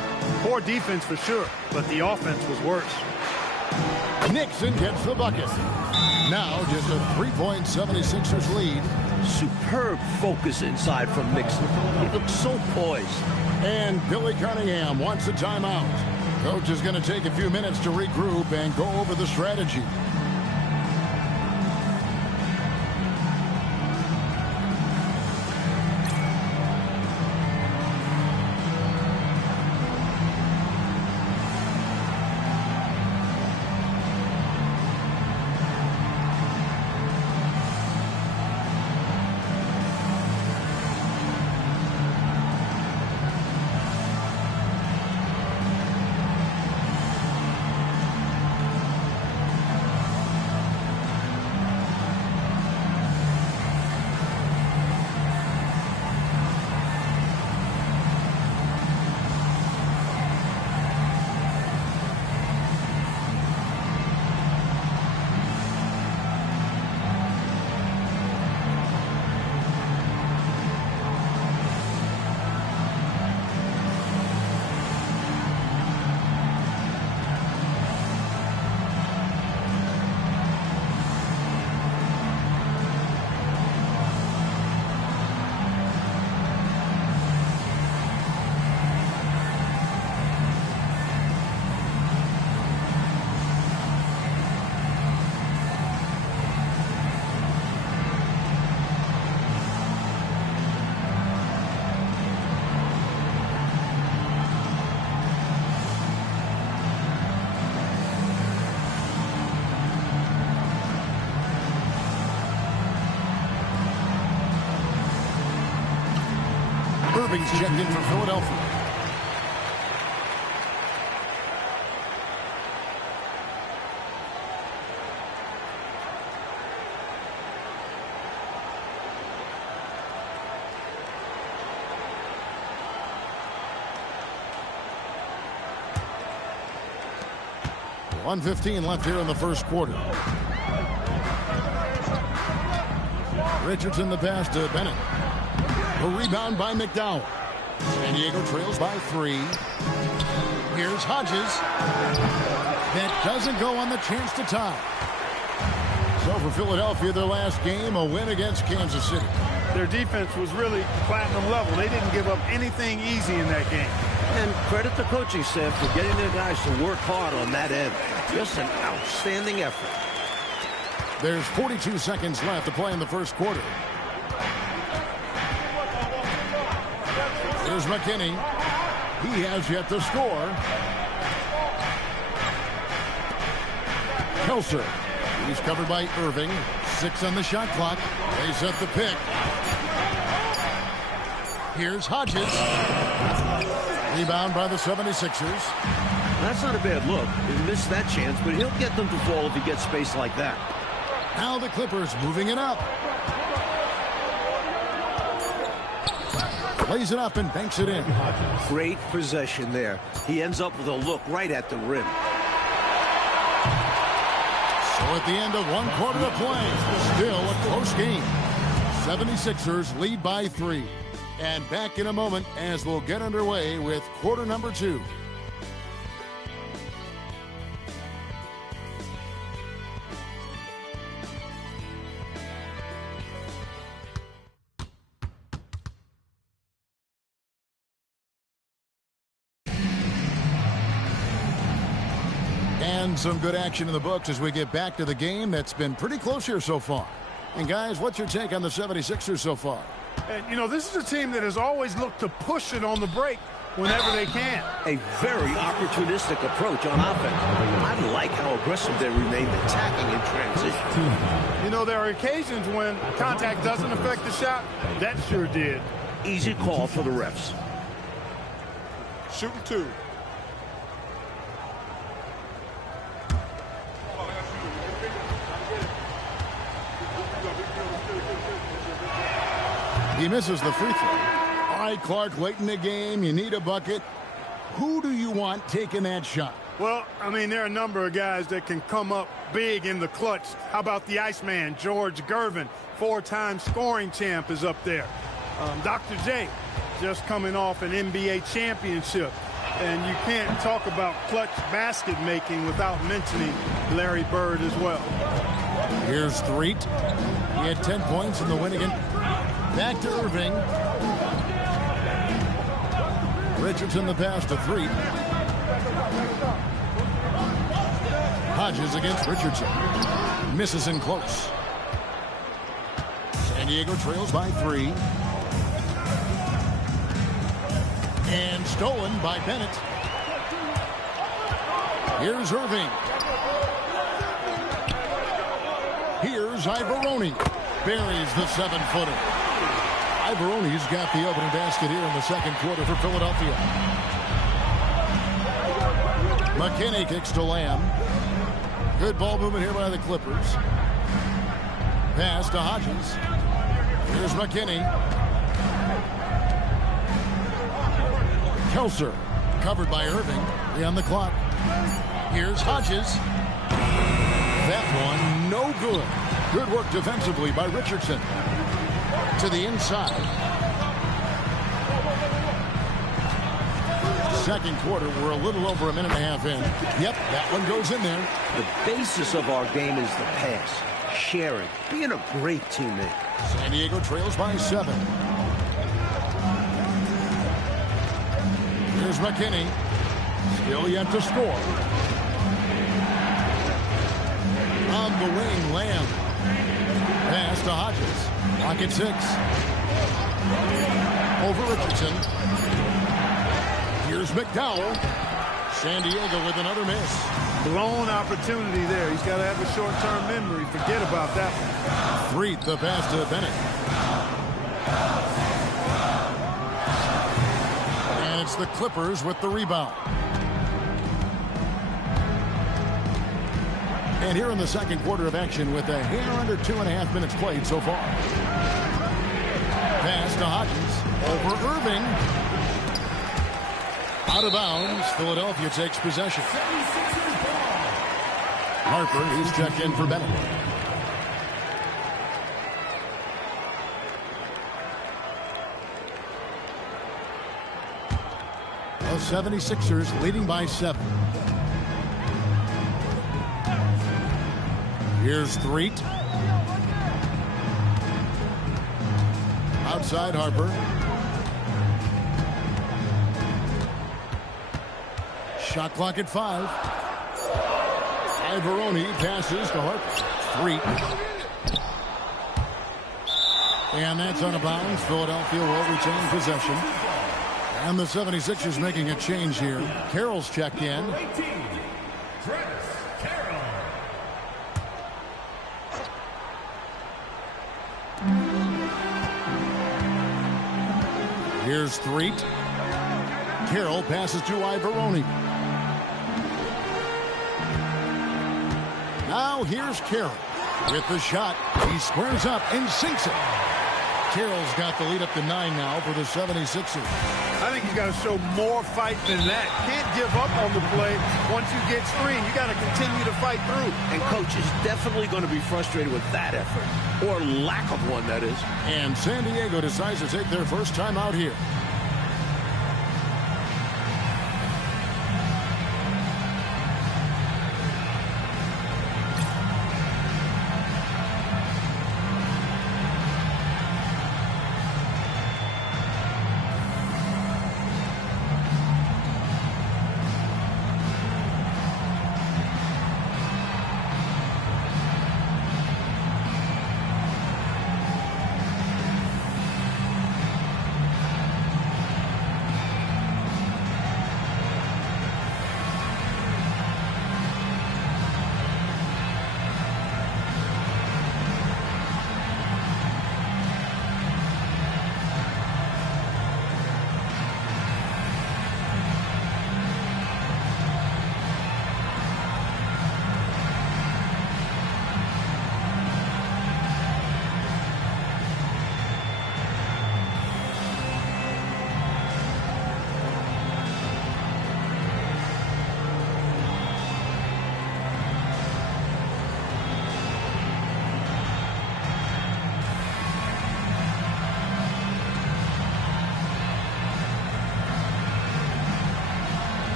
Poor defense for sure, but the offense was worse. Nixon gets the bucket. Now just a 3-point 76ers lead. Superb focus inside from Nixon. He looks so poised. And Billy Cunningham wants a timeout. Coach is going to take a few minutes to regroup and go over the strategy. Irving's checked in for Philadelphia. .115 left here in the first quarter. Richardson the pass to Bennett. A rebound by McDowell. San Diego trails by 3. Here's Hodges. That doesn't go on the chance to tie. So for Philadelphia, their last game, a win against Kansas City. Their defense was really platinum level. They didn't give up anything easy in that game. And credit the coaching staff for getting their guys to work hard on that end. Just an outstanding effort. There's 42 seconds left to play in the first quarter. Here's McKinney. He has yet to score. Kelser. He's covered by Irving. 6 on the shot clock. They set the pick. Here's Hodges. Rebound by the 76ers. That's not a bad look. He missed that chance, but he'll get them to fall if he gets space like that. Now the Clippers moving it up. Plays it up and banks it in. Great possession there. He ends up with a look right at the rim. So at the end of 1 quarter of play, still a close game. 76ers lead by 3. And back in a moment as we'll get underway with quarter number 2. And some good action in the books as we get back to the game that's been pretty close here so far. And guys, what's your take on the 76ers so far? And, you know, this is a team that has always looked to push it on the break whenever they can. A very opportunistic approach on offense. I like how aggressive they remain attacking in transition. You know, there are occasions when contact doesn't affect the shot. That sure did. Easy call for the refs. Shooting 2. He misses the free throw. All right, Clark, late in the game, you need a bucket. Who do you want taking that shot? Well, I mean, there are a number of guys that can come up big in the clutch. How about the Iceman, George Gervin, 4-time scoring champ is up there. Dr. J, just coming off an NBA championship. And you can't talk about clutch basket making without mentioning Larry Bird as well. Here's Threet. He had 10 points in the win again. Back to Irving. Richardson the pass to Threet. Hodges against Richardson. Misses in close. San Diego trails by 3. And stolen by Bennett. Here's Irving. Here's Ivoroni. Buries the 7-footer. Ivoroni's got the opening basket here in the second quarter for Philadelphia. McKinney kicks to Lamb. Good ball movement here by the Clippers. Pass to Hodges. Here's McKinney. Kelser covered by Irving. 3 on the clock. Here's Hodges. That one no good. Good work defensively by Richardson. To the inside. Second quarter, we're a little over a minute and a half in. Yep, that one goes in there. The basis of our game is the pass, sharing, being a great teammate. San Diego trails by 7. Here's McKinney. Still yet to score. On the wing, Lamb. Pass to Hodges. Clock at 6. Over Richardson. Here's McDowell. San Diego with another miss. Blown opportunity there. He's got to have a short-term memory. Forget about that one. Threet the pass to Bennett. And it's the Clippers with the rebound. And here in the second quarter of action with a hair under 2.5 minutes played so far. Pass to Hodges. Over Irving. Out of bounds. Philadelphia takes possession. Harper, he's checked in for Bennett. The 76ers leading by 7. Here's Threet. Outside Harper. Shot clock at 5. Ivoroni passes to Harper. Threet. And that's out of bounds. Philadelphia will retain possession. And the 76ers making a change here. Carroll's checked in. Here's Threet. Carroll passes to Ivoroni. Now here's Carroll with the shot. He squares up and sinks it. Carroll's got the lead up to 9 now for the 76ers. I think he's got to show more fight than that. Can't give up on the play. Once you get screened, you got to continue to fight through. And coach is definitely going to be frustrated with that effort, or lack of one, that is. And San Diego decides to take their first time out here.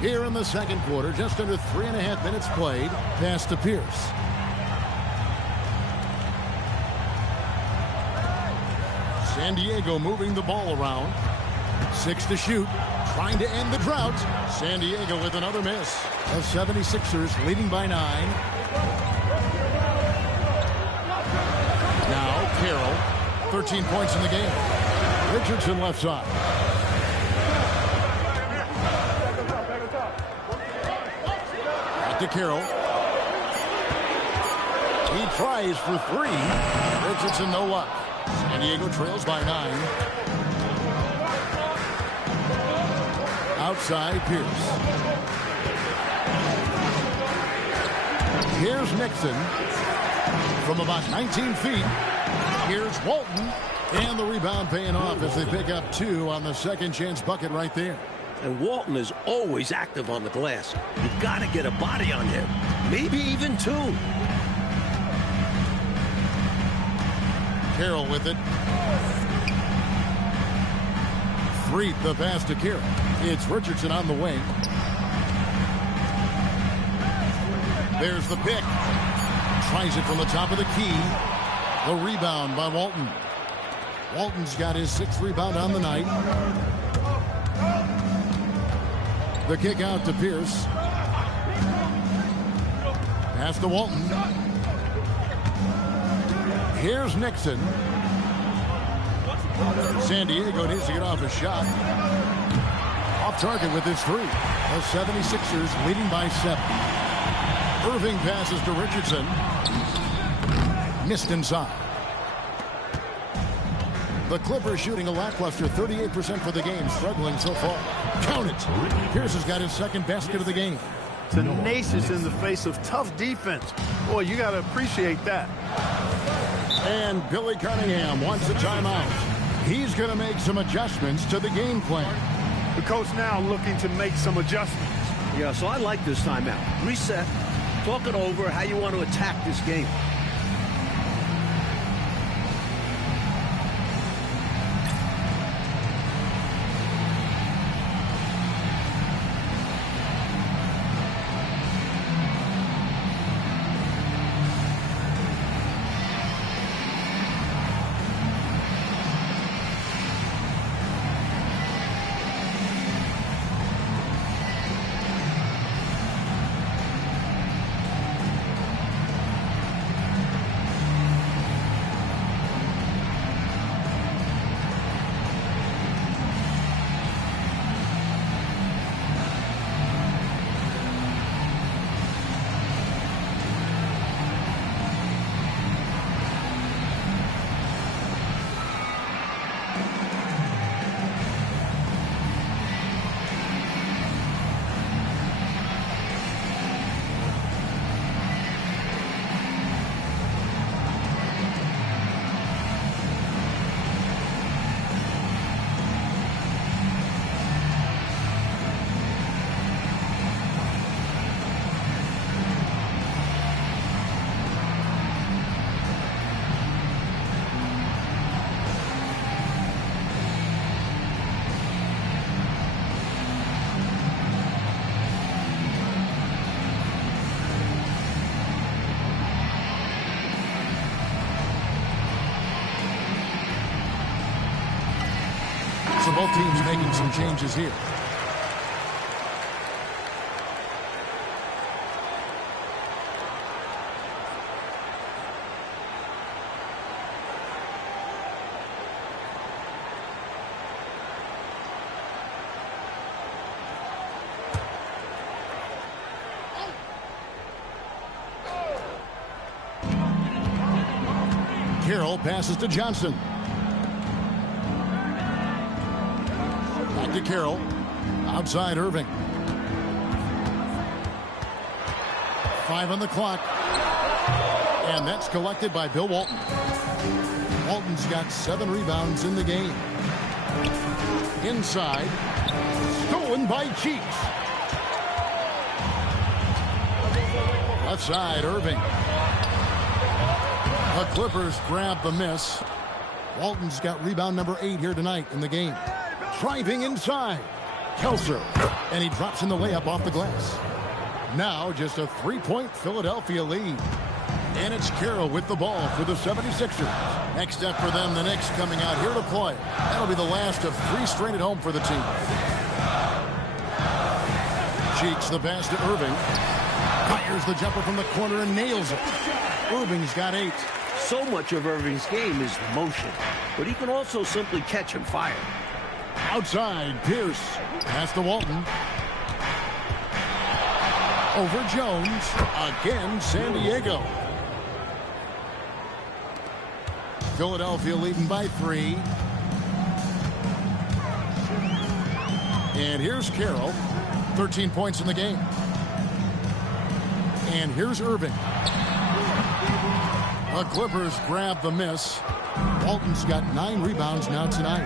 Here in the second quarter, just under 3.5 minutes played. Pass to Pierce. San Diego moving the ball around. 6 to shoot. Trying to end the drought. San Diego with another miss. The 76ers leading by 9. Now Carroll. 13 points in the game. Richardson left side. Back to Carroll. He tries for 3. Richardson no luck. San Diego trails by 9. Outside Pierce. Here's Nixon from about 19 feet. Here's Walton. And the rebound paying off as they pick up 2 on the second chance bucket right there. And Walton is always active on the glass. You've got to get a body on him. Maybe even 2. Carroll with it. 3, the pass to Carroll. It's Richardson on the wing. There's the pick. Tries it from the top of the key. The rebound by Walton. Walton's got his 6th rebound on the night. The kick out to Pierce. Pass to Walton. Here's Nixon. San Diego needs to get off a shot. Off target with his 3. The 76ers leading by 7. Irving passes to Richardson. Missed inside. The Clippers shooting a lackluster 38% for the game, struggling so far. Count it. Pierce has got his 2nd basket of the game. Tenacious in the face of tough defense. Boy, you got to appreciate that. And Billy Cunningham wants a timeout. He's going to make some adjustments to the game plan. The coach now looking to make some adjustments. Yeah, so I like this timeout. Reset. Talk it over how you want to attack this game. So both teams making some changes here. Carroll passes to Johnson. Back to Carroll. Outside Irving. 5 on the clock. And that's collected by Bill Walton. Walton's got 7 rebounds in the game. Inside. Stolen by Cheeks. Left side, Irving. The Clippers grab the miss. Walton's got rebound number 8 here tonight in the game. Driving inside. Kelser. And he drops in the layup off the glass. Now just a 3-point Philadelphia lead. And it's Carroll with the ball for the 76ers. Next up for them, the Knicks coming out here to play. That'll be the last of 3 straight at home for the team. Cheeks the pass to Irving. Fires the jumper from the corner and nails it. Irving's got 8. So much of Irving's game is motion, but he can also simply catch and fire. Outside, Pierce. Pass to Walton. Over Jones. Again, San Diego. Philadelphia leading by 3. And here's Carroll. 13 points in the game. And here's Irving. The Clippers grab the miss. Walton's got 9 rebounds now tonight.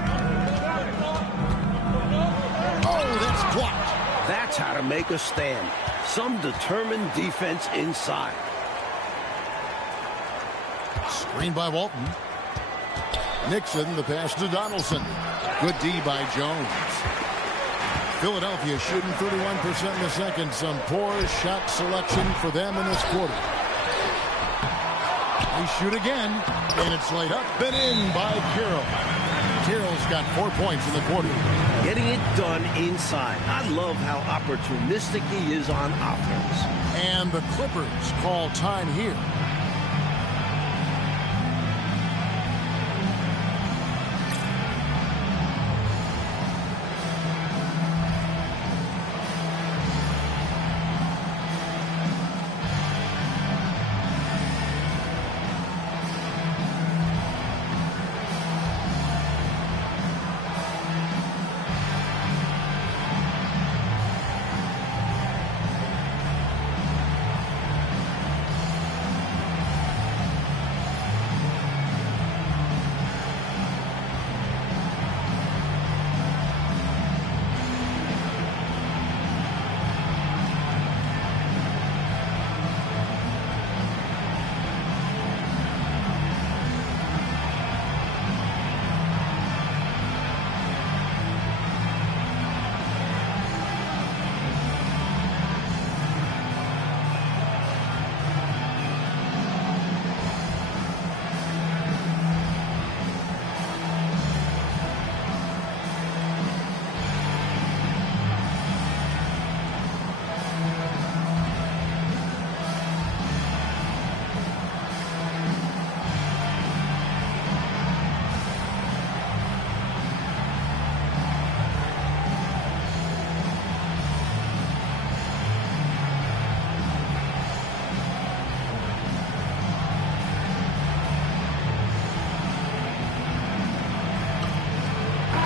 Oh, that's blocked. That's how to make a stand. Some determined defense inside. Screen by Walton. Nixon, the pass to Donaldson. Good D by Jones. Philadelphia shooting 31% in the second. Some poor shot selection for them in this quarter. They shoot again, and it's laid up and in by Carroll. Carroll's got 4 points in the quarter. Getting it done inside. I love how opportunistic he is on offense. And the Clippers call time here.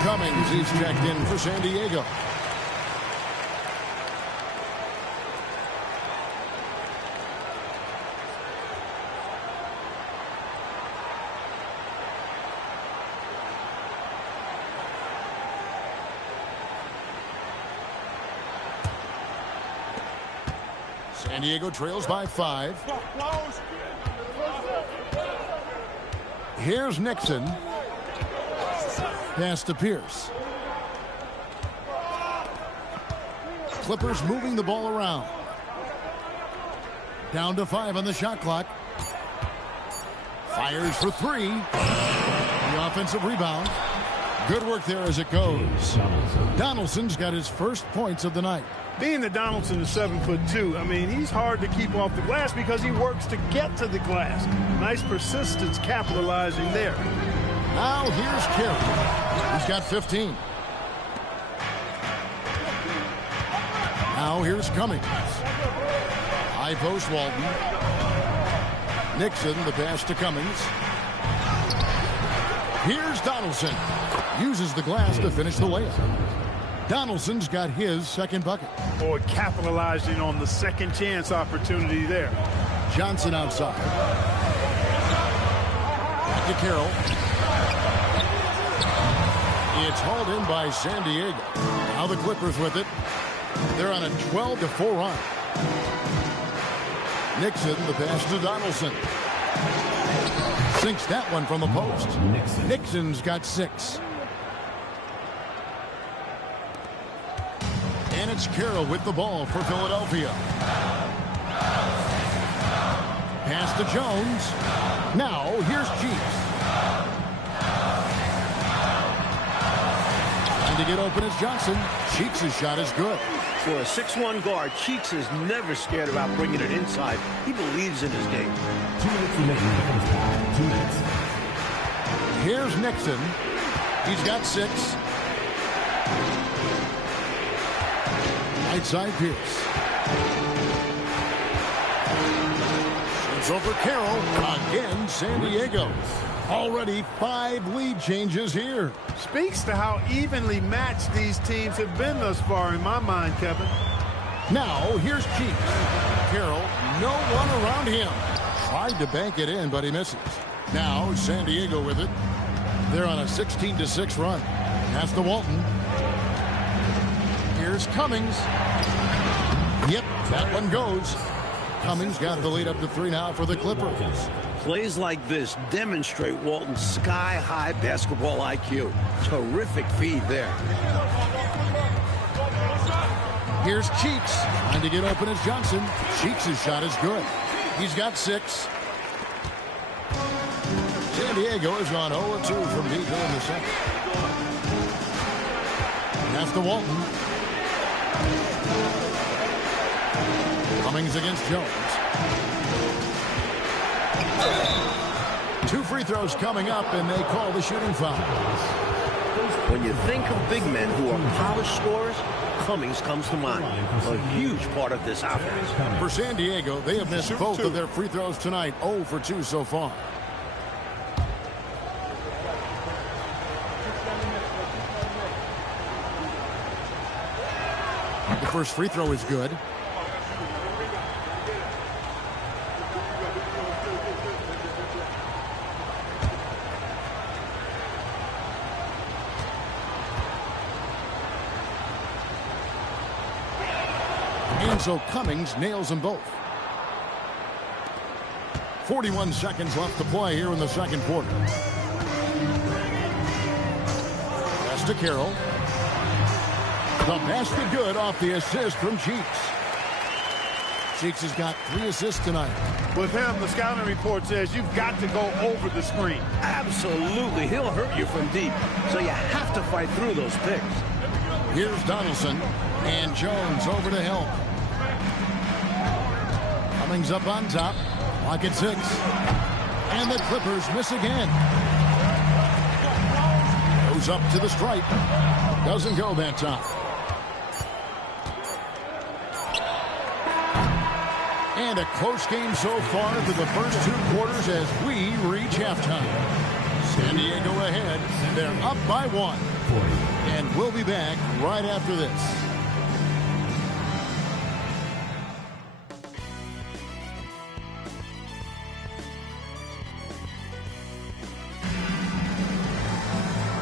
Cummings, he's checked in for San Diego. San Diego trails by 5. Here's Nixon. Pass to Pierce. Clippers moving the ball around. Down to 5 on the shot clock. Fires for 3. The offensive rebound. Good work there as it goes. Donaldson's got his first points of the night. Being that Donaldson is 7'2", I mean, he's hard to keep off the glass because he works to get to the glass. Nice persistence capitalizing there. Now here's Carroll. He's got 15. Now here's Cummings. High post Walton. Nixon, the pass to Cummings. Here's Donaldson. Uses the glass to finish the layup. Donaldson's got his second bucket. Boy, capitalizing on the second chance opportunity there. Johnson outside. Back to Carroll. It's hauled in by San Diego. Now the Clippers with it. They're on a 12-4 run. Nixon, the pass to Donaldson. Sinks that one from the post. Nixon's got 6. It's Carroll with the ball for Philadelphia. Pass to Jones. Now here's Cheeks. Trying to get open is Johnson. Cheeks' shot is good. For a 6'1 guard, Cheeks is never scared about bringing it inside. He believes in his game. 2 minutes remaining. 2 minutes. Here's Nixon. He's got 6. Right side Pierce. It's over Carroll. Again, San Diego. Already 5 lead changes here. Speaks to how evenly matched these teams have been thus far in my mind, Kevin. Now, here's Cheeks. Carroll, no one around him. Tried to bank it in, but he misses. Now, San Diego with it. They're on a 16-6 run. Pass to Walton. Here's Cummings. Yep, that one goes. Cummings got the lead up to 3 now for the Clippers. Plays like this demonstrate Walton's sky-high basketball IQ. Terrific feed there. Here's Cheeks. Trying to get open as Johnson. Cheeks' shot is good. He's got 6. San Diego has gone 0-2 from deep here in the second. Pass to Walton. Cummings against Jones. 2 free throws coming up, and they call the shooting foul. When you think of big men who are polished scorers, Cummings comes to mind. A huge part of this offense. For San Diego, they have missed both of their free throws tonight. 0 for 2 so far. The first free throw is good. And so Cummings nails them both. 41 seconds left to play here in the second quarter. Pass to Carroll. The basket good off the assist from Cheeks. Cheeks has got 3 assists tonight. With him, the scouting report says you've got to go over the screen. Absolutely. He'll hurt you from deep. So you have to fight through those picks. Here's Donaldson. And Jones over to help. Cummings up on top. Clock at 6. And the Clippers miss again. Goes up to the stripe. Doesn't go that time. And a close game so far through the first 2 quarters as we reach halftime. San Diego ahead. They're up by 1. And we'll be back right after this.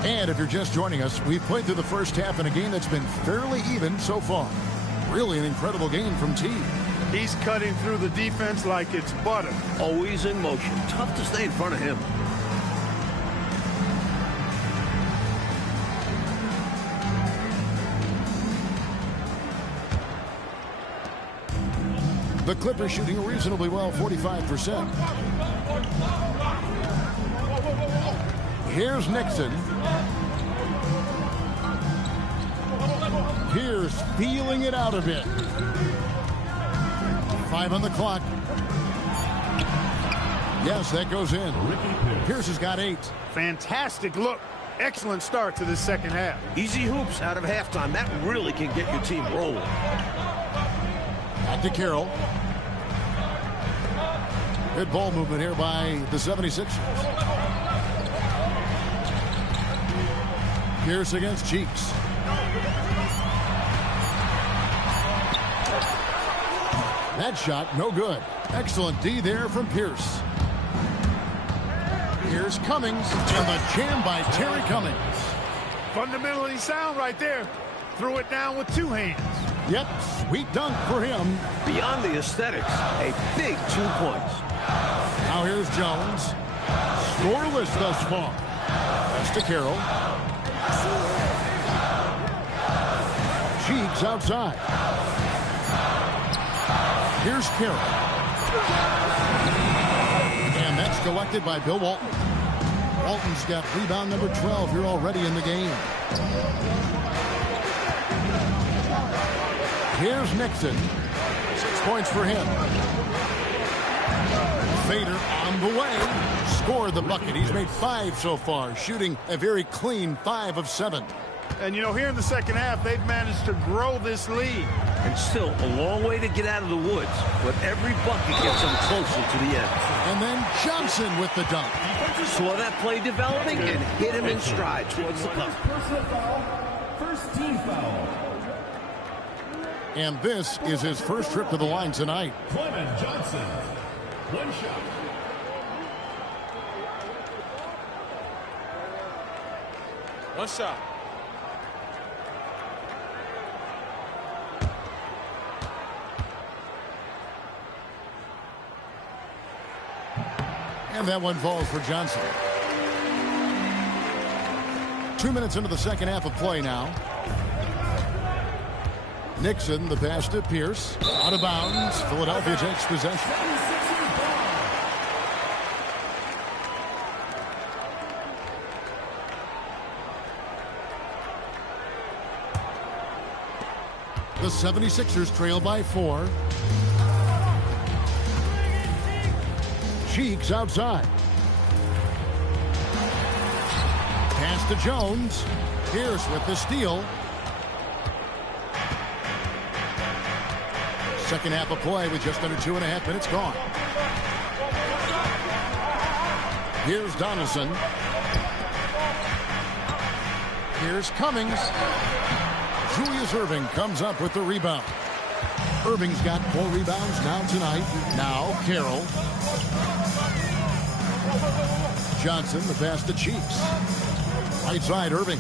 And if you're just joining us, we've played through the first half in a game that's been fairly even so far. Really an incredible game from T. He's cutting through the defense like it's butter. Always in motion. Tough to stay in front of him. The Clippers shooting reasonably well, 45%. Here's Nixon. Pierce feeling it out a bit. 5 on the clock. Yes, that goes in. Pierce has got 8. Fantastic look. Excellent start to this second half. Easy hoops out of halftime. That really can get your team rolling. Back to Carroll. Good ball movement here by the 76ers. Pierce against Cheeks. That shot, no good. Excellent D there from Pierce. Here's Cummings, and the jam by Terry Cummings. Fundamentally sound right there. Threw it down with 2 hands. Yep, sweet dunk for him. Beyond the aesthetics, a big 2 points. Now here's Jones. Scoreless thus far. Pass to Carroll. Cheeks outside. Here's Carroll. And that's collected by Bill Walton. Walton's got rebound number 12 here already in the game. Here's Nixon. 6 points for him. Fader on the way. Scored the bucket. He's made 5 so far, shooting a very clean 5 of 7. And, you know, here in the second half, they've managed to grow this lead. And still a long way to get out of the woods, but every bucket gets them closer to the end. And then Johnson with the dunk. Saw that play developing and hit him in stride towards the cup. Personal foul. First team foul. And this is his first trip to the line tonight. Clement Johnson. 1 shot. One shot. And that one falls for Johnson. 2 minutes into the second half of play now. Nixon, the pass to Pierce. Out of bounds. Philadelphia takes possession. The 76ers trail by 4. Cheeks outside. Pass to Jones. Pierce with the steal. Second half of play with just under 2.5 minutes gone. Here's Donaldson. Here's Cummings. Julius Erving comes up with the rebound. Irving's got 4 rebounds now tonight. Now Carroll. Johnson, the pass to Cheeks. Right side, Irving.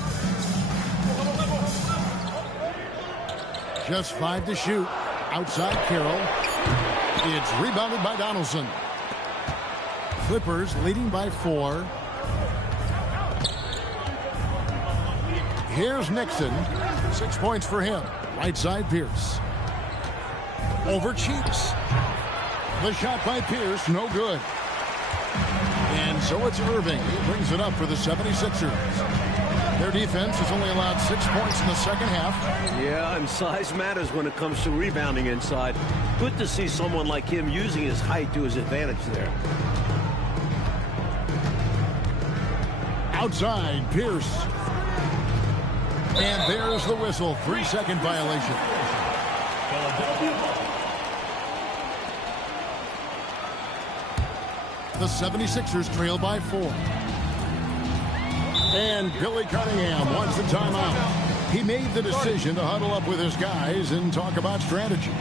Just 5 to shoot. Outside Carroll. It's rebounded by Donaldson. Clippers leading by 4. Here's Nixon. 6 points for him. Right side, Pierce. Over Cheeks. The shot by Pierce, no good. And so it's Irving who brings it up for the 76ers. Their defense has only allowed 6 points in the second half. Yeah, and size matters when it comes to rebounding inside. Good to see someone like him using his height to his advantage there. Outside, Pierce. And there's the whistle. 3-second violation. The 76ers trail by 4. And Billy Cunningham wants the timeout. He made the decision to huddle up with his guys and talk about strategy.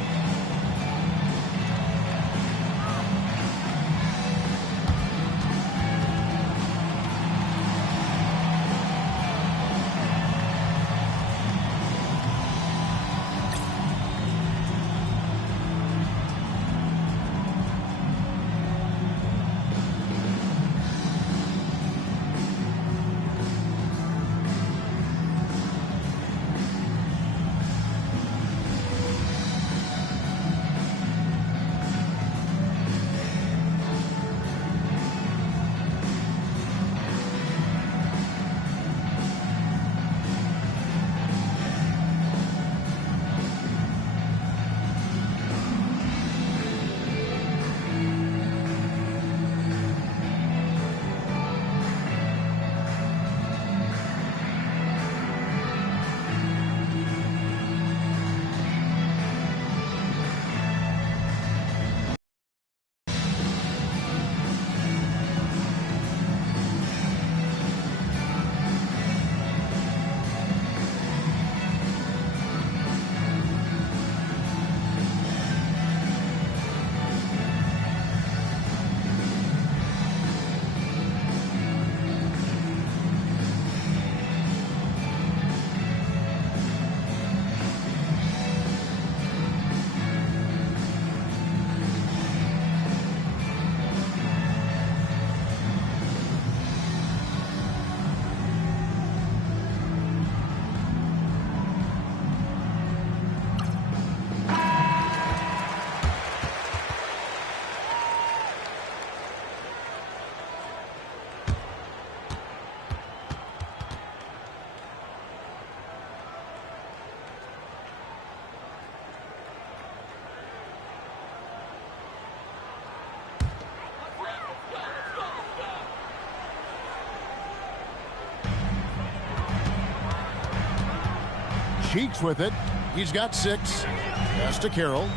Cheeks with it. He's got 6. Pass to Carroll.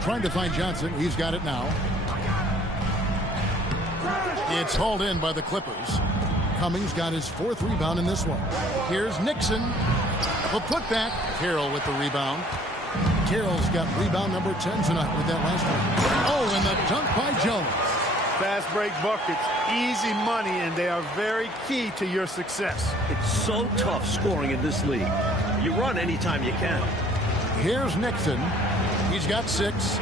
Trying to find Johnson. He's got it now. It's hauled in by the Clippers. Cummings got his 4th rebound in this one. Here's Nixon. The putback. Carroll with the rebound. Carroll's got rebound number 10 tonight with that last one. Oh, and the dunk by Jones. Fast break buckets, easy money, and they are very key to your success. It's so tough scoring in this league. You run anytime you can. Here's Nixon. He's got 6.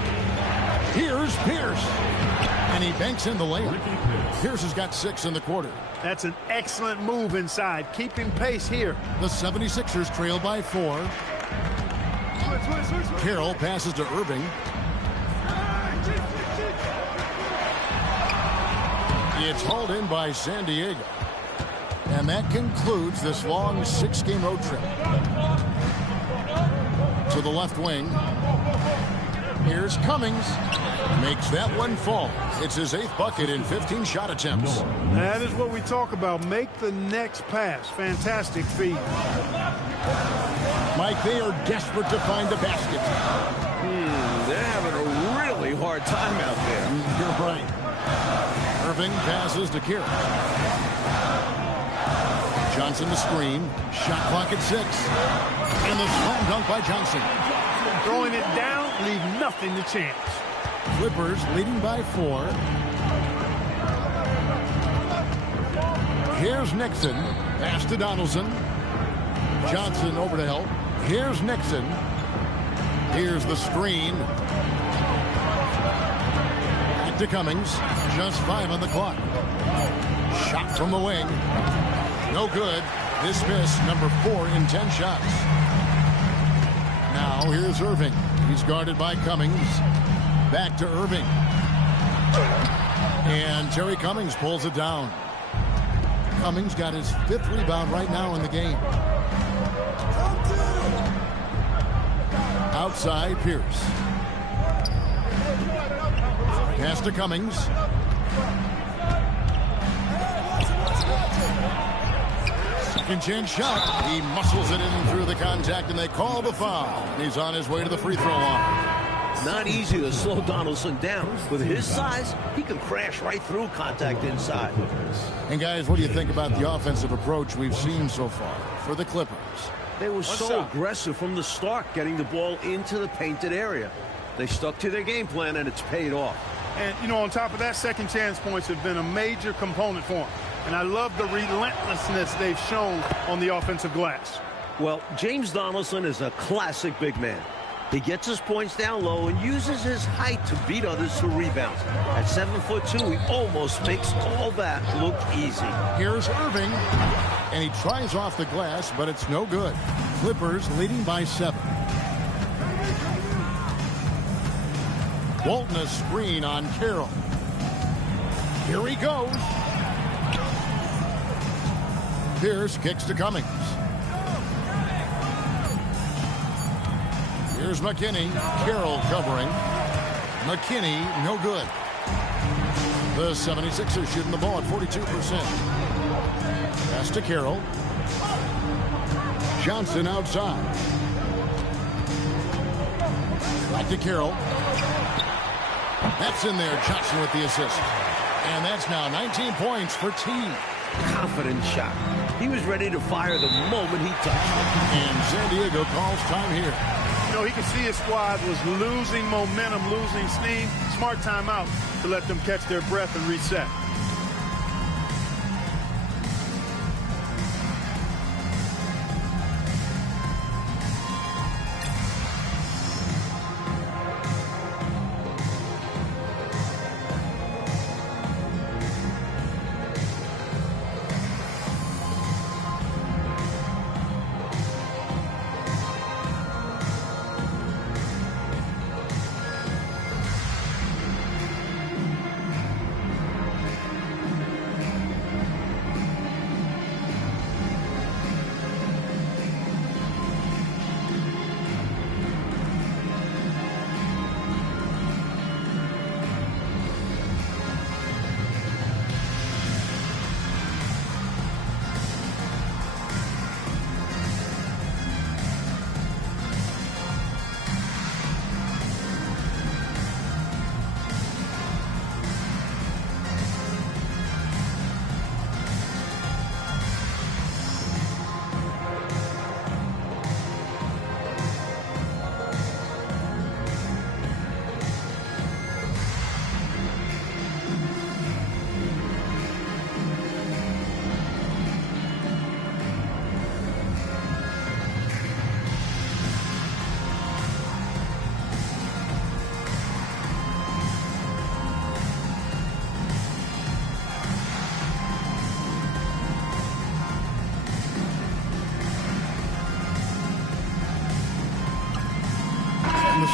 Here's Pierce. And he banks in the layup. Pierce has got 6 in the quarter. That's an excellent move inside, keeping pace here. The 76ers trail by 4. Carroll passes to Irving. It's hauled in by San Diego. And that concludes this long 6-game road trip. To the left wing. Here's Cummings. Makes that one fall. It's his 8th bucket in 15 shot attempts. That is what we talk about. Make the next pass. Fantastic feed. Mike, they are desperate to find the basket. They're having a really hard time out there. You're right. Irving passes to Carroll. Johnson to screen. Shot clock at 6. And the slam dunk by Johnson. Throwing it down, leave nothing to chance. Clippers leading by 4. Here's Nixon. Pass to Donaldson. Johnson over to help. Here's Nixon. Here's the screen. Back to Cummings. Just 5 on the clock. Shot from the wing. No good. Dismiss, number 4 in 10 shots. Now here's Irving. He's guarded by Cummings. Back to Irving. And Terry Cummings pulls it down. Cummings got his 5th rebound right now in the game. Outside, Pierce. Pass to Cummings. Second chance shot. He muscles it in through the contact, and they call the foul. He's on his way to the free throw line. Not easy to slow Donaldson down. With his size, he can crash right through contact inside. And guys, what do you think about the offensive approach we've seen so far for the Clippers? They were so aggressive from the start, getting the ball into the painted area. They stuck to their game plan, and it's paid off. And, you know, on top of that, second chance points have been a major component for them. And I love the relentlessness they've shown on the offensive glass. Well, James Donaldson is a classic big man. He gets his points down low and uses his height to beat others to rebounds. At 7'2", he almost makes all that look easy. Here's Irving, and he tries off the glass, but it's no good. Clippers leading by 7. Walton a screen on Carroll. Here he goes. Pierce kicks to Cummings. Here's McKinney. Carroll covering. McKinney, no good. The 76ers shooting the ball at 42%. Pass to Carroll. Johnson outside. Back to Carroll. That's in there. Johnson with the assist. And that's now 19 points for T. Confident shot. He was ready to fire the moment he touched. And San Diego calls time here. You know, he could see his squad was losing momentum, losing steam. Smart timeout to let them catch their breath and reset.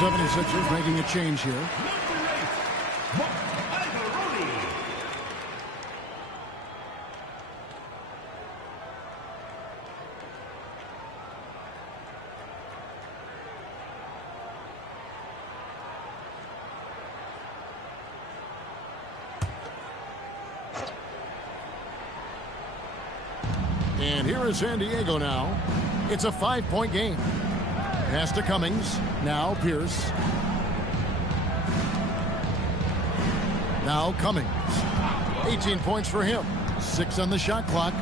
76ers making a change here. And here is San Diego now. It's a 5-point game. Pass to Cummings. Now Pierce. Now Cummings. 18 points for him. 6 on the shot clock.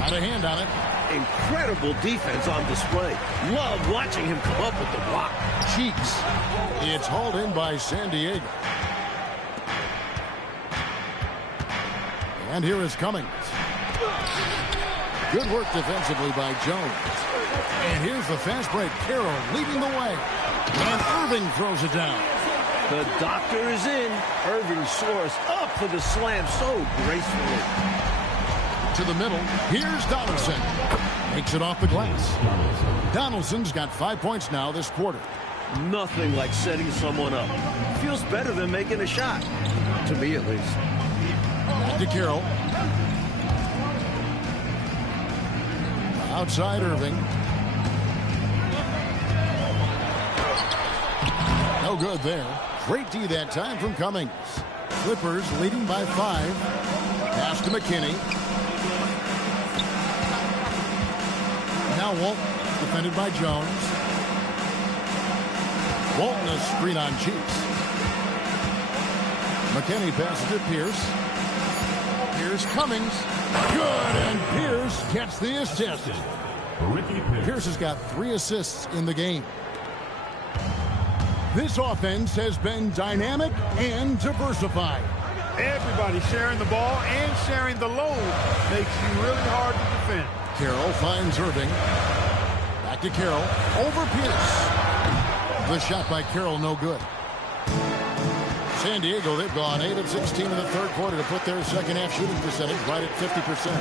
Got a hand on it. Incredible defense on display. Love watching him come up with the block. Cheeks. It's hauled in by San Diego. And here is Cummings. Good work defensively by Jones. And here's the fast break. Carroll leading the way. And Irving throws it down. The doctor is in. Irving soars up for the slam so gracefully. To the middle. Here's Donaldson. Makes it off the glass. Donaldson's got 5 points now this quarter. Nothing like setting someone up. Feels better than making a shot. To me, at least. Back to Carroll. Outside Irving. No good there. Great D that time from Cummings. Clippers leading by 5. Pass to McKinney. Now Walton, defended by Jones. Walton a screen on Cheeks. McKinney passes to Pierce. Here's Cummings. Good, and Pierce gets the assist. Pierce has got 3 assists in the game. This offense has been dynamic and diversified. Everybody sharing the ball and sharing the load makes you really hard to defend. Carroll finds Irving. Back to Carroll. Over Pierce. The shot by Carroll no good. San Diego, they've gone 8 of 16 in the third quarter to put their second half shooting percentage right at 50%.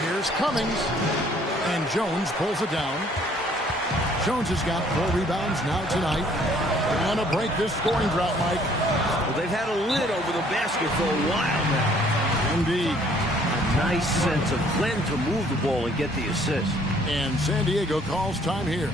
Here's Cummings. And Jones pulls it down. Jones has got 4 rebounds now tonight. They want to break this scoring drought, Mike. Well, they've had a lid over the basket for a while now. Indeed. A nice sense of when to move the ball and get the assist. And San Diego calls time here.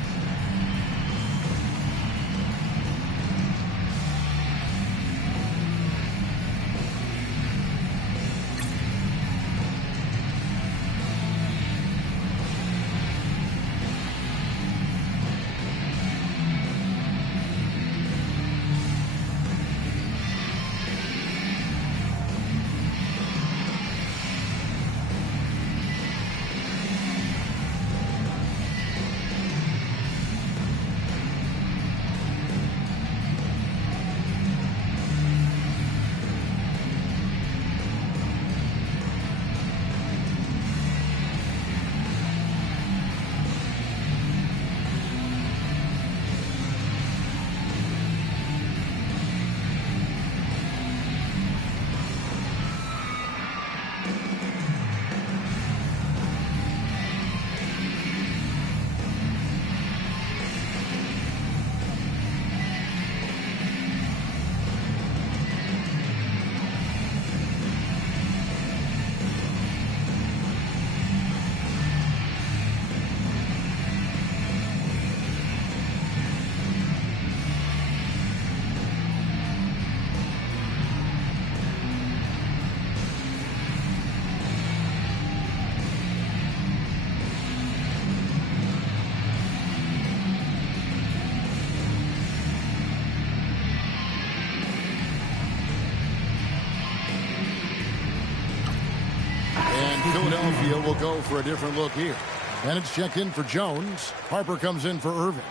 Philadelphia will go for a different look here. And it's checked in for Jones. Harper comes in for Irving.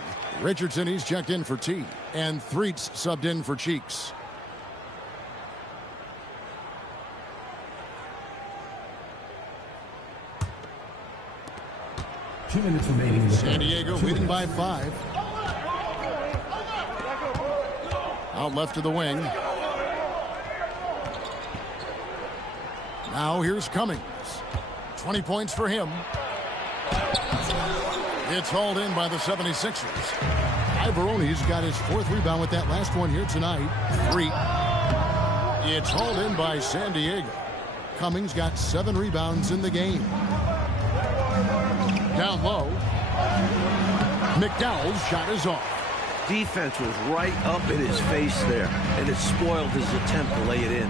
Richardson, he's checked in for T. And Threets subbed in for Cheeks. Two minutes remaining. San Diego leading by 5. Out left of the wing. Now here's Cummings. 20 points for him. It's hauled in by the 76ers. Ivoroni's got his 4th rebound with that last one here tonight. 3. It's hauled in by San Diego. Cummings got 7 rebounds in the game. Down low. McDowell's shot is off. Defense was right up in his face there, and it spoiled his attempt to lay it in.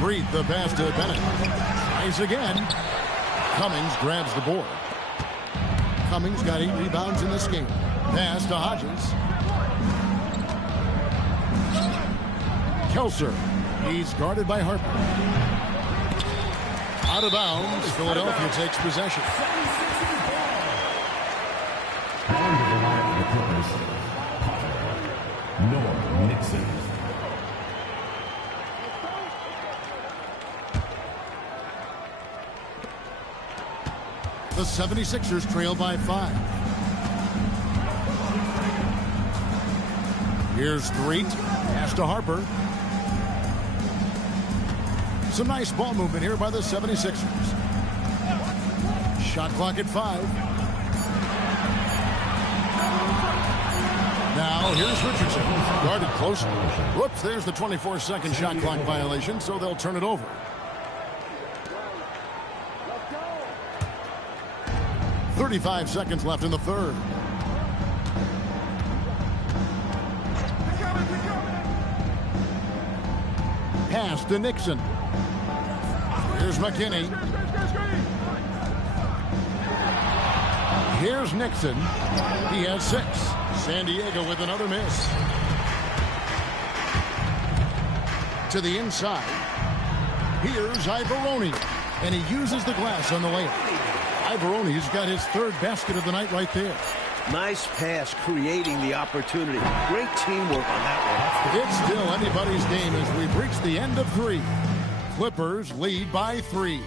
3, the pass to Bennett. Tries again. Cummings grabs the board. Cummings got 8 rebounds in this game. Pass to Hodges. Kelser. He's guarded by Harper. Out of bounds. Philadelphia takes possession. Under the line of the Clippers, Noah Nixon. The 76ers trail by 5. Here's Threet. Pass to Harper. Some nice ball movement here by the 76ers. Shot clock at 5. Now here's Richardson. Guarded closely. Whoops, there's the 24-second shot clock violation, so they'll turn it over. .35 seconds left in the third. Pass to Nixon. Here's McKinney. Here's Nixon. He has 6. San Diego with another miss. To the inside. Here's Ivoroni. And he uses the glass on the layup. Ivoroni's got his 3rd basket of the night right there. Nice pass, creating the opportunity. Great teamwork on that one. It's still anybody's game as we've reached the end of 3. Clippers lead by 3.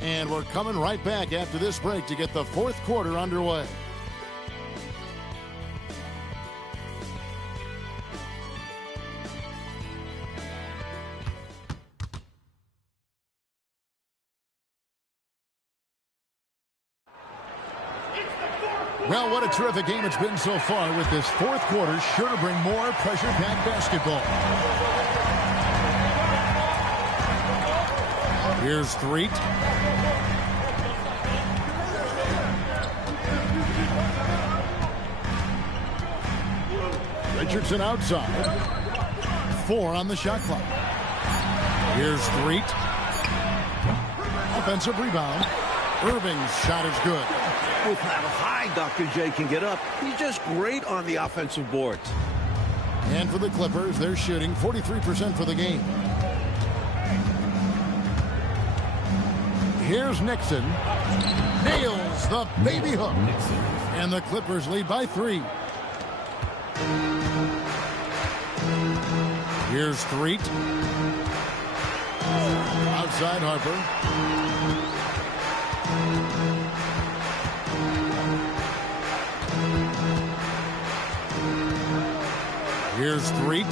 And we're coming right back after this break to get the 4th quarter underway. Well, what a terrific game it's been so far, with this 4th quarter sure to bring more pressure-packed basketball. Here's Threet. Richardson outside. 4 on the shot clock. Here's Threet. Offensive rebound. Irving's shot is good. With how high Dr. J can get up, he's just great on the offensive boards. And for the Clippers, they're shooting 43% for the game. Here's Nixon. Nails the baby hook. And the Clippers lead by 3. Here's Threet. Outside Harper. Here's Threet.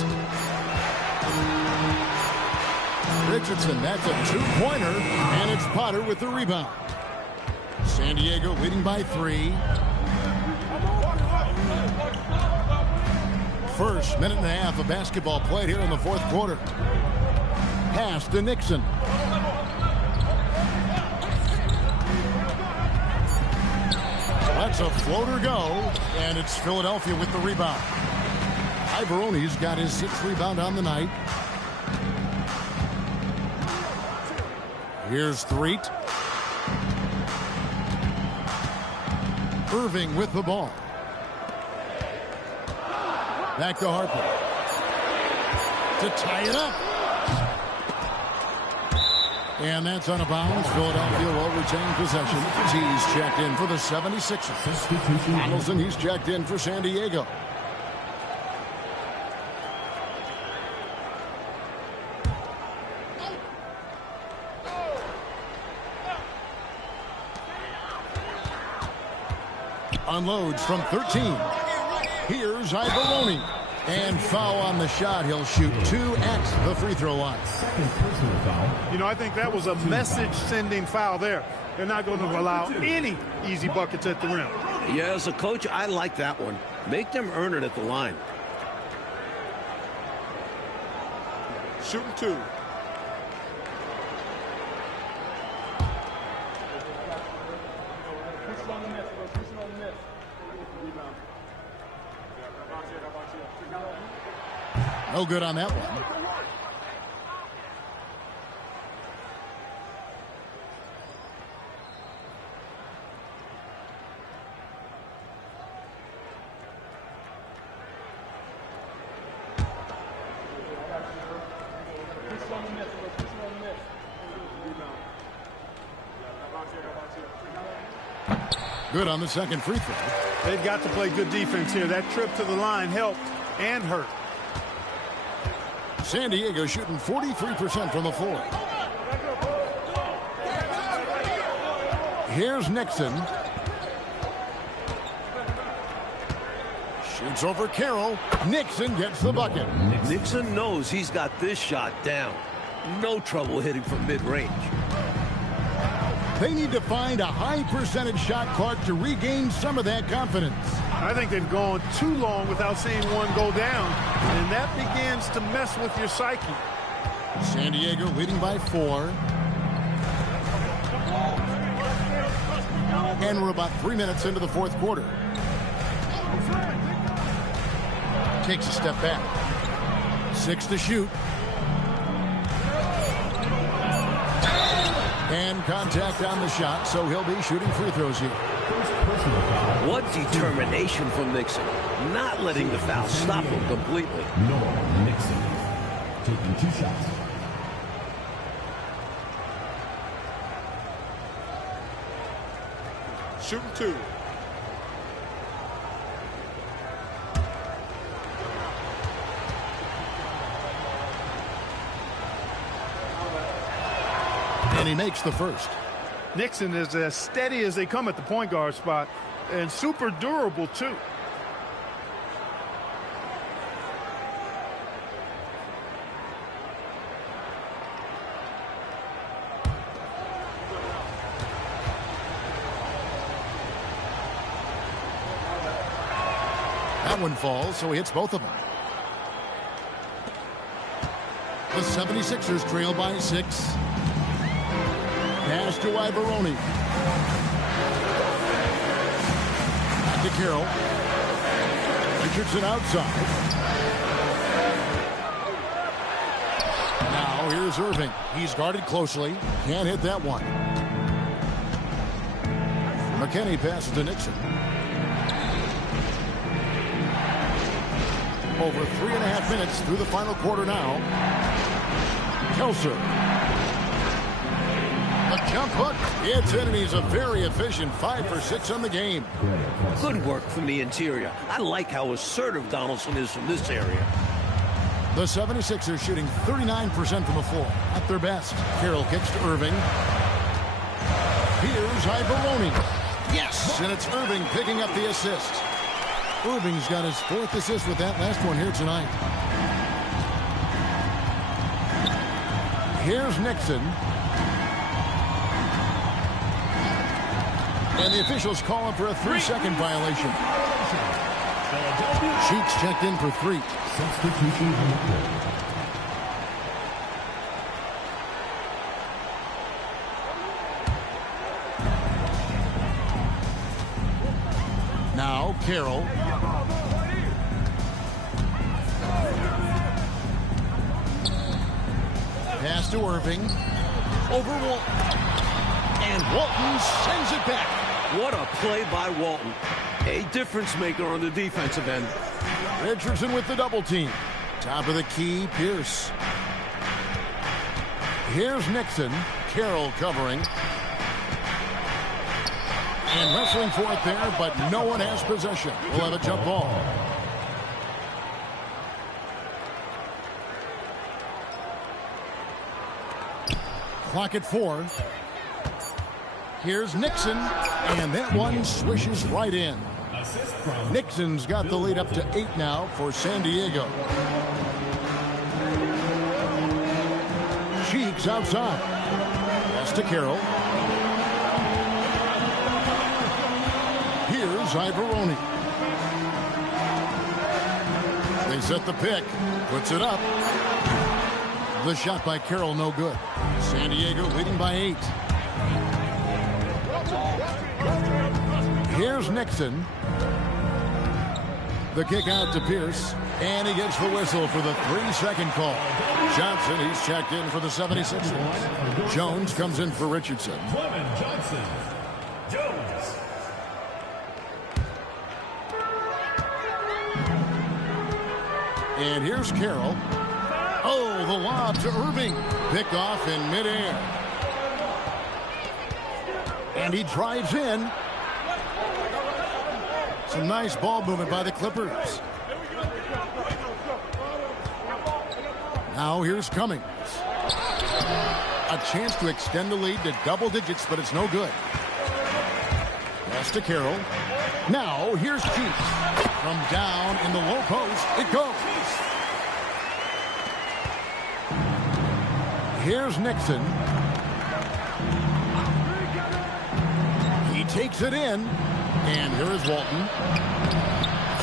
Richardson, that's a 2-pointer, and it's Potter with the rebound. San Diego leading by 3. First minute and a half of basketball played here in the 4th quarter. Pass to Nixon. That's a floater go, and it's Philadelphia with the rebound. Ivoroni's got his 6th rebound on the night. Here's Threet. Irving with the ball. Back to Harper. To tie it up. And that's out of bounds. Philadelphia will retain possession. He's checked in for the 76ers. Donaldson, he's checked in for San Diego. Unloads from 13. Here's Ivoroni. And foul on the shot. He'll shoot 2 at the free throw line. You know, I think that was a message-sending foul there. They're not going to allow any easy buckets at the rim. Yeah, as a coach, I like that one. Make them earn it at the line. Shooting 2. No good on that one. Good on the second free throw. They've got to play good defense here. That trip to the line helped and hurt. San Diego shooting 43% from the floor. Here's Nixon. Shoots over Carroll. Nixon gets the bucket. Nixon knows he's got this shot down. No trouble hitting from mid-range. They need to find a high percentage shot clock to regain some of that confidence. I think they've gone too long without seeing one go down, and that begins to mess with your psyche. San Diego leading by 4. And we're about 3 minutes into the fourth quarter. Takes a step back. 6 to shoot. And contact on the shot, so he'll be shooting free throws here. What determination from Nixon. Not letting the foul stop him completely. Noah Nixon taking 2 shots. Shooting 2. And he makes the first. Nixon is as steady as they come at the point guard spot and super durable, too. That one falls, so he hits both of them. The 76ers trail by 6. Pass to Ivaroni. Back to Carroll. Richardson outside. Now here's Irving. He's guarded closely. Can't hit that one. McKinney passes to Nixon. Over 3.5 minutes through the final quarter now. Kelser. A jump hook. It's in, and he's a very efficient 5 for 6 on the game. Good work from the interior. I like how assertive Donaldson is from this area. The 76ers shooting 39% from the floor at their best. Carroll kicks to Irving. Here's Ivaroni. Yes, and it's Irving picking up the assist. Irving's got his 4th assist with that last one here tonight. Here's Nixon. And the officials calling for a 3-second violation. Sheets checked in for 3. Substitution on the court. Now Carroll. Pass to Irving. Over Walton. And Walton sends it back. What a play by Walton. A difference maker on the defensive end. Richardson with the double team. Top of the key, Pierce. Here's Nixon. Carroll covering. And wrestling for it there, but no one has possession. We'll have a jump ball. Clock at 4. Here's Nixon, and that one swishes right in. Nixon's got the lead up to 8 now for San Diego. Cheeks outside. Pass to Carroll. Here's Ivoroni. They set the pick. Puts it up. The shot by Carroll, no good. San Diego leading by 8. Here's Nixon. The kick out to Pierce. And he gets the whistle for the 3-second call. Johnson, he's checked in for the 76ers. Jones comes in for Richardson. Clement Johnson. Jones. And here's Carroll. Oh, the lob to Irving. Picked off in midair. And he drives in. Some nice ball movement by the Clippers. Now here's Cummings. A chance to extend the lead to double digits, but it's no good. Pass to Carroll. Now here's Cheeks. From down in the low post, it goes. Here's Nixon. He takes it in. And here is Walton.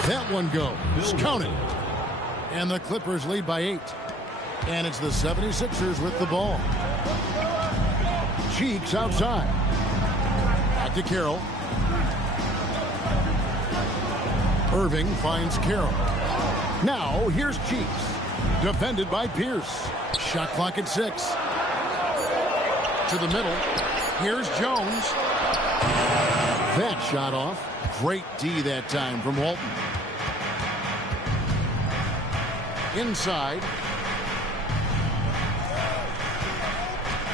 That one goes. Count it. And the Clippers lead by 8. And it's the 76ers with the ball. Cheeks outside. Back to Carroll. Irving finds Carroll. Now here's Cheeks. Defended by Pierce. Shot clock at 6. To the middle. Here's Jones. That shot off. Great D that time from Walton. Inside.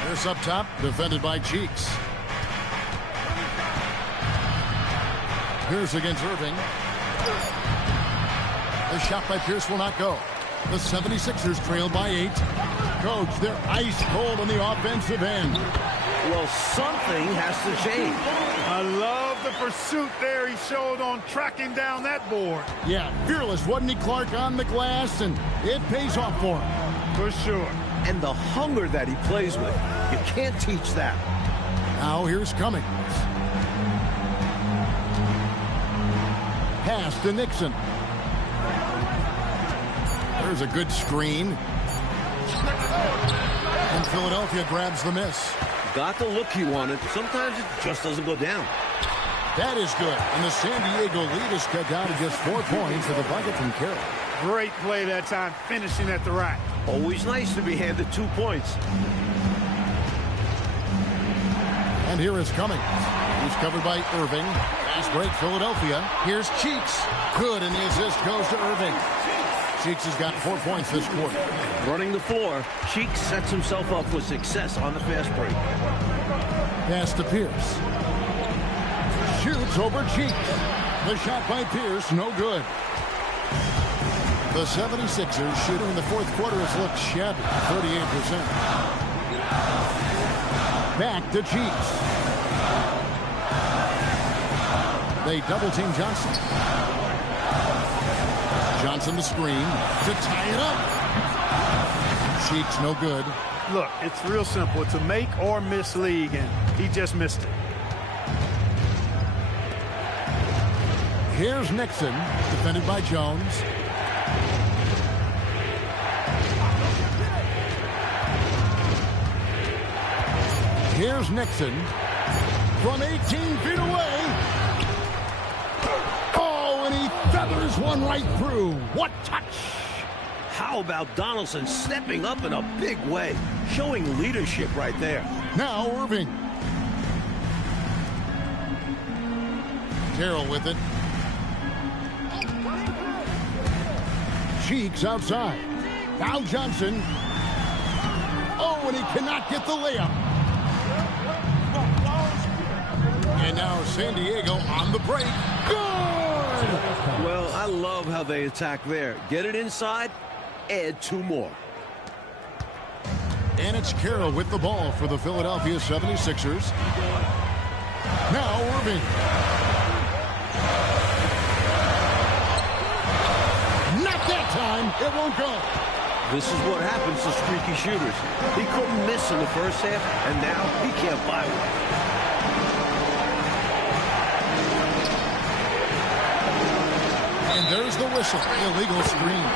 Pierce up top. Defended by Cheeks. Pierce against Irving. The shot by Pierce will not go. The 76ers trail by 8. Coach, they're ice cold on the offensive end. Well, something has to change. I love the pursuit there he showed on tracking down that board. Yeah, fearless, wasn't he, Clark, on the glass, and it pays off for him. For sure. And the hunger that he plays with. You can't teach that. Now here's Cummings. Pass to Nixon. There's a good screen. And Philadelphia grabs the miss. Got the look he wanted. Sometimes it just doesn't go down. That is good. And the San Diego lead is cut down to just 4 points with a bucket from Carroll. Great play that time, finishing at the rack. Always nice to be handed 2 points. And here is Cummings. He's covered by Irving. Fast break, Philadelphia. Here's Cheeks. Good, and the assist goes to Irving. Cheeks has got 4 points this quarter. Running the floor, Cheeks sets himself up for success on the fast break. Pass to Pierce. Shoots over Cheeks. The shot by Pierce, no good. The 76ers shooting in the fourth quarter has looked shabby, 38%. Back to Cheeks. They double team Johnson. Johnson the screen to tie it up. Cheeks no good. Look, it's real simple. It's a make or miss league, and he just missed it. Here's Nixon, defended by Jones. Here's Nixon from 18 feet away. Oh, and he feathers one right through. What touch! How about Donaldson stepping up in a big way, showing leadership right there. Now Irving. Carroll with it. Cheeks outside. Now Johnson. Oh, and he cannot get the layup. And now San Diego on the break. Good! Well, I love how they attack there. Get it inside, add 2 more. And it's Carroll with the ball for the Philadelphia 76ers. Now Irving. Not that time. It won't go. This is what happens to streaky shooters. He couldn't miss in the first half, and now he can't buy one. there's the whistle. Illegal screen.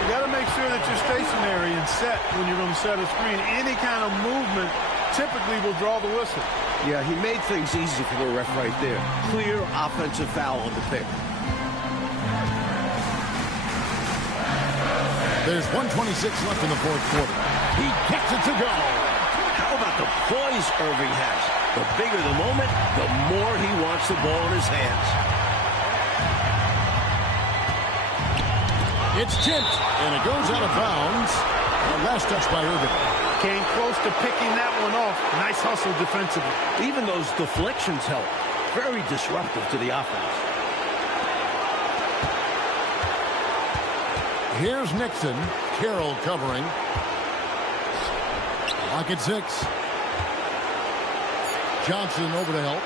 You got to make sure that you're stationary and set when you're going to set a screen. Any kind of movement typically will draw the whistle. Yeah, he made things easy for the ref right there. Clear offensive foul on the pick. There's 1:26 left in the fourth quarter. He gets it to go. How about the poise Irving has? The bigger the moment, the more he wants the ball in his hands. It's tipped, and it goes out of bounds. Last touch by Irving. Came close to picking that one off. Nice hustle defensively. Even those deflections help. Very disruptive to the offense. Here's Nixon. Carroll covering. Lock at 6. Johnson over to help.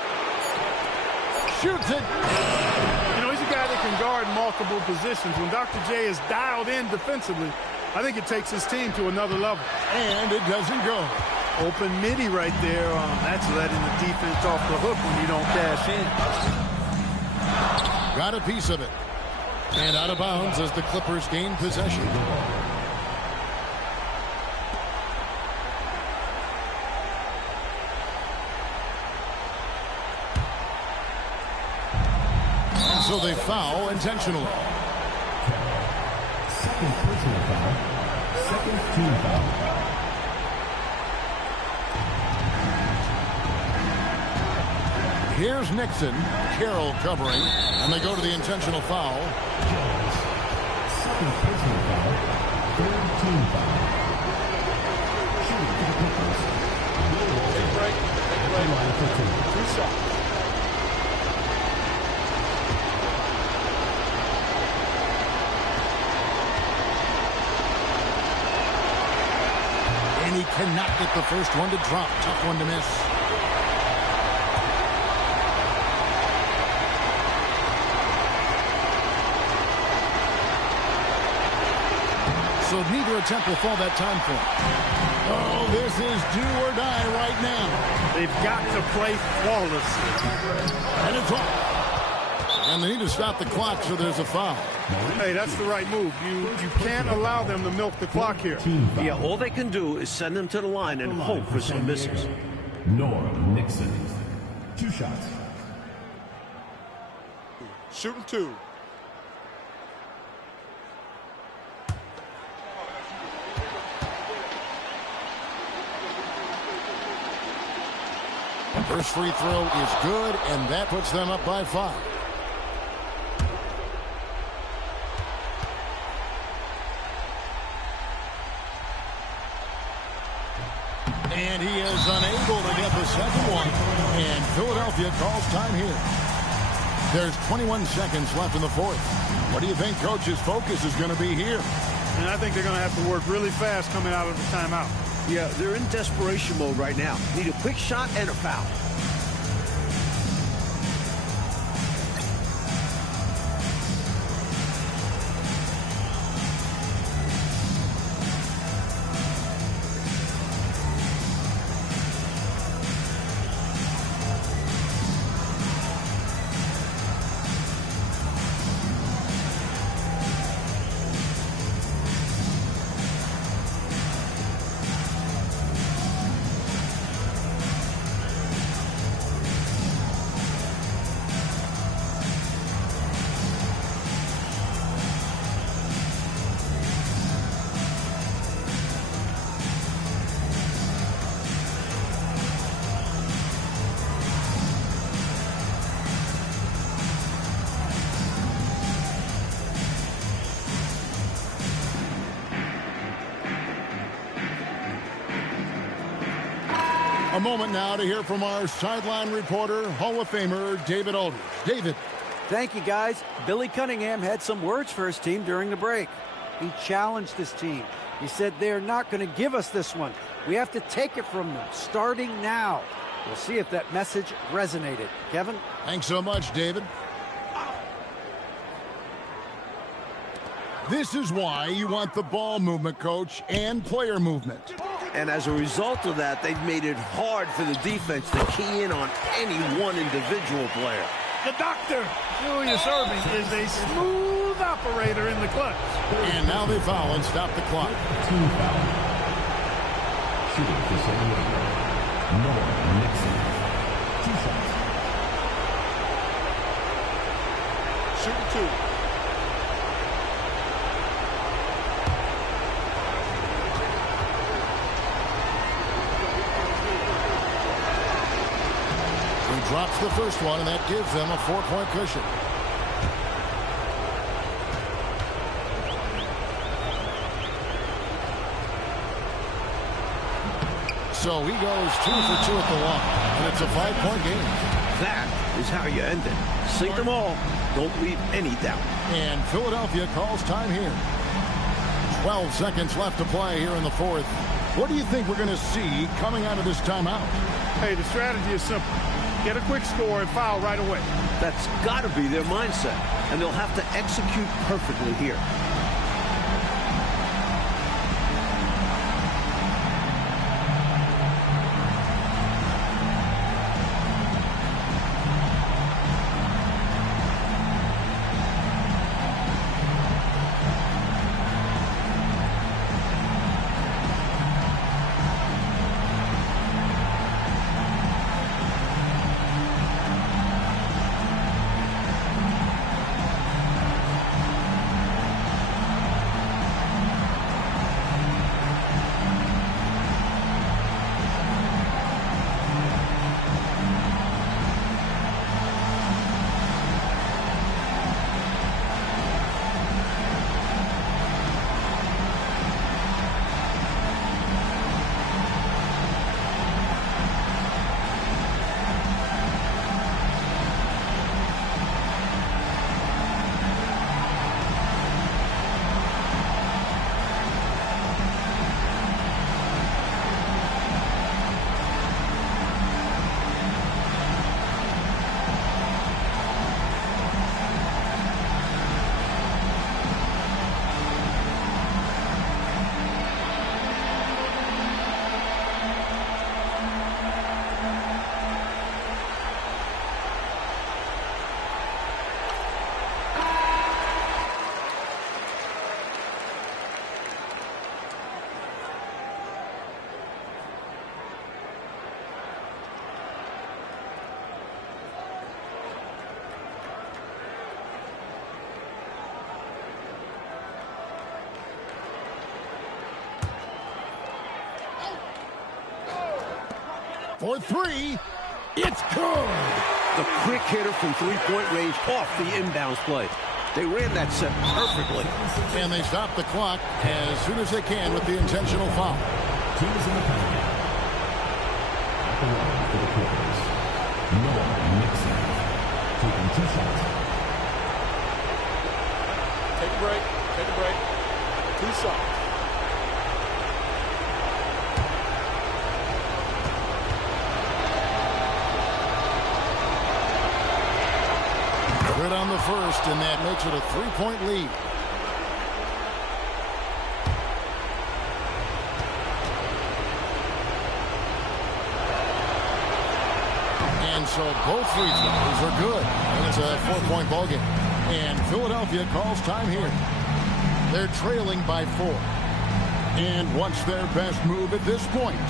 Shoots it. You know, he's a guy that can guard multiple positions. When Dr. J is dialed in defensively, I think it takes his team to another level. And it doesn't go. Open midi right there. That's letting the defense off the hook when you don't cash in. Got a piece of it. And out of bounds as the Clippers gain possession. So they foul intentionally. Second personal foul. Second team foul. Here's Nixon. Carroll covering. And they go to the intentional foul. Jones. Second personal foul. Third team foul. Shooting for the Clippers. Take a break. Take a break. 2 shots. And he cannot get the first one to drop. Tough one to miss. So neither attempt will fall that time for him. Oh, this is do or die right now. They've got to play flawlessly. And it's off. And they need to stop the clock, so there's a foul. Hey, that's the right move. You can't allow them to milk the clock here. Yeah, all they can do is send them to the line and hope for some misses. Norm Nixon. 2 shots. Shooting 2. First free throw is good, and that puts them up by 5. And he is unable to get the second one. And Philadelphia calls time here. There's 21 seconds left in the fourth. What do you think Coach's focus is going to be here? And I think they're going to have to work really fast coming out of the timeout. Yeah, they're in desperation mode right now. Need a quick shot and a foul. A moment now to hear from our sideline reporter, Hall of Famer David Aldridge. David. Thank you, guys. Billy Cunningham had some words for his team during the break. He challenged his team. He said they're not going to give us this one. We have to take it from them, starting now. We'll see if that message resonated. Kevin? Thanks so much, David. This is why you want the ball movement, coach, and player movement. And as a result of that, they've made it hard for the defense to key in on any one individual player. The doctor, Julius Irving, is a smooth operator in the clutch. And now they foul and stop the clock. Team foul. Shooting for San Diego. Noah Nixon. 2 shots. Shooting 2. He drops the first one, and that gives them a 4-point cushion. So he goes 2 for 2 at the line, and it's a 5-point game. That is how you end it. Sink them all. Don't leave any doubt. And Philadelphia calls time here. 12 seconds left to play here in the fourth. What do you think we're going to see coming out of this timeout? Hey, the strategy is simple. Get a quick score and foul right away. That's got to be their mindset, and they'll have to execute perfectly here. For 3, it's good. The quick hitter from three-point range off the inbounds play. They ran that set perfectly. And they stop the clock as soon as they can with the intentional foul. Team is in the timeout. At the line for the Clippers. Noah Nixon. Taking 2 shots. Take a break. Take a break. 2 shots. Good on the first, and that makes it a 3-point lead. And so both free throws are good. And it's a 4-point ball game. And Philadelphia calls time here. They're trailing by 4. And what's their best move at this point?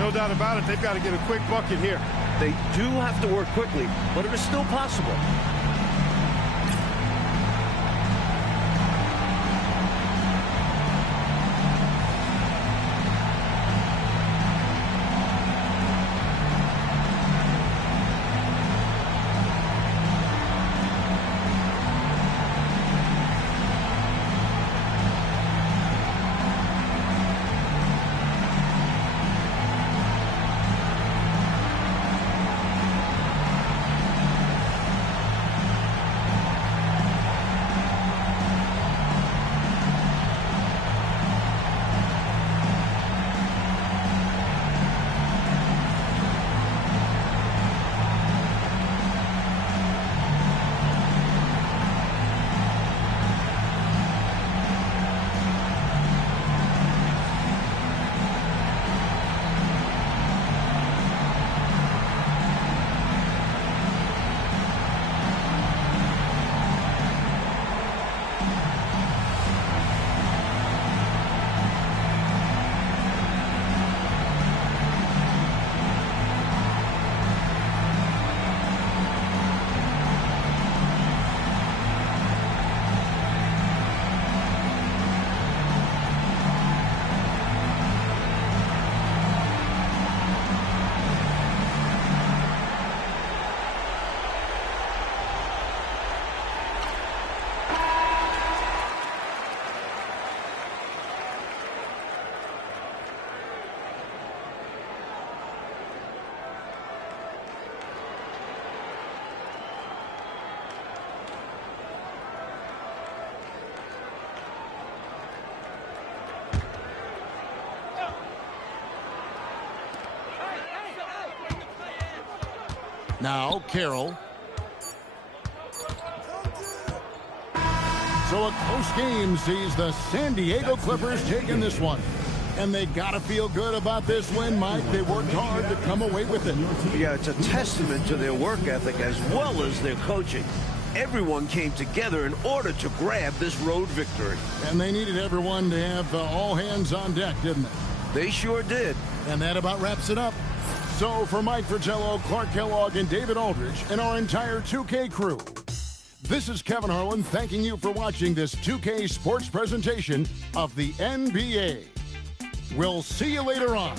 No doubt about it. They've got to get a quick bucket here. They do have to work quickly, but it is still possible. Now Carroll. So a close game sees the San Diego Clippers taking this one. And they got to feel good about this win, Mike. They worked hard to come away with it. Yeah, it's a testament to their work ethic as well as their coaching. Everyone came together in order to grab this road victory. And they needed everyone to have all hands on deck, didn't they? They sure did. And that about wraps it up. So for Mike Fratello, Clark Kellogg, and David Aldridge, and our entire 2K crew, this is Kevin Harlan thanking you for watching this 2K Sports presentation of the NBA. We'll see you later on.